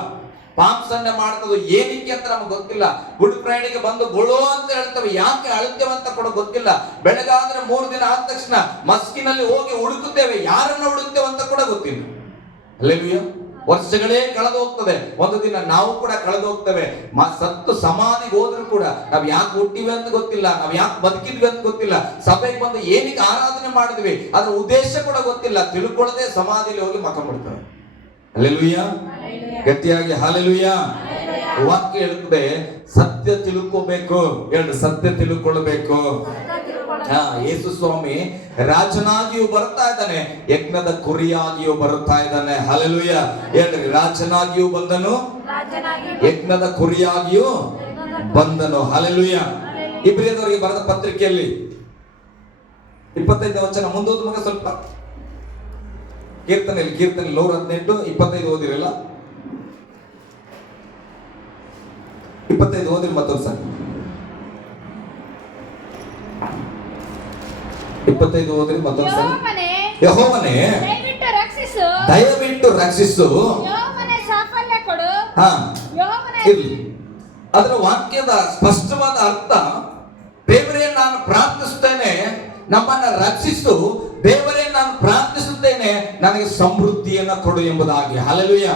ಪಾಪ ಸಂಡೆ ಮಾಡ್ತದ ಏನಕ್ಕೆ ಅಂತ ನಮ್ಗೆ ಗೊತ್ತಿಲ್ಲ. ಗುಡ್ ಫ್ರೈಡೆಗೆ ಬಂದು ಗೊಳೋ ಅಂತ ಹೇಳ್ತೇವೆ, ಯಾಕೆ ಅಳುತ್ತೇವೆ ಅಂತ ಕೂಡ ಗೊತ್ತಿಲ್ಲ. ಬೆಳಗಾದ್ರೆ 3 ದಿನ ಆದ ತಕ್ಷಣ ಮಸ್ಕಿನಲ್ಲಿ ಹೋಗಿ ಹುಡುಕುತ್ತೇವೆ, ಯಾರನ್ನ ಹುಡುಕ್ತೇವೆ ಅಂತ ಕೂಡ ಗೊತ್ತಿಲ್ಲ. ಹಲ್ಲೆಲೂಯಾ. ವರ್ಷಗಳೇ ಕಳೆದು ಹೋಗ್ತದೆ, ಒಂದು ದಿನ ನಾವು ಕೂಡ ಕಳೆದು ಹೋಗ್ತೇವೆ. ಸತ್ತು ಸಮಾಧಿಗೆ ಹೋದ್ರು ಕೂಡ ನಾವ್ ಯಾಕೆ ಹುಟ್ಟಿವಿ ಅಂತ ಗೊತ್ತಿಲ್ಲ, ನಾವ್ ಯಾಕೆ ಬದುಕಿದ್ವಿ ಅಂತ ಗೊತ್ತಿಲ್ಲ, ಸಭೆಗೆ ಬಂದು ಏನಕ್ಕೆ ಆರಾಧನೆ ಮಾಡಿದ್ವಿ ಅದ್ರ ಉದ್ದೇಶ ಕೂಡ ಗೊತ್ತಿಲ್ಲ. ತಿಳ್ಕೊಳ್ಳದೆ ಸಮಾಧಿಲಿ ಹೋಗಿ ಮಕ್ಕ ಮಾಡ್ತೇವೆ. ಹಲ್ಲೆಲೂಯಾ. ಗಟ್ಟಿಯಾಗಿ ಹಲ್ಲೆಲೂಯಾ. ವಾಕ್ಯ ಹೇಳ್ತದೆ ಸತ್ಯ ತಿಳ್ಕೋಬೇಕು. ಹೇಳ್ರಿ, ಸತ್ಯ ತಿಳ್ಕೊಳ್ಬೇಕು. ಯೇಸು ಸ್ವಾಮಿ ರಾಜನಾಗಿಯೂ ಬರ್ತಾ ಇದ್ದಾನೆ, ಯಜ್ಞದ ಕುರಿಯಾಗಿಯೂ ಬರ್ತಾ ಇದ್ದಾನೆ. ಹಲ್ಲೆಲೂಯಾ. ಹೇಳ್ರಿ, ರಾಜನಾಗಿಯೂ ಬಂದನು, ಯಜ್ಞದ ಕುರಿಯಾಗಿಯೂ ಬಂದನು. ಹಲ್ಲೆಲೂಯಾ. ಇಬ್ರಿಯದವರಿಗೆ ಬರೆದ ಪತ್ರಿಕೆಯಲ್ಲಿ 25ನೇ ವಚನ ಮುಂದೋದ ಮಗ ಸ್ವಲ್ಪ ಕೀರ್ತನೆ 118 25 ಓದಿರಲ್ಲ. 25 ಓದಿರಿ ಮತ್ತೊಂದು ಸರಿ. 25 ಓದಿರಿ ಮತ್ತೊಂದು ಸರಿ. ಯೆಹೋವನೇ ದಯವಿಟ್ಟು ರಕ್ಷಿಸು, ಸಾಫಲ್ಯ ಕೊಡು. ಇರ್ಲಿ. ಅದರ ವಾಕ್ಯದ ಸ್ಪಷ್ಟವಾದ ಅರ್ಥ, ದೇವರೇ ನಾನು ಪ್ರಾರ್ಥಿಸುತ್ತೇನೆ ನಮ್ಮನ್ನ ರಕ್ಷಿಸು, ದೇವರೇ ನಾನು ಪ್ರಾರ್ಥಿಸುತ್ತೇನೆ ನನಗೆ ಸಮೃದ್ಧಿಯನ್ನ ಕೊಡು ಎಂಬುದಾಗಿ. ಹಲ್ಲೆಲೂಯಾ.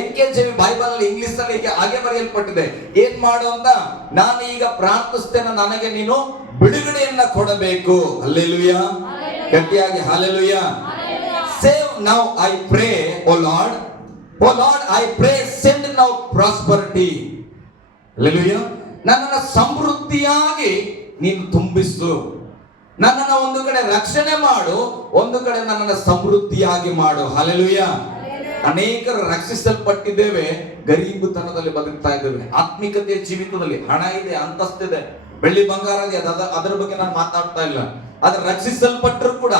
NKJV ಬೈಬಲ್ ಅಲ್ಲಿ ಇಂಗ್ಲಿಷ್ ಅಲ್ಲಿ ಹಾಗೆ ಬರೆಯಲ್ಪಟ್ಟಿದೆ. ಏನ್ ಮಾಡು ಅಂತ? ನಾನು ಈಗ ಪ್ರಾರ್ಥಿಸ್ತೇನೆ, ನನಗೆ ನೀನು ಬಿಡುಗಡೆಯನ್ನ ಕೊಡಬೇಕು. ಹಲ್ಲೆಲೂಯಾ. ಗಟ್ಟಿಯಾಗಿ hallelujah. Save now I pray O Lord, O Lord I pray send now prosperity. Hallelujah. ನನ್ನನ್ನು ಸಮೃದ್ಧಿಯಾಗಿ ನೀನು ತುಂಬಿಸು, ನನ್ನನ್ನು ಒಂದು ಕಡೆ ರಕ್ಷಣೆ ಮಾಡು, ಒಂದು ಕಡೆ ನನ್ನನ್ನು ಸಮೃದ್ಧಿಯಾಗಿ ಮಾಡು. ಹಲ್ಲೆಲೂಯಾ. ಅನೇಕರು ರಕ್ಷಿಸಲ್ಪಟ್ಟಿದ್ದೇವೆ, ಗರೀಬುತನದಲ್ಲಿ ಬದುಕ್ತಾ ಇದ್ದೇವೆ. ಆತ್ಮಿಕತೆಯ ಜೀವಿತದಲ್ಲಿ ಹಣ ಇದೆ, ಅಂತಸ್ತಿದೆ, ಬೆಳ್ಳಿ ಬಂಗಾರ ಇದೆ, ಅದರ ಬಗ್ಗೆ ನಾನು ಮಾತಾಡ್ತಾ ಇಲ್ಲ. ಆದ್ರೆ ರಕ್ಷಿಸಲ್ಪಟ್ಟರು ಕೂಡ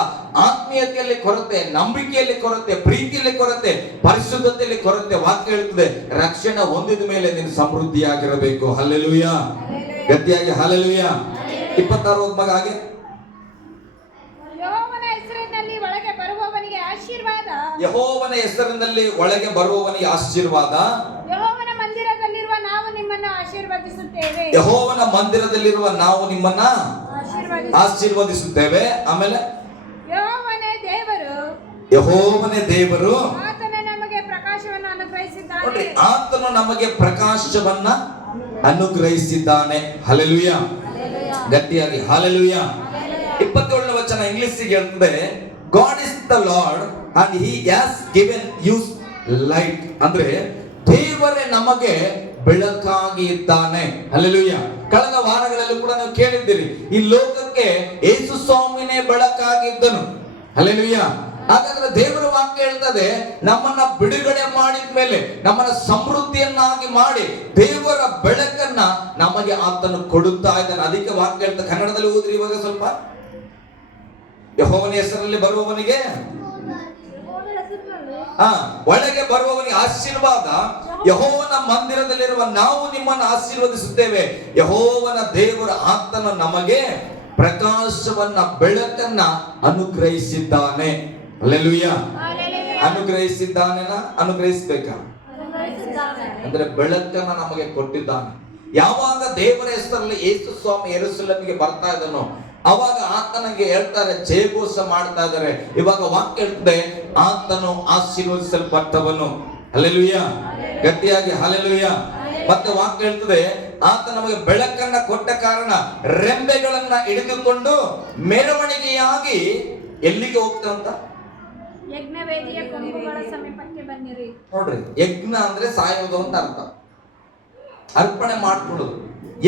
ಆತ್ಮೀಯತೆಯಲ್ಲಿ ಕೊರತೆ, ನಂಬಿಕೆಯಲ್ಲಿ ಕೊರತೆ, ಪ್ರೀತಿಯಲ್ಲಿ ಕೊರತೆ, ಪರಿಶುದ್ಧತೆಯಲ್ಲಿ ಕೊರತೆ. ವಾಕ್ಯ ಹೇಳ್ತದೆ ರಕ್ಷಣೆ ಹೊಂದಿದ ಮೇಲೆ ನೀನು ಸಮೃದ್ಧಿಯಾಗಿರಬೇಕು. ಹಲ್ಲೆಲೂಯಾ. ಗಟ್ಟಿಯಾಗಿ ಹಲ್ಲೆಲೂಯಾ. 26 ಮಗ ಹಾಗೆ. ಯೆಹೋವನ ಹೆಸರಿನಲ್ಲಿ ಒಳಗೆ ಬರುವವನಿಗೆ ಆಶೀರ್ವಾದ, ಯೆಹೋವನ ಹೆಸರಿನಲ್ಲಿ ಒಳಗೆ ಬರುವವನಿಗೆ ಆಶೀರ್ವಾದ. ಯೆಹೋವನ ಮಂದಿರದಲ್ಲಿರುವ ನಾವು ನಿಮ್ಮನ್ನು ಆಶೀರ್ವದಿಸುತ್ತೇವೆ, ಯೆಹೋವನ ಮಂದಿರದಲ್ಲಿರುವ ನಾವು ನಿಮ್ಮನ್ನ ಆಶೀರ್ವದಿಸುತ್ತೇವೆ. ಆಮೇಲೆ ಯೆಹೋವನೇ ದೇವರು, ಯೆಹೋವನೇ ದೇವರು, ಆತನು ನಮಗೆ ಪ್ರಕಾಶವನ್ನು ಅನುಗ್ರಹಿಸಿದ್ದಾನೆ. ನೋಡಿ, ಆತನು ನಮಗೆ ಪ್ರಕಾಶವನ್ನ ಅನುಗ್ರಹಿಸಿದ್ದಾನೆ. ಹಲ್ಲೆಲೂಯಾ. ಗಟ್ಟಿಯಾಗಿ ಹಲ್ಲೆಲೂಯಾ. 27ನೇ ವಚನ ಇಂಗ್ಲಿಷಿಗೆ ಹೇಳ್ತದೆ, God is the Lord and he has given you light. ಅಂದ್ರೆ ದೇವರೇ ನಮಗೆ ಬೆಳಕಾಗಿ ಇದ್ದಾನೆ. ಹಲ್ಲೆಲೂಯಾ. ಕಳೆದ ವಾರಗಳಲ್ಲೂ ಕೂಡ ನೀವು ಕೇಳಿದ್ದೀರಿ, ಈ ಲೋಕಕ್ಕೆ ಯೇಸು ಸ್ವಾಮಿನೇ ಬೆಳಕಾಗಿದ್ದನು. ಹಲ್ಲೆಲೂಯಾ. ಹಾಗಾದ್ರೆ ದೇವರ ವಾಕ್ಯ ಹೇಳ್ತದೆ, ನಮ್ಮನ್ನ ಬಿಡುಗಡೆ ಮಾಡಿದ ಮೇಲೆ ನಮ್ಮನ್ನ ಸಮೃದ್ಧಿಯನ್ನಾಗಿ ಮಾಡಿ ದೇವರ ಬೆಳಕನ್ನ ನಮಗೆ ಆತನು ಕೊಡುತ್ತಾ ಇದ್ದಾನೆ. ಅದಕ್ಕೆ ವಾಕ್ಯ ಹೇಳ್ತದೆ, ಕನ್ನಡದಲ್ಲಿ ಓದ್ರಿ ಇವಾಗ ಸ್ವಲ್ಪ. ಯೆಹೋವನ ಹೆಸರಲ್ಲಿ ಬರುವವನಿಗೆ ಒಳಗೆ ಬರುವವನಿಗೆ ಆಶೀರ್ವಾದ, ಯೆಹೋವನ ಮಂದಿರದಲ್ಲಿರುವ ನಾವು ನಿಮ್ಮನ್ನು ಆಶೀರ್ವದಿಸುತ್ತೇವೆ. ಯೆಹೋವನ ದೇವರ ಆತನು ನಮಗೆ ಪ್ರಕಾಶವನ್ನ, ಬೆಳಕನ್ನ ಅನುಗ್ರಹಿಸಿದ್ದಾನೆ. ಹಲ್ಲೆಲೂಯಾ. ಅನುಗ್ರಹಿಸಿದ್ದಾನೆನ ಅನುಗ್ರಹಿಸಬೇಕಾ? ಅಂದ್ರೆ ಬೆಳಕನ್ನ ನಮಗೆ ಕೊಟ್ಟಿದ್ದಾನೆ. ಯಾವಾಗ ದೇವರ ಹೆಸರಲ್ಲಿ ಯೇಸು ಸ್ವಾಮಿ ಯೆರೂಸಲೇಮಿಗೆ ಬರ್ತಾ ಇದ್ದನೋ ಅವಾಗ ಆತನಿಗೆ ಹೇಳ್ತಾರೆ, ಜಯಘೋಷ ಮಾಡ್ತಾ ಇದ್ದಾರೆ. ಇವಾಗ ವಾಕ್ಯ ಹೇಳ್ತದೆ, ಆತನು ಆಶೀರ್ವದಿಸಲ್ಪಟ್ಟವನು. ಹಲ್ಲೆಲೂಯಾ. ಗಟ್ಟಿಯಾಗಿ ಹಲ್ಲೆಲೂಯಾ. ಮತ್ತೆ ವಾಕ್ಯ ಹೇಳ್ತದೆ, ಆತ ನಮಗೆ ಬೆಳಕನ್ನ ಕೊಟ್ಟ ಕಾರಣ ರೆಂಬೆಗಳನ್ನ ಹಿಡಿದುಕೊಂಡು ಮೆರವಣಿಗೆಯಾಗಿ ಎಲ್ಲಿಗೆ ಹೋಗ್ತಂತ? ಯಜ್ಞವೇದಿಯ ಕೊಂಬುಗಳ ಸಮೀಪಕ್ಕೆ ಬನ್ನಿರಿ. ನೋಡ್ರಿ, ಯಜ್ಞ ಅಂದ್ರೆ ಸಾಯೋದು ಅಂತ ಅರ್ಥ. ಅರ್ಪಣೆ ಮಾಡ್ಕೊಳ್ಳೋದು.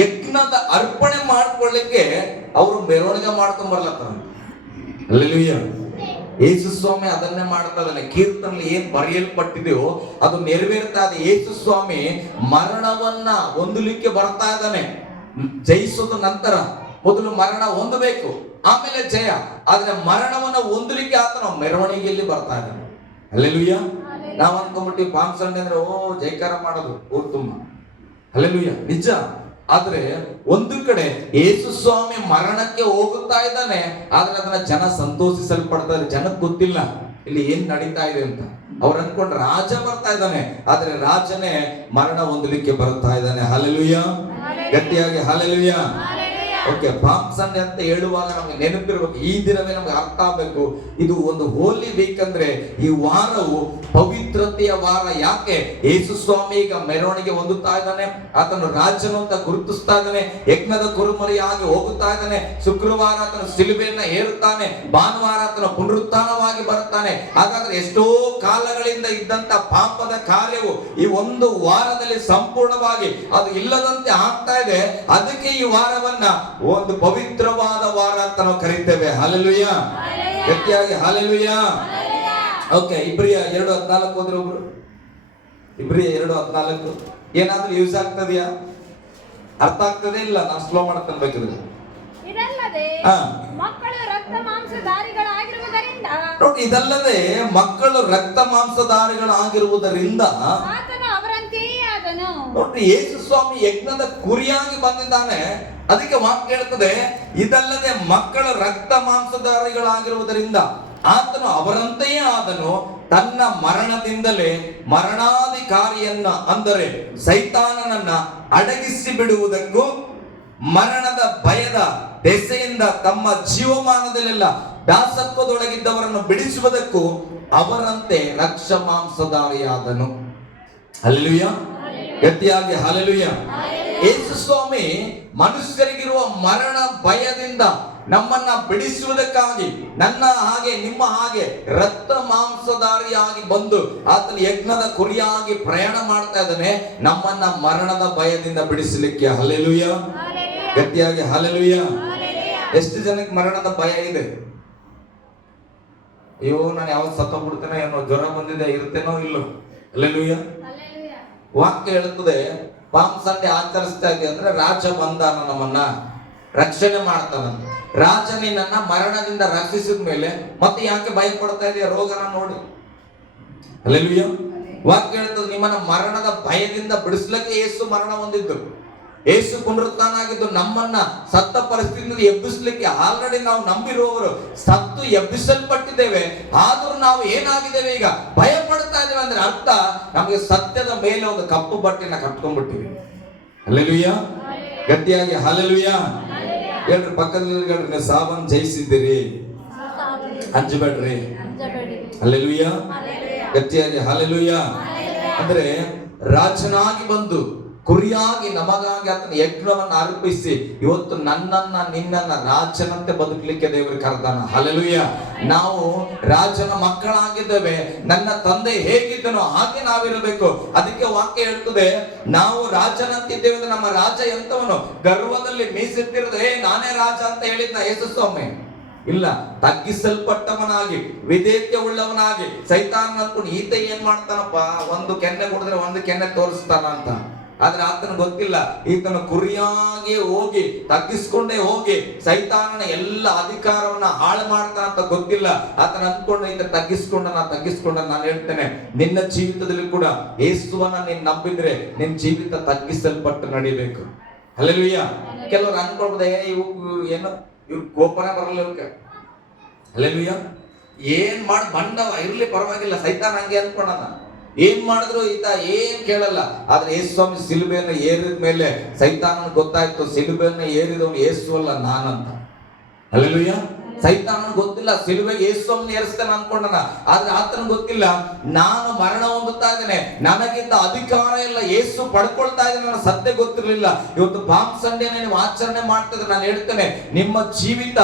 ಯಜ್ಞದ ಅರ್ಪಣೆ ಮಾಡ್ಕೊಳ್ಳಿಕ್ಕೆ ಅವರು ಮೆರವಣಿಗೆ ಮಾಡ್ಕೊಂಡ್ ಬರ್ಲತ್ತಾರ. ಹಲ್ಲೆಲೂಯಾ. ಯೇಸು ಸ್ವಾಮಿ ಅದನ್ನೇ ಮಾಡ್ತಾ ಇದ್ದಾನೆ. ಕೀರ್ತನಲ್ಲಿ ಏನ್ ಬರೆಯಲ್ಪಟ್ಟಿದೆಯೋ ಅದು ನೆರವೇರ್ತಾ ಇದೆ. ಯೇಸು ಸ್ವಾಮಿ ಮರಣವನ್ನ ಹೊಂದಲಿಕ್ಕೆ ಬರ್ತಾ ಇದ್ದಾನೆ. ಜಯಿಸೋದು ನಂತರ, ಮೊದಲು ಮರಣ ಹೊಂದಬೇಕು, ಆಮೇಲೆ ಜಯ. ಆದ್ರೆ ಮರಣವನ್ನ ಹೊಂದಲಿಕ್ಕೆ ಆತನ ಮೆರವಣಿಗೆಯಲ್ಲಿ ಬರ್ತಾ ಇದ್ದಾನೆ. ಹಲ್ಲೆಲೂಯಾ. ನಾವ್ ಅನ್ಕೊಂಡ್ಬಿಟ್ಟು ಪಾಮ್ ಸಂಡೆ ಅಂದ್ರೆ ಓ ಜೈಕಾರ ಮಾಡೋದು ಊರ್ ತುಂಬ. ಹಲ್ಲೆಲೂಯಾ, ನಿಜ. ಆದ್ರೆ ಒಂದು ಕಡೆ ಯೇಸು ಸ್ವಾಮಿ ಮರಣಕ್ಕೆ ಹೋಗುತ್ತಾ ಇದ್ದಾನೆ, ಆದ್ರೆ ಅದನ್ನ ಜನ ಸಂತೋಷಿಸಲ್ಪಡ್ತಾರೆ. ಜನಕ್ಕೆ ಗೊತ್ತಿಲ್ಲ ಇಲ್ಲಿ ಏನ್ ನಡೀತಾ ಇದೆ ಅಂತ. ಅವ್ರು ಅನ್ಕೊಂಡ್ರೆ ರಾಜ ಬರ್ತಾ ಇದ್ದಾನೆ, ಆದ್ರೆ ರಾಜನೇ ಮರಣ ಹೊಂದಲಿಕ್ಕೆ ಬರ್ತಾ ಇದ್ದಾನೆ. ಹಲ್ಲೆಲೂಯಾ. ಗಟ್ಟಿಯಾಗಿ ಹಲ್ಲೆಲೂಯಾ. ಓಕೆ, ಪಾಮ್ ಸಂಡೆ ಅಂತ ಹೇಳುವಾಗ ನಮ್ಗೆ ನೆನಪಿರ್ಬೇಕು, ಈ ದಿನವೇ ನಮ್ಗೆ ಅರ್ಥ ಆಗ್ಬೇಕು. ಇದು ಒಂದು ಹೋಲಿ ವೀಕ್ ಅಂದ್ರೆ ಈ ವಾರವು ಪವಿತ್ರತೆಯ ವಾರ. ಯಾಕೆ? ಯೇಸು ಸ್ವಾಮಿ ಈಗ ಮೆರವಣಿಗೆ ಹೊಂದುತ್ತಾ ಇದ್ದಾನೆ, ಆತನು ರಾಜನು ಅಂತ ಗುರುತಿಸ್ತಾ ಇದ್ದಾನೆ, ಯಜ್ಞದ ಕುರುಮರಿಯಾಗಿ ಹೋಗುತ್ತಾ ಇದ್ದಾನೆ. ಶುಕ್ರವಾರ ಆತನು ಸಿಲುಬೆಯನ್ನ ಏರುತ್ತಾನೆ, ಭಾನುವಾರ ಆತನು ಪುನರುತ್ಥಾನವಾಗಿ ಬರುತ್ತಾನೆ. ಹಾಗಾದ್ರೆ ಎಷ್ಟೋ ಕಾಲಗಳಿಂದ ಇದ್ದಂತ ಪಾಪದ ಕಾರ್ಯವು ಈ ಒಂದು ವಾರದಲ್ಲಿ ಸಂಪೂರ್ಣವಾಗಿ ಅದು ಇಲ್ಲದಂತೆ ಆಗ್ತಾ ಇದೆ. ಅದಕ್ಕೆ ಈ ವಾರವನ್ನ ಒಂದು ಪವಿತ್ರವಾದ ವಾರ ಅಂತ ನಾವು ಕರೀತೇವೆ. ಹಲ್ಲೆಲೂಯಾ. ಗಟ್ಟಿಯಾಗಿ ಹಲ್ಲೆಲೂಯಾ. ಓಕೆ, ಇಬ್ರಿಯ 2:14 ಹೋದ್ರೆ ಒಬ್ರು. ಇಬ್ರಿಯ 2:14 ಏನಾದ್ರೂ ಯೂಸ್ ಆಗ್ತದೆಯಾ? ಅರ್ಥ ಆಗ್ತದೆ ಇಲ್ಲ? ನಾನು ಸ್ಲೋ ಮಾಡ್ತಾನೆ ಬೇಕಿದ್ರೆ. ಇದಲ್ಲದೆ ಮಕ್ಕಳು ರಕ್ತ ಮಾಂಸಧಾರಿಗಳಾಗಿರುವುದರಿಂದ, ನೋಡಿ, ಇದಲ್ಲದೆ ಮಕ್ಕಳು ರಕ್ತ ಮಾಂಸಧಾರಿಗಳಾಗಿರುವುದರಿಂದ ಆತನು ಅವರಂತೆಯೇ ಆದನು. ನೋಡಿ, ಯೇಸು ಸ್ವಾಮಿ ಯಜ್ಞದ ಕುರಿಯಾಗಿ ಬಂದಿದ್ದಾನೆ. ಅದಕ್ಕೆ ವಾಕ್ಯ ಹೇಳ್ತದೆ, ಇದಲ್ಲದೆ ಮಕ್ಕಳ ರಕ್ತ ಮಾಂಸಧಾರಿಗಳಾಗಿರುವುದರಿಂದ ಆತನು ಅವರಂತೆಯೇ ಆದನು. ತನ್ನ ಮರಣದಿಂದಲೇ ಮರಣಾಧಿಕಾರಿಯನ್ನ, ಅಂದರೆ ಸೈತಾನನನ್ನ ಅಡಗಿಸಿ ಬಿಡುವುದಕ್ಕೂ ಮರಣದ ಭಯದ ದೆಸೆಯಿಂದ ತಮ್ಮ ಜೀವಮಾನದಲ್ಲೆಲ್ಲ ದಾಸತ್ವದೊಳಗಿದ್ದವರನ್ನು ಬಿಡಿಸುವುದಕ್ಕೂ ಅವರಂತೆ ರಕ್ಷ ಮಾಂಸಧಾರಿಯಾದನು. ಹಲ್ಲೆಲೂಯಾ. ಗಟ್ಟಿಯಾಗಿ ಹಲ್ಲೆಲೂಯಾ. ಯೇಸು ಸ್ವಾಮಿ ಮನುಷ್ಯರಿಗಿರುವ ಮರಣ ಭಯದಿಂದ ನಮ್ಮನ್ನ ಬಿಡಿಸುವುದಕ್ಕಾಗಿ ನನ್ನ ಹಾಗೆ ನಿಮ್ಮ ಹಾಗೆ ರಕ್ತ ಮಾಂಸಧಾರಿಯಾಗಿ ಬಂದು ಆತನ ಯಜ್ಞದ ಕುರಿಯಾಗಿ ಪ್ರಯಾಣ ಮಾಡ್ತಾ ಇದ್ದಾನೆ, ನಮ್ಮನ್ನ ಮರಣದ ಭಯದಿಂದ ಬಿಡಿಸಲಿಕ್ಕೆ. ಹಲ್ಲೆಲೂಯಾ. ಗಟ್ಟಿಯಾಗಿ ಹಲ್ಲೆಲೂಯಾ. ಎಷ್ಟು ಜನಕ್ಕೆ ಮರಣದ ಭಯ ಇದೆ? ಅಯ್ಯೋ, ನಾನು ಯಾವತ್ತು ಸತ್ತೋಗ್ಬಿಡ್ತೇನೋ, ಏನೋ ಜ್ವರ ಬಂದಿದೆ, ಇರ್ತೇನೋ ಇಲ್ಲೋ. ಹಲ್ಲೆಲೂಯಾ. ವಾಕ್ಯ ಹೇಳುತ್ತದೆ, ಪಾಮ್ ಸಂಡೆ ಆಚರಿಸ್ತಾ ಇದೆ ಅಂದ್ರೆ ರಾಜ ಬಂದಾನ, ನಮ್ಮನ್ನ ರಕ್ಷಣೆ ಮಾಡ್ತಾನ. ರಾಜ ನಿನ್ನನ್ನ ಮರಣದಿಂದ ರಕ್ಷಿಸಿದ ಮೇಲೆ ಮತ್ತೆ ಯಾಕೆ ಭಯ ಪಡ್ತಾ ಇದೆಯಾ? ರೋಗನ ನೋಡಿ. ಹಲ್ಲೆಲೂಯಾ. ವಾಕ್ಯ ಹೇಳ್ತದೆ, ನಿಮ್ಮನ್ನ ಮರಣದ ಭಯದಿಂದ ಬಿಡಿಸ್ಲಿಕ್ಕೆ ಯೇಸು ಮರಣ ಹೊಂದಿದ್ದು, ಯೇಸು ಪುನರುತ್ಥಾನ ಆಗಿದ್ದು, ನಮ್ಮನ್ನ ಸತ್ತ ಪರಿಸ್ಥಿತಿಯಿಂದ ಎಬ್ಬಿಸ್ಲಿಕ್ಕೆ. ಆಲ್ರೆಡಿ ನಾವು ನಂಬಿರುವವರು ಸತ್ತು ಎಬ್ಬಿಸಲ್ಪಟ್ಟಿದ್ದೇವೆ, ಆದ್ರೂ ನಾವು ಏನಾಗಿದ್ದೇವೆ ಈಗ? ಭಯ ಪಡ್ತಾ ಇದ್ದೇವೆ. ಅಂದ್ರೆ ಅರ್ಥ, ನಮಗೆ ಸತ್ಯದ ಮೇಲೆ ಒಂದು ಕಪ್ಪು ಬಟ್ಟೆನ ಕಟ್ಕೊಂಡ್ಬಿಟ್ಟಿವಿ. ಹಲ್ಲೆಲೂಯಾ. ಗಟ್ಟಿಯಾಗಿ ಹಲ್ಲೆಲೂಯಾ. ಹೇಳ್ರಿ, ಪಕ್ಕದಲ್ಲಿ ಹೇಳ್ರಿ, ಸಾವನ್ ಜಯಿಸಿದ್ದೀರಿ, ಅಂಜಬೇಡ್ರಿ. ಹಲ್ಲೆಲೂಯಾ. ಗಟ್ಟಿಯಾಗಿ ಹಲ್ಲೆಲೂಯಾ. ಅಂದ್ರೆ ರಾಜನಾಗಿ ಬಂದು ಕುರಿಯಾಗಿ ನಮಗಾಗಿ ಆತನ ಯಜ್ಞವನ್ನು ಅರ್ಪಿಸಿ ಇವತ್ತು ನನ್ನನ್ನ ನಿನ್ನನ್ನ ರಾಜನಂತೆ ಬದುಕಲಿಕ್ಕೆ ದೇವರು ಕರೆದಾನ. ಹಲ್ಲೆಲೂಯಾ. ನಾವು ರಾಜನ ಮಕ್ಕಳಾಗಿದ್ದೇವೆ. ನನ್ನ ತಂದೆ ಹೇಗಿದ್ದನೋ ಹಾಗೆ ನಾವಿರಬೇಕು. ಅದಕ್ಕೆ ವಾಕ್ಯ ಹೇಳ್ತದೆ, ನಾವು ರಾಜನಂತಿದ್ದೇವೆ ಅಂದ್ರೆ ನಮ್ಮ ರಾಜ ಎಂತವನು? ಗರ್ವದಲ್ಲಿ ಮೀಸೆತ್ತಿರದೆ ನಾನೇ ರಾಜ ಅಂತ ಹೇಳಿದ್ನ ಯೇಸು ಸ್ವಾಮಿ? ಇಲ್ಲ, ತಗ್ಗಿಸಲ್ಪಟ್ಟವನಾಗಿ ವಿಧೇಯತೆ ಉಳ್ಳವನಾಗಿ ಸೈತಾನ ಅನ್ಕೊಂಡು ಈತ ಏನ್ ಮಾಡ್ತಾನಪ್ಪ, ಒಂದು ಕೆನ್ನೆ ಕೊಡಿದ್ರೆ ಒಂದು ಕೆನ್ನೆ ತೋರಿಸ್ತಾನ ಅಂತ. ಆದ್ರೆ ಆತನ ಗೊತ್ತಿಲ್ಲ, ಈತನ ಕುರಿಯಾಗಿ ಹೋಗಿ ತಗ್ಗಿಸ್ಕೊಂಡೇ ಹೋಗಿ ಸೈತಾನನ ಎಲ್ಲ ಅಧಿಕಾರವನ್ನ ಹಾಳು ಮಾಡ್ತಾನ ಅಂತ ಗೊತ್ತಿಲ್ಲ. ಆತನ ಅಂದ್ಕೊಂಡು ಈತ ತಗ್ಗಿಸ್ಕೊಂಡ. ನಾನು ಹೇಳ್ತೇನೆ, ನಿನ್ನ ಜೀವಿತದಲ್ಲಿ ಕೂಡ ಯೇಸುವನ್ನ ನೀನ್ ನಂಬಿದ್ರೆ ನಿನ್ ಜೀವಿತ ತಗ್ಗಿಸಲ್ಪಟ್ಟು ನಡಿಬೇಕು. ಹಲ್ಲೆಲೂಯಾ. ಕೆಲವರು ಅನ್ಕೊಳ್ಬೋದ, ಇವು ಏನು ಇವ್ ಕೋಪನ ಬರಲ್ಲ ಇವಕ್ಕೆ. ಹಲ್ಲೆಲೂಯಾ. ಏನ್ ಮಾಡಿ ಬಂದವ ಇರ್ಲಿ ಪರವಾಗಿಲ್ಲ, ಸೈತಾನ ಹಂಗೆ ಅನ್ಕೊಂಡನ. ಏನ್ ಮಾಡಿದ್ರು ಈತ ಏನ್ ಕೇಳಲ್ಲ. ಆದ್ರೆ ಯೇಸು ಸ್ವಾಮಿ ಸಿಲುಬೆಯನ್ನು ಏರಿದ ಮೇಲೆ ಸೈತಾನನ ಗೊತ್ತಾಯ್ತು, ಸಿಲುಬೆಯನ್ನು ಏರಿದವನು ಯೇಸು ಅಲ್ಲ ನಾನಂತ. ಹಲ್ಲೆಲೂಯಾ. ಸೈತಾನನ ಗೊತ್ತಿಲ್ಲ ಸಿಲುಬೆಗೆ ಯೇಸು ಸ್ವಾಮಿ ಏರಿಸ್ತಾನೆ ಅನ್ಕೊಂಡನ. ಆದ್ರೆ ಆತನ ಗೊತ್ತಿಲ್ಲ, ನಾನು ಮರಣ ಹೊಂದುತ್ತಾ ಇದ್ದೇನೆ, ನನಗಿಂತ ಅಧಿಕಾರ ಇಲ್ಲ, ಯೇಸು ಪಡ್ಕೊಳ್ತಾ ಇದ್ದೇನೆ, ನನ್ನ ಸತ್ಯ ಗೊತ್ತಿರಲಿಲ್ಲ. ಇವತ್ತು ಪಾಮ್ ಸಂಡೇನ ನೀವು ಆಚರಣೆ ಮಾಡ್ತಿದ್ರೆ ನಾನು ಹೇಳ್ತೇನೆ, ನಿಮ್ಮ ಜೀವಿತ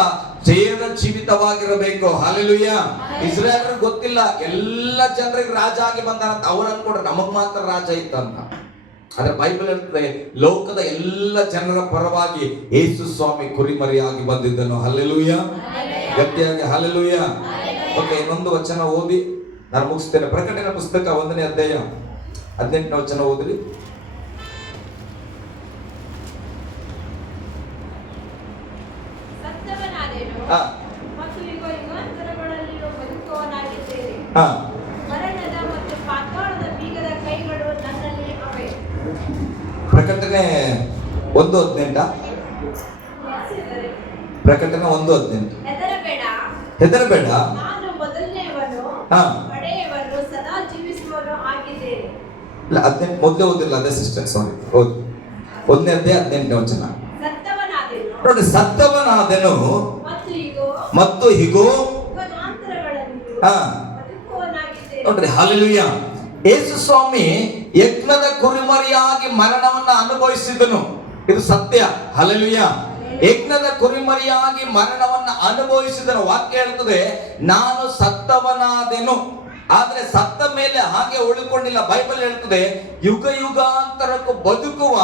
ಜಯದ ಜೀವಿತವಾಗಿರಬೇಕು. ಹಲ್ಲೆಲೂಯಾ. ಇಸ್ರಾಯೇಲರಿಗೆ ಗೊತ್ತಿಲ್ಲ, ಎಲ್ಲ ಜನರಿಗೆ ರಾಜ ಆಗಿ ಬಂದಾನಂತ. ಅವ್ರು ಅನ್ಕೊಂಡ್ರೆ ನಮಗ್ ಮಾತ್ರ ರಾಜ ಇತ್ತಂತ. ಆದ್ರೆ ಬೈಬಲ್ ಹೇಳ್ತದೆ, ಲೋಕದ ಎಲ್ಲ ಜನರ ಪರವಾಗಿ ಯೇಸು ಸ್ವಾಮಿ ಕುರಿಮರಿಯಾಗಿ ಬಂದಿದ್ದನು. ಹಲ್ಲೆಲೂಯಾ. ಗಟ್ಟಿಯಾಗಿ ಹಲ್ಲೆಲೂಯಾ. ಓಕೆ, ಇನ್ನೊಂದು ವಚನ ಓದಿ ನಾನು ಮುಗಿಸ್ತೇನೆ. ಪ್ರಕಟಣೆ ಪುಸ್ತಕ 1ನೇ ಅಧ್ಯಾಯ 18ನೇ ವಚನ ಓದ್ರಿ. ಮತ್ತು ಈಗ ಯುಗಾಂತರಗಳಲ್ಲಿಯೂ ಬದುಕುವವನಾಗಿದ್ದೇನೆ. ಮರಣದ ಮತ್ತು ಪಾತಾಳದ ಬೀಗದ ಕೈಗಳು ನನ್ನಲ್ಲಿ ಅವೆ. ಪ್ರಕಟಣೆ 1:18. ಪ್ರಕಟಣೆ 1:18. ಹೆದರಬೇಡ, ನಾನು ಮೊದಲನೆಯವನು, ಕಡೆಯವನು, ಸದಾ ಜೀವಿಸುವವನು ಆಗಿದ್ದೇನೆ. ಇಲ್ಲ, 18 ಮೊದಲೇ ಓದಿಲ್ಲ, ಅದೇ ಸಿಸ್ಟರ್, ಸಾರಿ. ಓದಿ 1ನೇ ಅಧ್ಯಾಯ 18ನೇ ವಚನ. ನೋಡಿ, ಸತ್ತವನಾದೆನು ಮತ್ತು ಹೀಗೋ ನೋಡ್ರಿ. ಹಲ್ಲೆಲೂಯಾ. ಯೇಸು ಸ್ವಾಮಿ ಯಜ್ಞದ ಕುರಿಮರಿಯಾಗಿ ಮರಣವನ್ನ ಅನುಭವಿಸಿದನು. ಇದು ಸತ್ಯ. ಹಲ್ಲೆಲೂಯಾ. ಯಜ್ಞದ ಕುರಿಮರಿಯಾಗಿ ಮರಣವನ್ನ ಅನುಭವಿಸಿದನು. ವಾಕ್ಯ ಹೇಳ್ತದೆ, ನಾನು ಸತ್ತವನಾದೆನು. ಆದ್ರೆ ಸತ್ತ ಮೇಲೆ ಹಾಗೆ ಉಳಿಕೊಂಡಿಲ್ಲ. ಬೈಬಲ್ ಹೇಳ್ತದೆ, ಯುಗ ಯುಗಾಂತರಕ್ಕೂ ಬದುಕುವ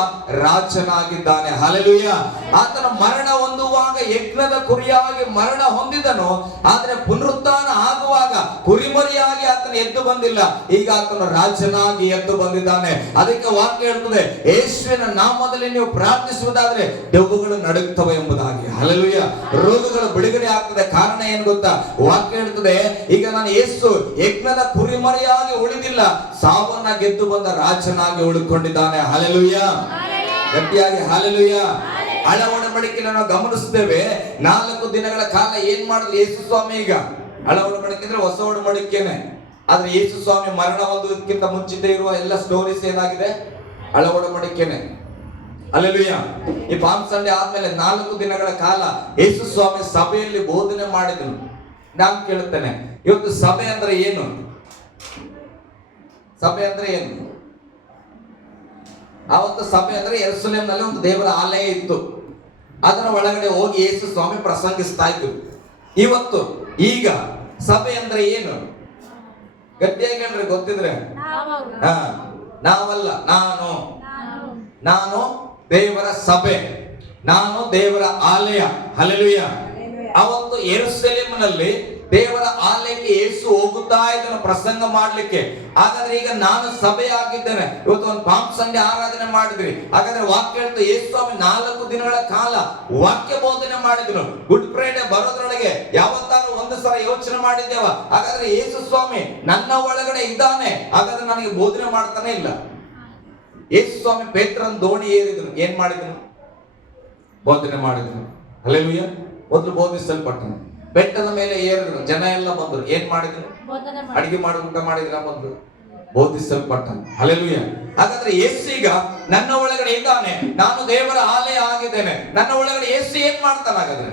ರಾಜನಾಗಿದ್ದಾನೆ. ಹಲ್ಲೆಲೂಯಾ. ಆತನ ಮರಣ ಹೊಂದುವಾಗ ಯಜ್ಞದ ಕುರಿಯಾಗಿ ಮರಣ ಹೊಂದಿದನು. ಆದ್ರೆ ಪುನರುತ್ಥಾನ ಆಗುವಾಗ ಕುರಿಮರಿಯಾಗಿ ಆತನ ಎದ್ದು ಬಂದಿಲ್ಲ. ಈಗ ಆತನ ರಾಜನಾಗಿ ಎದ್ದು ಬಂದಿದ್ದಾನೆ. ಅದಕ್ಕೆ ವಾಕ್ಯ ಹೇಳ್ತದೆ, ಯೇಸುವಿನ ನಾಮದಲ್ಲಿ ನೀವು ಪ್ರಾರ್ಥಿಸುವುದಾದ್ರೆ ದೆವ್ವಗಳು ನಡುಗುತ್ತವೆ ಎಂಬುದಾಗಿ. ಹಲ್ಲೆಲೂಯಾ. ರೋಗಗಳು ಬಿಡುಗಡೆ ಆಗ್ತದೆ. ಕಾರಣ ಏನು ಗೊತ್ತಾ? ವಾಕ್ಯ ಹೇಳ್ತದೆ, ಈಗ ನಾನು ಯೇಸು ಯಜ್ಞದ ಕುರಿಮರಿಯಾಗಿ ಉಳಿದಿಲ್ಲ, ಸಾವನ್ನ ಗೆದ್ದು ಬಂದ ರಾಜನಾಗಿ ಉಳಿದುಕೊಂಡಿದ್ದಾನೆ. ಹಲ್ಲೆಲೂಯಾ. ಗಟ್ಟಿಯಾಗಿ ಹಲ್ಲೆಲೂಯಾ. ಹಳ ಒಡಂಬಡಿಕೆಯನ್ನು ನಾವು ಗಮನಿಸ್ತೇವೆ. 4 ದಿನಗಳ ಕಾಲ ಏನ್ ಮಾಡಿದ್ರು ಯೇಸು ಸ್ವಾಮಿ? ಈಗ ಹಳ ಒಡಂಬಡಿಕೆ ಅಂದ್ರೆ ಹೊಸ ಒಡಂಬಡಿಕೆನೆ. ಆದ್ರೆ ಯೇಸು ಸ್ವಾಮಿ ಮರಣ ಹೊಂದುವುದಕ್ಕಿಂತ ಮುಂಚಿತ ಇರುವ ಎಲ್ಲ ಸ್ಟೋರೀಸ್ ಏನಾಗಿದೆ? ಹಳ ಒಡಂಬಡಿಕೆನೆ. ಹಲ್ಲೆಲೂಯಾ. ಈ ಪಾಮ್ ಸಂಡೆ ಆದ್ಮೇಲೆ 4 ದಿನಗಳ ಕಾಲ ಯೇಸು ಸ್ವಾಮಿ ಸಭೆಯಲ್ಲಿ ಬೋಧನೆ ಮಾಡಿದನು. ನಾನು ಕೇಳುತ್ತೇನೆ, ಇವತ್ತು ಸಭೆ ಅಂದ್ರೆ ಏನು? ಸಭೆ ಅಂದ್ರೆ ಏನು? ಆವತ್ತು ಸಭೆ ಅಂದ್ರೆ ಯೆರೂಸಲೇಮಿನಲ್ಲಿ ಒಂದು ದೇವರ ಆಲಯ ಇತ್ತು. ಅದರ ಒಳಗಡೆ ಹೋಗಿ ಯೇಸು ಸ್ವಾಮಿ ಪ್ರಸಂಗಿಸ್ತಾ ಇದ್ರು. ಇವತ್ತು ಈಗ ಸಭೆ ಅಂದ್ರೆ ಏನು? ಗಟ್ಟಿಯಾಗಿ ಹೇಳ್ರಿ, ಗೊತ್ತಿದ್ರೆ. ನಾವಲ್ಲ, ನಾನು ದೇವರ ಸಭೆ, ನಾನು ದೇವರ ಆಲಯ. ಹಲ್ಲೆಲೂಯಾ. ಅವತ್ತು ಯೆರೂಸಲೇಮಿನಲ್ಲಿ ದೇವರ ಆಲಯಕ್ಕೆ ಯೇಸು ಹೋಗುತ್ತಾ ಇದನ್ನು ಪ್ರಸಂಗ ಮಾಡ್ಲಿಕ್ಕೆ. ಹಾಗಾದ್ರೆ ಈಗ ನಾನು ಸಭೆ ಆಗಿದ್ದೇನೆ. ಇವತ್ತು ಒಂದು ಪಾಮ್ ಸಂಡೆ ಆರಾಧನೆ ಮಾಡಿದ್ರಿ. ಹಾಗಾದ್ರೆ ವಾಕ್ಯ ಹೇಳ್ತು, ಯೇಸು ಸ್ವಾಮಿ 4 ದಿನಗಳ ಕಾಲ ವಾಕ್ಯ ಬೋಧನೆ ಮಾಡಿದ್ರು. ಗುಡ್ ಫ್ರೈಡೆ ಬರೋದ್ರೊಳಗೆ ಯಾವತ್ತಾದ್ರೂ ಒಂದು ಸಲ ಯೋಚನೆ ಮಾಡಿದ್ದೇವ? ಹಾಗಾದ್ರೆ ಯೇಸು ಸ್ವಾಮಿ ನನ್ನ ಒಳಗಡೆ ಇದ್ದಾನೆ, ಹಾಗಾದ್ರೆ ನನಗೆ ಬೋಧನೆ ಮಾಡ್ತಾನೆ ಇಲ್ಲ. ಯೇಸು ಸ್ವಾಮಿ ಪೇತ್ರನ ದೋಣಿ ಏರಿದ್ರು, ಏನ್ ಮಾಡಿದ್ರು? ಬೋಧನೆ ಮಾಡಿದ್ರು. ಹಲ್ಲೆಲೂಯಾ. ಮೊದಲು ಬೋಧಿಸಲ್ಪಟ್ಟನು. ಬೆಟ್ಟದ ಮೇಲೆ ಏರಿದ್ರು, ಜನ ಎಲ್ಲ ಬಂದ್ರು, ಏನ್ ಮಾಡಿದ್ರು? ಅಡಿಗೆ ಮಾಡಿ ಊಟ ಮಾಡಿದ್ರ? ಮೊದಲು ಬೋಧಿಸಲ್ಪಟ್ಟನು. ಹಲ್ಲೆಲೂಯಾ. ಹಾಗಾದ್ರೆ ಯೇಸು ಈಗ ನನ್ನ ಒಳಗಡೆ ಇದ್ದಾನೆ, ನಾನು ದೇವರ ಆಲಯ ಆಗಿದ್ದೇನೆ. ನನ್ನ ಒಳಗಡೆ ಯೇಸು ಏನ್ ಮಾಡ್ತಾನ? ಹಾಗಾದ್ರೆ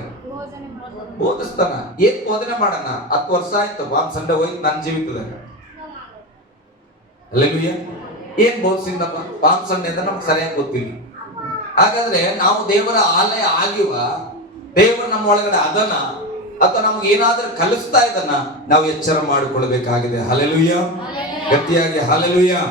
ಬೋಧಿಸ್ತಾನ. ಏನ್ ಬೋಧನೆ ಮಾಡೋಣ? 10 ವರ್ಷ ಆಯ್ತು ಪಾಮ್ ಸಂಡೆ ಹೋಯ್ತು ನನ್ನ ಜೀವಿತದಾಗ. ಹಲ್ಲೆಲೂಯಾ. ಏನ್ ಬೋಧಿಸಿದ್ದಪ್ಪ? ಪಾಮ್ ಸಂಡೆ ಅಂತ ನಮ್ಗೆ ಸರಿಯಾಗಿ ಗೊತ್ತಿಲ್ಲ. ಹಾಗಾದ್ರೆ ನಾವು ದೇವರ ಆಲಯ ಆಗಿವ? ದೇವರು ನಮ್ಮ ಒಳಗಡೆ ಅದನ್ನ ಅಥವಾ ನಮ್ಗೆ ಏನಾದ್ರೂ ಕಲಿಸ್ತಾ ಇದನ್ನ ನಾವು ಎಚ್ಚರ ಮಾಡಿಕೊಳ್ಬೇಕಾಗಿದೆ. ಹಲ್ಲೆಲೂಯಾ. ಗಟ್ಟಿಯಾಗಿ ಹಲ್ಲೆಲೂಯಾ.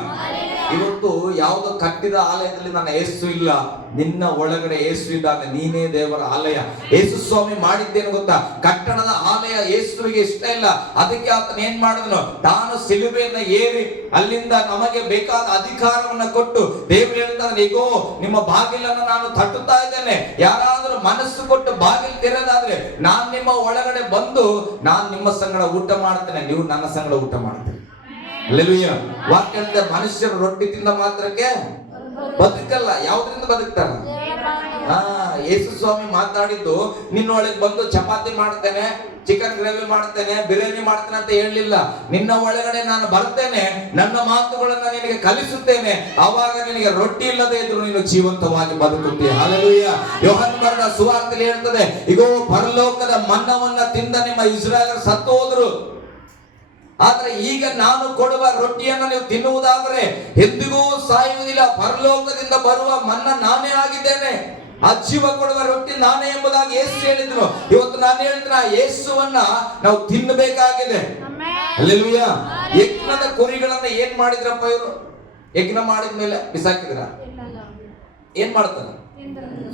ಇವತ್ತು ಯಾವುದೋ ಕಟ್ಟಿದ ಆಲಯದಲ್ಲಿ ನನ್ನ ಯೇಸು ಇಲ್ಲ, ನಿನ್ನ ಒಳಗಡೆ ಯೇಸು ಇದ್ದಾನೆ. ನೀನೇ ದೇವರ ಆಲಯ. ಯೇಸು ಸ್ವಾಮಿ ಮಾಡಿದ್ದೇನು ಗೊತ್ತಾ? ಕಟ್ಟಣದ ಆಲಯ ಯೇಸುವಿಗೆ ಇಷ್ಟ ಇಲ್ಲ. ಅದಕ್ಕೆ ಆತನ ಏನ್ ಮಾಡಿದನು? ತಾನು ಸಿಲುಬೆಯನ್ನ ಏರಿ ಅಲ್ಲಿಂದ ನಮಗೆ ಬೇಕಾದ ಅಧಿಕಾರವನ್ನ ಕೊಟ್ಟು ದೇವರು ಹೇಳ್ತಾನೆ, ಈಗೋ ನಿಮ್ಮ ಬಾಗಿಲನ್ನು ನಾನು ತಟ್ಟುತ್ತಾ ಇದ್ದೇನೆ. ಯಾರಾದ್ರೂ ಮನಸ್ಸು ಕೊಟ್ಟು ಬಾಗಿಲು ತೆರೆದಾದ್ರೆ ನಾನ್ ನಿಮ್ಮ ಒಳಗಡೆ ಬಂದು ನಾನು ನಿಮ್ಮ ಸಂಗಡ ಊಟ ಮಾಡ್ತೇನೆ, ನೀವು ನನ್ನ ಸಂಗಡ ಊಟ ಮಾಡ್ತೀರಿ. ಹಲ್ಲೆಲೂಯಾ. ವಾಕ್ಯ ಹೇಳ್ತದೆ, ಮನುಷ್ಯರು ರೊಟ್ಟಿ ತಿಂದ ಮಾತ್ರಕ್ಕೆ ಬದುಕಲ್ಲ. ಯಾವ್ದ್ರಿಂದ ಬದುಕ್ತಾರ? ಯೇಸು ಸ್ವಾಮಿ ಮಾತಾಡಿದ್ದು ನಿನ್ನೊಳಗೆ ಬಂದು ಚಪಾತಿ ಮಾಡ್ತೇನೆ, ಚಿಕನ್ ಗ್ರೇವಿ ಮಾಡ್ತೇನೆ, ಬಿರಿಯಾನಿ ಮಾಡ್ತೇನೆ ಅಂತ ಹೇಳಲಿಲ್ಲ. ನಿನ್ನ ಒಳಗಡೆ ನಾನು ಬರ್ತೇನೆ, ನನ್ನ ಮಾತುಗಳನ್ನ ನಿನಗೆ ಕಲಿಸುತ್ತೇನೆ. ಆವಾಗ ನಿನಗೆ ರೊಟ್ಟಿ ಇಲ್ಲದೆ ಇದ್ರು ನೀನು ಜೀವಂತವಾಗಿ ಬದುಕುತ್ತೀಯ. ಹಲ್ಲೆಲೂಯಾ. ಯೋಹಾನ ಬರೆದ ಸುವಾರ್ತೆಯಲ್ಲಿ ಹೇಳ್ತದೆ, ಇಗೋ ಪರಲೋಕದ ಮನ್ನವನ್ನ ತಿಂದ ನಿಮ್ಮ ಇಸ್ರಾಯೇಲರು ಸತ್ತು ಹೋದ್ರು. ಆದ್ರೆ ಈಗ ನಾನು ಕೊಡುವ ರೊಟ್ಟಿಯನ್ನು ನೀವು ತಿನ್ನುವುದಾದರೆ ಎಂದಿಗೂ ಸಾಯುವುದಿಲ್ಲ. ಪರಲೋಕದಿಂದ ಬರುವ ಮನ್ನ ನಾನೇ ಆಗಿದ್ದೇನೆ. ಆ ಜೀವ ಕೊಡುವ ರೊಟ್ಟಿ ನಾನೇ ಎಂಬುದಾಗಿ ಯೇಸು ಹೇಳಿದ್ರು. ಇವತ್ತು ನಾನು ಹೇಳ್ತೀನಿ, ಆ ಯೇಸುವನ್ನ ನಾವು ತಿನ್ನಬೇಕಾಗಿದೆ. ಹಲ್ಲೆಲೂಯಾ. ಯಜ್ಞದ ಕುರಿಗಳನ್ನ ಏನ್ ಮಾಡಿದ್ರಪ್ಪ ಇವರು? ಯಜ್ಞ ಮಾಡಿದ್ಮೇಲೆ ಬಿಸಾಕಿದ್ರ? ಏನ್ ಮಾಡ್ತಾರೆ?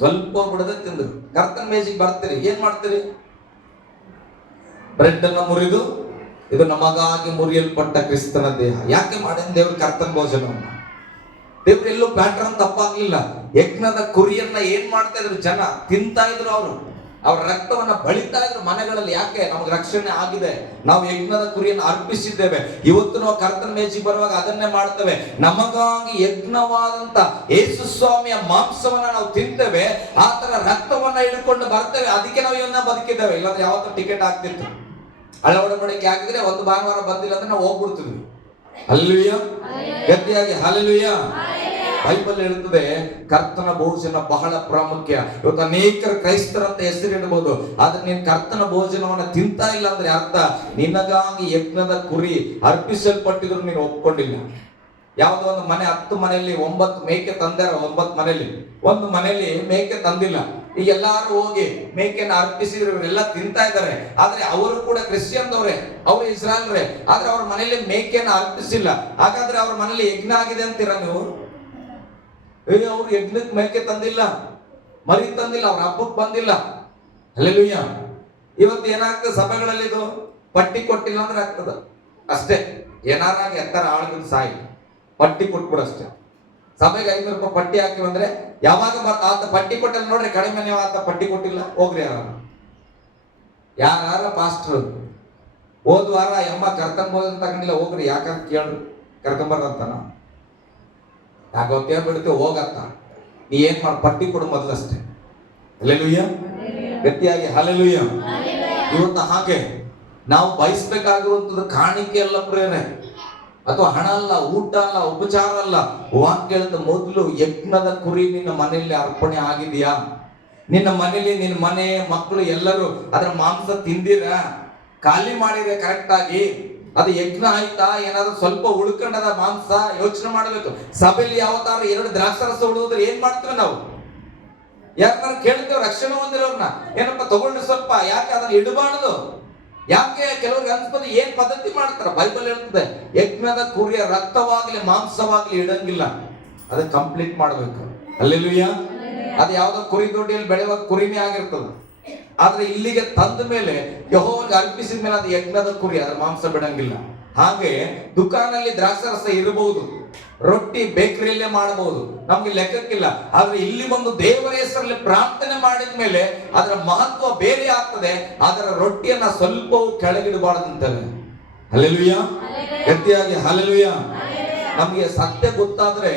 ಸ್ವಲ್ಪ ಬಿಡದೆ ತಿಂದ್ರು. ಕರ್ತನ ಮೇಜಿಗೆ ಬರ್ತೀರಿ, ಏನ್ ಮಾಡ್ತೀರಿ? ಬ್ರೆಡ್ ಅನ್ನ ಮುರಿದು, ಇದು ನಮಗಾಗಿ ಮುರಿಯಲ್ಪಟ್ಟ ಕ್ರಿಸ್ತನ ದೇಹ. ಯಾಕೆ ಮಾಡಿದ ದೇವ್ರ ಕರ್ತನ ಭೋಜನವನ್ನ? ದೇವ್ರು ಎಲ್ಲೂ ಪ್ಯಾಟ್ರನ್ ತಪ್ಪಾಗ್ಲಿಲ್ಲ. ಯಜ್ಞದ ಕುರಿಯನ್ನ ಏನ್ ಮಾಡ್ತಾ ಇದ್ರು? ಜನ ತಿಂತಾ ಇದ್ರು. ಅವ್ರ ರಕ್ತವನ್ನ ಬಳಿತಾ ಇದ್ರು ಮನೆಗಳಲ್ಲಿ. ಯಾಕೆ? ನಮ್ಗೆ ರಕ್ಷಣೆ ಆಗಿದೆ, ನಾವು ಯಜ್ಞದ ಕುರಿಯನ್ನು ಅರ್ಪಿಸಿದ್ದೇವೆ. ಇವತ್ತು ನಾವು ಕರ್ತನ ಮೇಜಿಗೆ ಬರುವಾಗ ಅದನ್ನೇ ಮಾಡ್ತೇವೆ. ನಮಗಾಗಿ ಯಜ್ಞವಾದಂತ ಯೇಸು ಸ್ವಾಮಿಯ ಮಾಂಸವನ್ನ ನಾವು ತಿಂತೇವೆ, ಆತರ ರಕ್ತವನ್ನ ಹಿಡ್ಕೊಂಡು ಬರ್ತೇವೆ. ಅದಕ್ಕೆ ನಾವು ಇವನ್ನ ಬದುಕಿದ್ದೇವೆ. ಇಲ್ಲಾಂದ್ರೆ ಯಾವತ್ತೂ ಟಿಕೆಟ್ ಆಗ್ತಿತ್ತು. ಅಳವಡಿಕೆ ಆಗಿದ್ರೆ ಒಂದು ಭಾನುವಾರ ಬಂದಿಲ್ಲ ಅಂದ್ರೆ ನಾವು ಹೋಗ್ಬಿಡ್ತಿದ್ವಿ. ಹಲ್ಲೆಲೂಯಾ. ಗಟ್ಟಿಯಾಗಿ ಹಲ್ಲೆಲೂಯಾ. ಬೈಬಲ್ ಹೇಳುತ್ತದೆ ಕರ್ತನ ಭೋಜನ ಬಹಳ ಪ್ರಾಮುಖ್ಯ. ಇವತ್ತು ಅನೇಕರು ಕ್ರೈಸ್ತರಂತ ಹೆಸರಿಡಬಹುದು, ಆದ್ರೆ ನೀನು ಕರ್ತನ ಭೋಜನವನ್ನ ತಿಂತಾ ಇಲ್ಲ ಅಂದ್ರೆ ಅರ್ಥ ನಿನಗಾಗಿ ಯಜ್ಞದ ಕುರಿ ಅರ್ಪಿಸಲ್ಪಟ್ಟಿದ್ರು ನೀನು ಒಪ್ಕೊಂಡಿಲ್ಲ. ಯಾವುದೋ ಒಂದು ಮನೆ, 10 ಮನೆಯಲ್ಲಿ 9 ಮೇಕೆ ತಂದಾರ. 9 ಮನೆಯಲ್ಲಿ ಒಂದು ಮನೆಯಲ್ಲಿ ಮೇಕೆ ತಂದಿಲ್ಲ. ಈಗ ಎಲ್ಲಾರು ಹೋಗಿ ಮೇಕೆನ ಅರ್ಪಿಸಿದ್ರು, ಇವರೆಲ್ಲ ತಿಂತಾ ಇದ್ದಾರೆ. ಆದ್ರೆ ಅವರು ಕೂಡ ಕ್ರಿಶ್ಚಿಯನ್ದವ್ರೆ, ಅವರು ಇಸ್ರಾಯಲ್ರೇ, ಆದ್ರೆ ಅವ್ರ ಮನೆಯಲ್ಲಿ ಮೇಕೆನ ಅರ್ಪಿಸಿಲ್ಲ. ಹಾಗಾದ್ರೆ ಅವ್ರ ಮನೇಲಿ ಯಜ್ಞ ಆಗಿದೆ ಅಂತೀರಾ ನೀವು? ಅವ್ರು ಯಜ್ಞಕ್ಕೆ ಮೇಕೆ ತಂದಿಲ್ಲ, ಮರಿ ತಂದಿಲ್ಲ, ಅವ್ರ ಹಬ್ಬಕ್ಕೆ ಬಂದಿಲ್ಲ. ಹಲ್ಲೆಲೂಯಾ. ಇವತ್ತು ಏನಾಗ್ತದೆ ಸಭೆಗಳಲ್ಲಿ? ಇದು ಪಟ್ಟಿ ಕೊಟ್ಟಿಲ್ಲ ಅಂದ್ರೆ ಆಗ್ತದ ಅಷ್ಟೇ. ಏನಾರಾಗಿ ಎತ್ತರ ಆಳ್ಬಿಟ್ಟು ಸಾಯಿ, ಪಟ್ಟಿ ಕೊಟ್ಬಿಡು ಅಷ್ಟೇ. ಸಭೆಗೆ 500 ರೂಪಾಯಿ ಪಟ್ಟಿ ಹಾಕಿ ಬಂದ್ರೆ ಯಾವಾಗ ಆತ ಪಟ್ಟಿ ಕೊಟ್ಟಿಲ್ಲ ನೋಡ್ರಿ, ಕಡಿಮೆ ನೀವು ಆತ ಪಟ್ಟಿ ಕೊಟ್ಟಿಲ್ಲ ಹೋಗ್ರಿ. ಯಾರ ಪಾಸ್ಟರ್ ಹೋದ ವಾರ ಎಮ್ಮ ಕರ್ಕೊಂಬೋದ ತಗೊಂಡಿಲ್ಲ ಹೋಗ್ರಿ, ಯಾಕಂತ ಕೇಳ್ರಿ, ಕರ್ಕೊಂಬರ್ರಂತಾನ ಯಾಕೆ ಬಿಡುತ್ತೆ ಹೋಗತ್ತ. ನೀ ಏನ್ ಮಾಡಿ ಪಟ್ಟಿ ಕೊಡು ಮೊದಲಷ್ಟೇ. ಹಲ್ಲೆಲೂಯಾ. ಗಟ್ಟಿಯಾಗಿ ಹಲ್ಲೆಲೂಯಾ. ಇವತ್ತು ಹಾಗೆ ನಾವು ಬಯಸ್ಬೇಕಾಗಿರುವಂತದ್ದು ಕಾಣಿಕೆ ಅಲ್ಲ ಪ್ರೇರಣೆ, ಅಥವಾ ಹಣ ಅಲ್ಲ, ಊಟ ಅಲ್ಲ, ಉಪಚಾರ ಅಲ್ಲ. ವಾಕ್ಯದ ಮೊದಲು ಯಜ್ಞದ ಕುರಿ ನಿನ್ನ ಮನೆಯಲ್ಲಿ ಅರ್ಪಣೆ ಆಗಿದೆಯಾ? ನಿನ್ನ ಮನೆಯಲ್ಲಿ ನಿನ್ನ ಮನೆ ಮಕ್ಕಳು ಎಲ್ಲರೂ ಅದರ ಮಾಂಸ ತಿಂದಿರಾ? ಖಾಲಿ ಮಾಡಿದ್ರೆ ಕರೆಕ್ಟ್ ಆಗಿ ಅದು ಯಜ್ಞ ಆಯ್ತಾ? ಏನಾದ್ರು ಸ್ವಲ್ಪ ಉಳ್ಕೊಂಡದ ಮಾಂಸ? ಯೋಚನೆ ಮಾಡಬೇಕು. ಸಭೆಯಲ್ಲಿ ಯಾವತ್ತಾರು 2 ದ್ರಾಕ್ಷಾರಸ ಉಳಿದ್ರೆ ಏನ್ ಮಾಡ್ತೇವೆ ನಾವು? ಯಾಕಂದ್ರೆ ಕೇಳ್ತೇವೆ ರಕ್ಷಣೆ ಹೊಂದಿರೋರ್ನ, ಏನಪ್ಪ ತಗೊಂಡ್ರೆ ಸ್ವಲ್ಪ, ಯಾಕೆ ಅದನ್ನ ಇಡಬಾರ್ದು? ಯಾಕೆ ಕೆಲವ್ರಿಗೆ ಅನ್ಸ್ಬೋದು ಏನ್ ಪದ್ಧತಿ ಮಾಡ್ತಾರ? ಬೈಬಲ್ ಹೇಳ್ತದೆ ಯಜ್ಞದ ಕುರಿಯ ರಕ್ತವಾಗ್ಲಿ ಮಾಂಸವಾಗ್ಲಿ ಇಡಂಗಿಲ್ಲ, ಅದನ್ನ ಕಂಪ್ಲೀಟ್ ಮಾಡ್ಬೇಕು. ಹಲ್ಲೆಲೂಯಾ. ಅದು ಯಾವ್ದೋ ಕುರಿ ದೊಡ್ಡಿಯಲ್ಲಿ ಬೆಳೆಯುವ ಕುರಿನೇ ಆಗಿರ್ತದ. ಆದ್ರೆ ಇಲ್ಲಿಗೆ ತಂದ ಮೇಲೆ ಯೆಹೋವನಿಗೆ ಅರ್ಪಿಸಿದ ಮೇಲೆ ಅದು ಯಜ್ಞದ ಕುರಿ, ಅದರ ಮಾಂಸ ಬಿಡಂಗಿಲ್ಲ. ಹಾಗೆ ದುಕಾನಲ್ಲಿ ದ್ರಾಕ್ಷಾರಸ ಇರಬಹುದು, ರೊಟ್ಟಿ ಬೇಕರಿಯಲ್ಲೇ ಮಾಡಬಹುದು, ನಮ್ಗೆ ಲೆಕ್ಕಕ್ಕಿಲ್ಲ. ಆದ್ರೆ ಇಲ್ಲಿ ಬಂದು ದೇವರ ಹೆಸರಲ್ಲಿ ಪ್ರಾರ್ಥನೆ ಮಾಡಿದ ಮೇಲೆ ಅದರ ಮಹತ್ವ ಬೇರೆ ಆಗ್ತದೆ. ಅದರ ರೊಟ್ಟಿಯನ್ನ ಸ್ವಲ್ಪವೂ ಕೆಳಗಿಡಬಾರ್ದಂತಾರೆ. ಹಲ್ಲೆಲೂಯಾ. ಗಟ್ಟಿಯಾಗಿ ಹಲ್ಲೆಲೂಯಾ. ನಮ್ಗೆ ಸತ್ಯ ಗೊತ್ತಾದ್ರೆ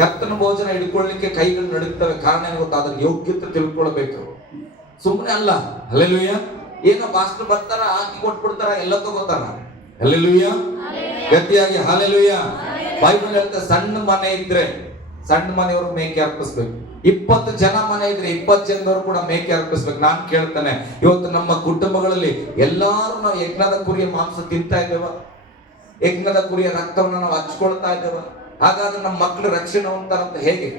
ಕರ್ತನ ಭೋಜನ ಹಿಡ್ಕೊಳ್ಳಿಕ್ಕೆ ಕೈಗಳು ನಡುತ್ತವೆ. ಕಾರಣ ಏನು ಗೊತ್ತಾ? ಅದರ ಯೋಗ್ಯತೆ ತಿಳ್ಕೊಳ್ಬೇಕು, ಸುಮ್ಮನೆ ಅಲ್ಲ. ಹಲ್ಲೆಲೂಯಾ. ಏನೋ ಪಾಸ್ಟರ್ ಬರ್ತಾರ, ಹಾಕಿ ಕೊಟ್ಬಿಡ್ತಾರ, ಎಲ್ಲ ತಗೋತಾರ. ಹಲ್ಲೆಲೂಯಾ. ಗಟ್ಟಿಯಾಗಿ ಹಲ್ಲೆಲೂಯಾ. ಬೈಬಲ್ ಹೇಳ್ತಾ ಸಣ್ಣ ಮನೆ ಇದ್ರೆ ಸಣ್ಣ ಮನೆಯವರು ಮೇಕೆ ಅರ್ಪಿಸ್ಬೇಕು. 20 ಜನ ಮನೆ ಇದ್ರೆ 20 ಜನದವರು ಕೂಡ ಮೇಕೆ ಅರ್ಪಿಸ್ಬೇಕು. ನಾನು ಕೇಳ್ತಾನೆ, ಇವತ್ತು ನಮ್ಮ ಕುಟುಂಬಗಳಲ್ಲಿ ಎಲ್ಲಾರು ನಾವು ಯಜ್ಞದ ಕುರಿಯ ಮಾಂಸ ತಿಂತಾ ಇದ್ದೇವ? ಯಜ್ಞದ ಕುರಿಯ ರಕ್ತವನ್ನು ನಾವು ಹಚ್ಕೊಳ್ತಾ ಇದ್ದೇವ? ಹಾಗಾದ್ರೆ ನಮ್ಮ ಮಕ್ಕಳು ರಕ್ಷಣೆ ಹೊಂದ್ತಾರಂತ ಹೇಗೆ?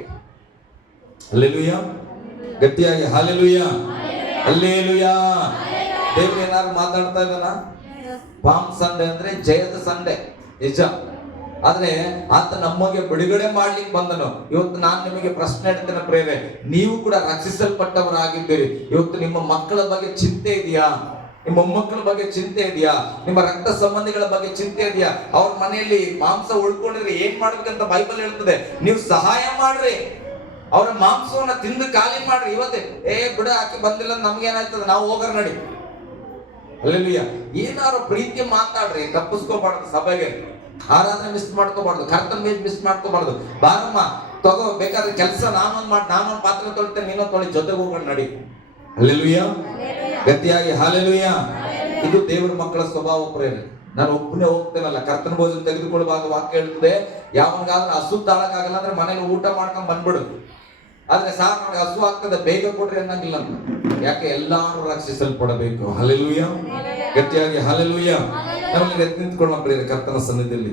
ಹಲ್ಲೆಲೂಯಾ. ಗಟ್ಟಿಯಾಗಿ ಹಲ್ಲೆಲೂಯಾ. ಹಲ್ಲೆಲೂಯಾ. ದೇವ್ರು ಏನಾದ್ರು ಮಾತಾಡ್ತಾ ಇದ್ದಾನ? ಪಾಮ್ ಸಂಡೆ ಅಂದ್ರೆ ಜಯದ ಸಂಡೆ, ನಿಜ. ಆದ್ರೆ ಆತ ನಮಗೆ ಬಿಡುಗಡೆ ಮಾಡ್ಲಿಕ್ಕೆ ಬಂದನು. ಇವತ್ತು ನಾನು ನಿಮಗೆ ಪ್ರಶ್ನೆ ಇಡ್ತೇನೆ ಪ್ರೇರೆ, ನೀವು ಕೂಡ ರಕ್ಷಿಸಲ್ಪಟ್ಟವರಾಗಿದ್ದೀರಿ. ಇವತ್ತು ನಿಮ್ಮ ಮಕ್ಕಳ ಬಗ್ಗೆ ಚಿಂತೆ ಇದೆಯಾ? ನಿಮ್ಮ ಮೊಮ್ಮಕ್ಕಳ ಬಗ್ಗೆ ಚಿಂತೆ ಇದೆಯಾ? ನಿಮ್ಮ ರಕ್ತ ಸಂಬಂಧಿಗಳ ಬಗ್ಗೆ ಚಿಂತೆ ಇದೆಯಾ? ಅವ್ರ ಮನೆಯಲ್ಲಿ ಮಾಂಸ ಉಳ್ಕೊಂಡಿದ್ರೆ ಏನ್ ಮಾಡ್ಬೇಕಂತ ಬೈಬಲ್ ಹೇಳ್ತದೆ. ನೀವು ಸಹಾಯ ಮಾಡ್ರಿ, ಅವರ ಮಾಂಸವನ್ನ ತಿಂದು ಖಾಲಿ ಮಾಡ್ರಿ. ಇವತ್ತೇ ಬಿಡ ಹಾಕಿ ಬಂದಿಲ್ಲ ನಮ್ಗೆ ಏನಾಯ್ತದ, ನಾವು ಹೋಗರ ನಡಿ. ಹಲ್ಲೆಲೂಯಾ. ಏನಾರು ಪ್ರೀತಿ ಮಾತಾಡ್ರಿ, ತಪ್ಪಿಸ್ಕೋಬಾರ್ದು. ಸಭೆಗೆ ಆರಾಧನೆ ಮಿಸ್ ಮಾಡ್ಕೋಬಾರ್ದು, ಕರ್ತನ ಮೇಜ್ ಮಿಸ್ ಮಾಡ್ಕೋಬಾರ್ದು. ಬಾರಮ್ಮ ತಗೋ, ಬೇಕಾದ್ರೆ ಕೆಲಸ ನಾನೊಂದು ಪಾತ್ರೆ ತೊಳಿತೇನೆ, ನೀನೊಂದು ತೊಳಿ, ಜೊತೆಗೆ ಹೋಗೋಣ ನಡಿ. ಹಲ್ಲೆಲೂಯಾ. ಗಟ್ಟಿಯಾಗಿ ಹಲ್ಲೆಲೂಯಾ. ಇದು ದೇವರ ಮಕ್ಕಳ ಸ್ವಭಾವ ಪ್ರೇರಣೆ. ನಾನು ಒಬ್ಬನೇ ಹೋಗ್ತೇನಲ್ಲ, ಕರ್ತನ ಭೋಜನ ತೆಗೆದುಕೊಳ್ಳುವಾಗ ವಾಕ್ಯ ಹೇಳ್ತದೆ, ಯಾವನ್ಗಾದ್ರೆ ಅಶುದ್ಧ ಆಗಲ್ಲ ಅಂದ್ರೆ ಮನೇಲಿ ಊಟ ಮಾಡ್ಕೊಂಡ್ ಬಂದ್ಬಿಡು. ಆದ್ರೆ ಸಾಕು ನನಗೆ ಹಸು ಆಗ್ತದೆ, ಬೇಗ ಕೊಡ್ರಿ ಅನ್ನಂಗಿಲ್ಲ ಅಂತ. ಯಾಕೆ? ಎಲ್ಲಾರು ರಕ್ಷಿಸಲ್ಪಡಬೇಕು. ಹಲ್ಲೆಲೂಯಾ. ಗಟ್ಟಿಯಾಗಿ ಹಲ್ಲೆಲೂಯಾ. ನಮಗೆ ನಿಂತ್ಕೊಳ್ಳೋಣ ಪ್ರಿಯರೇ ಕರ್ತನ ಸನ್ನಿಧಿಯಲ್ಲಿ.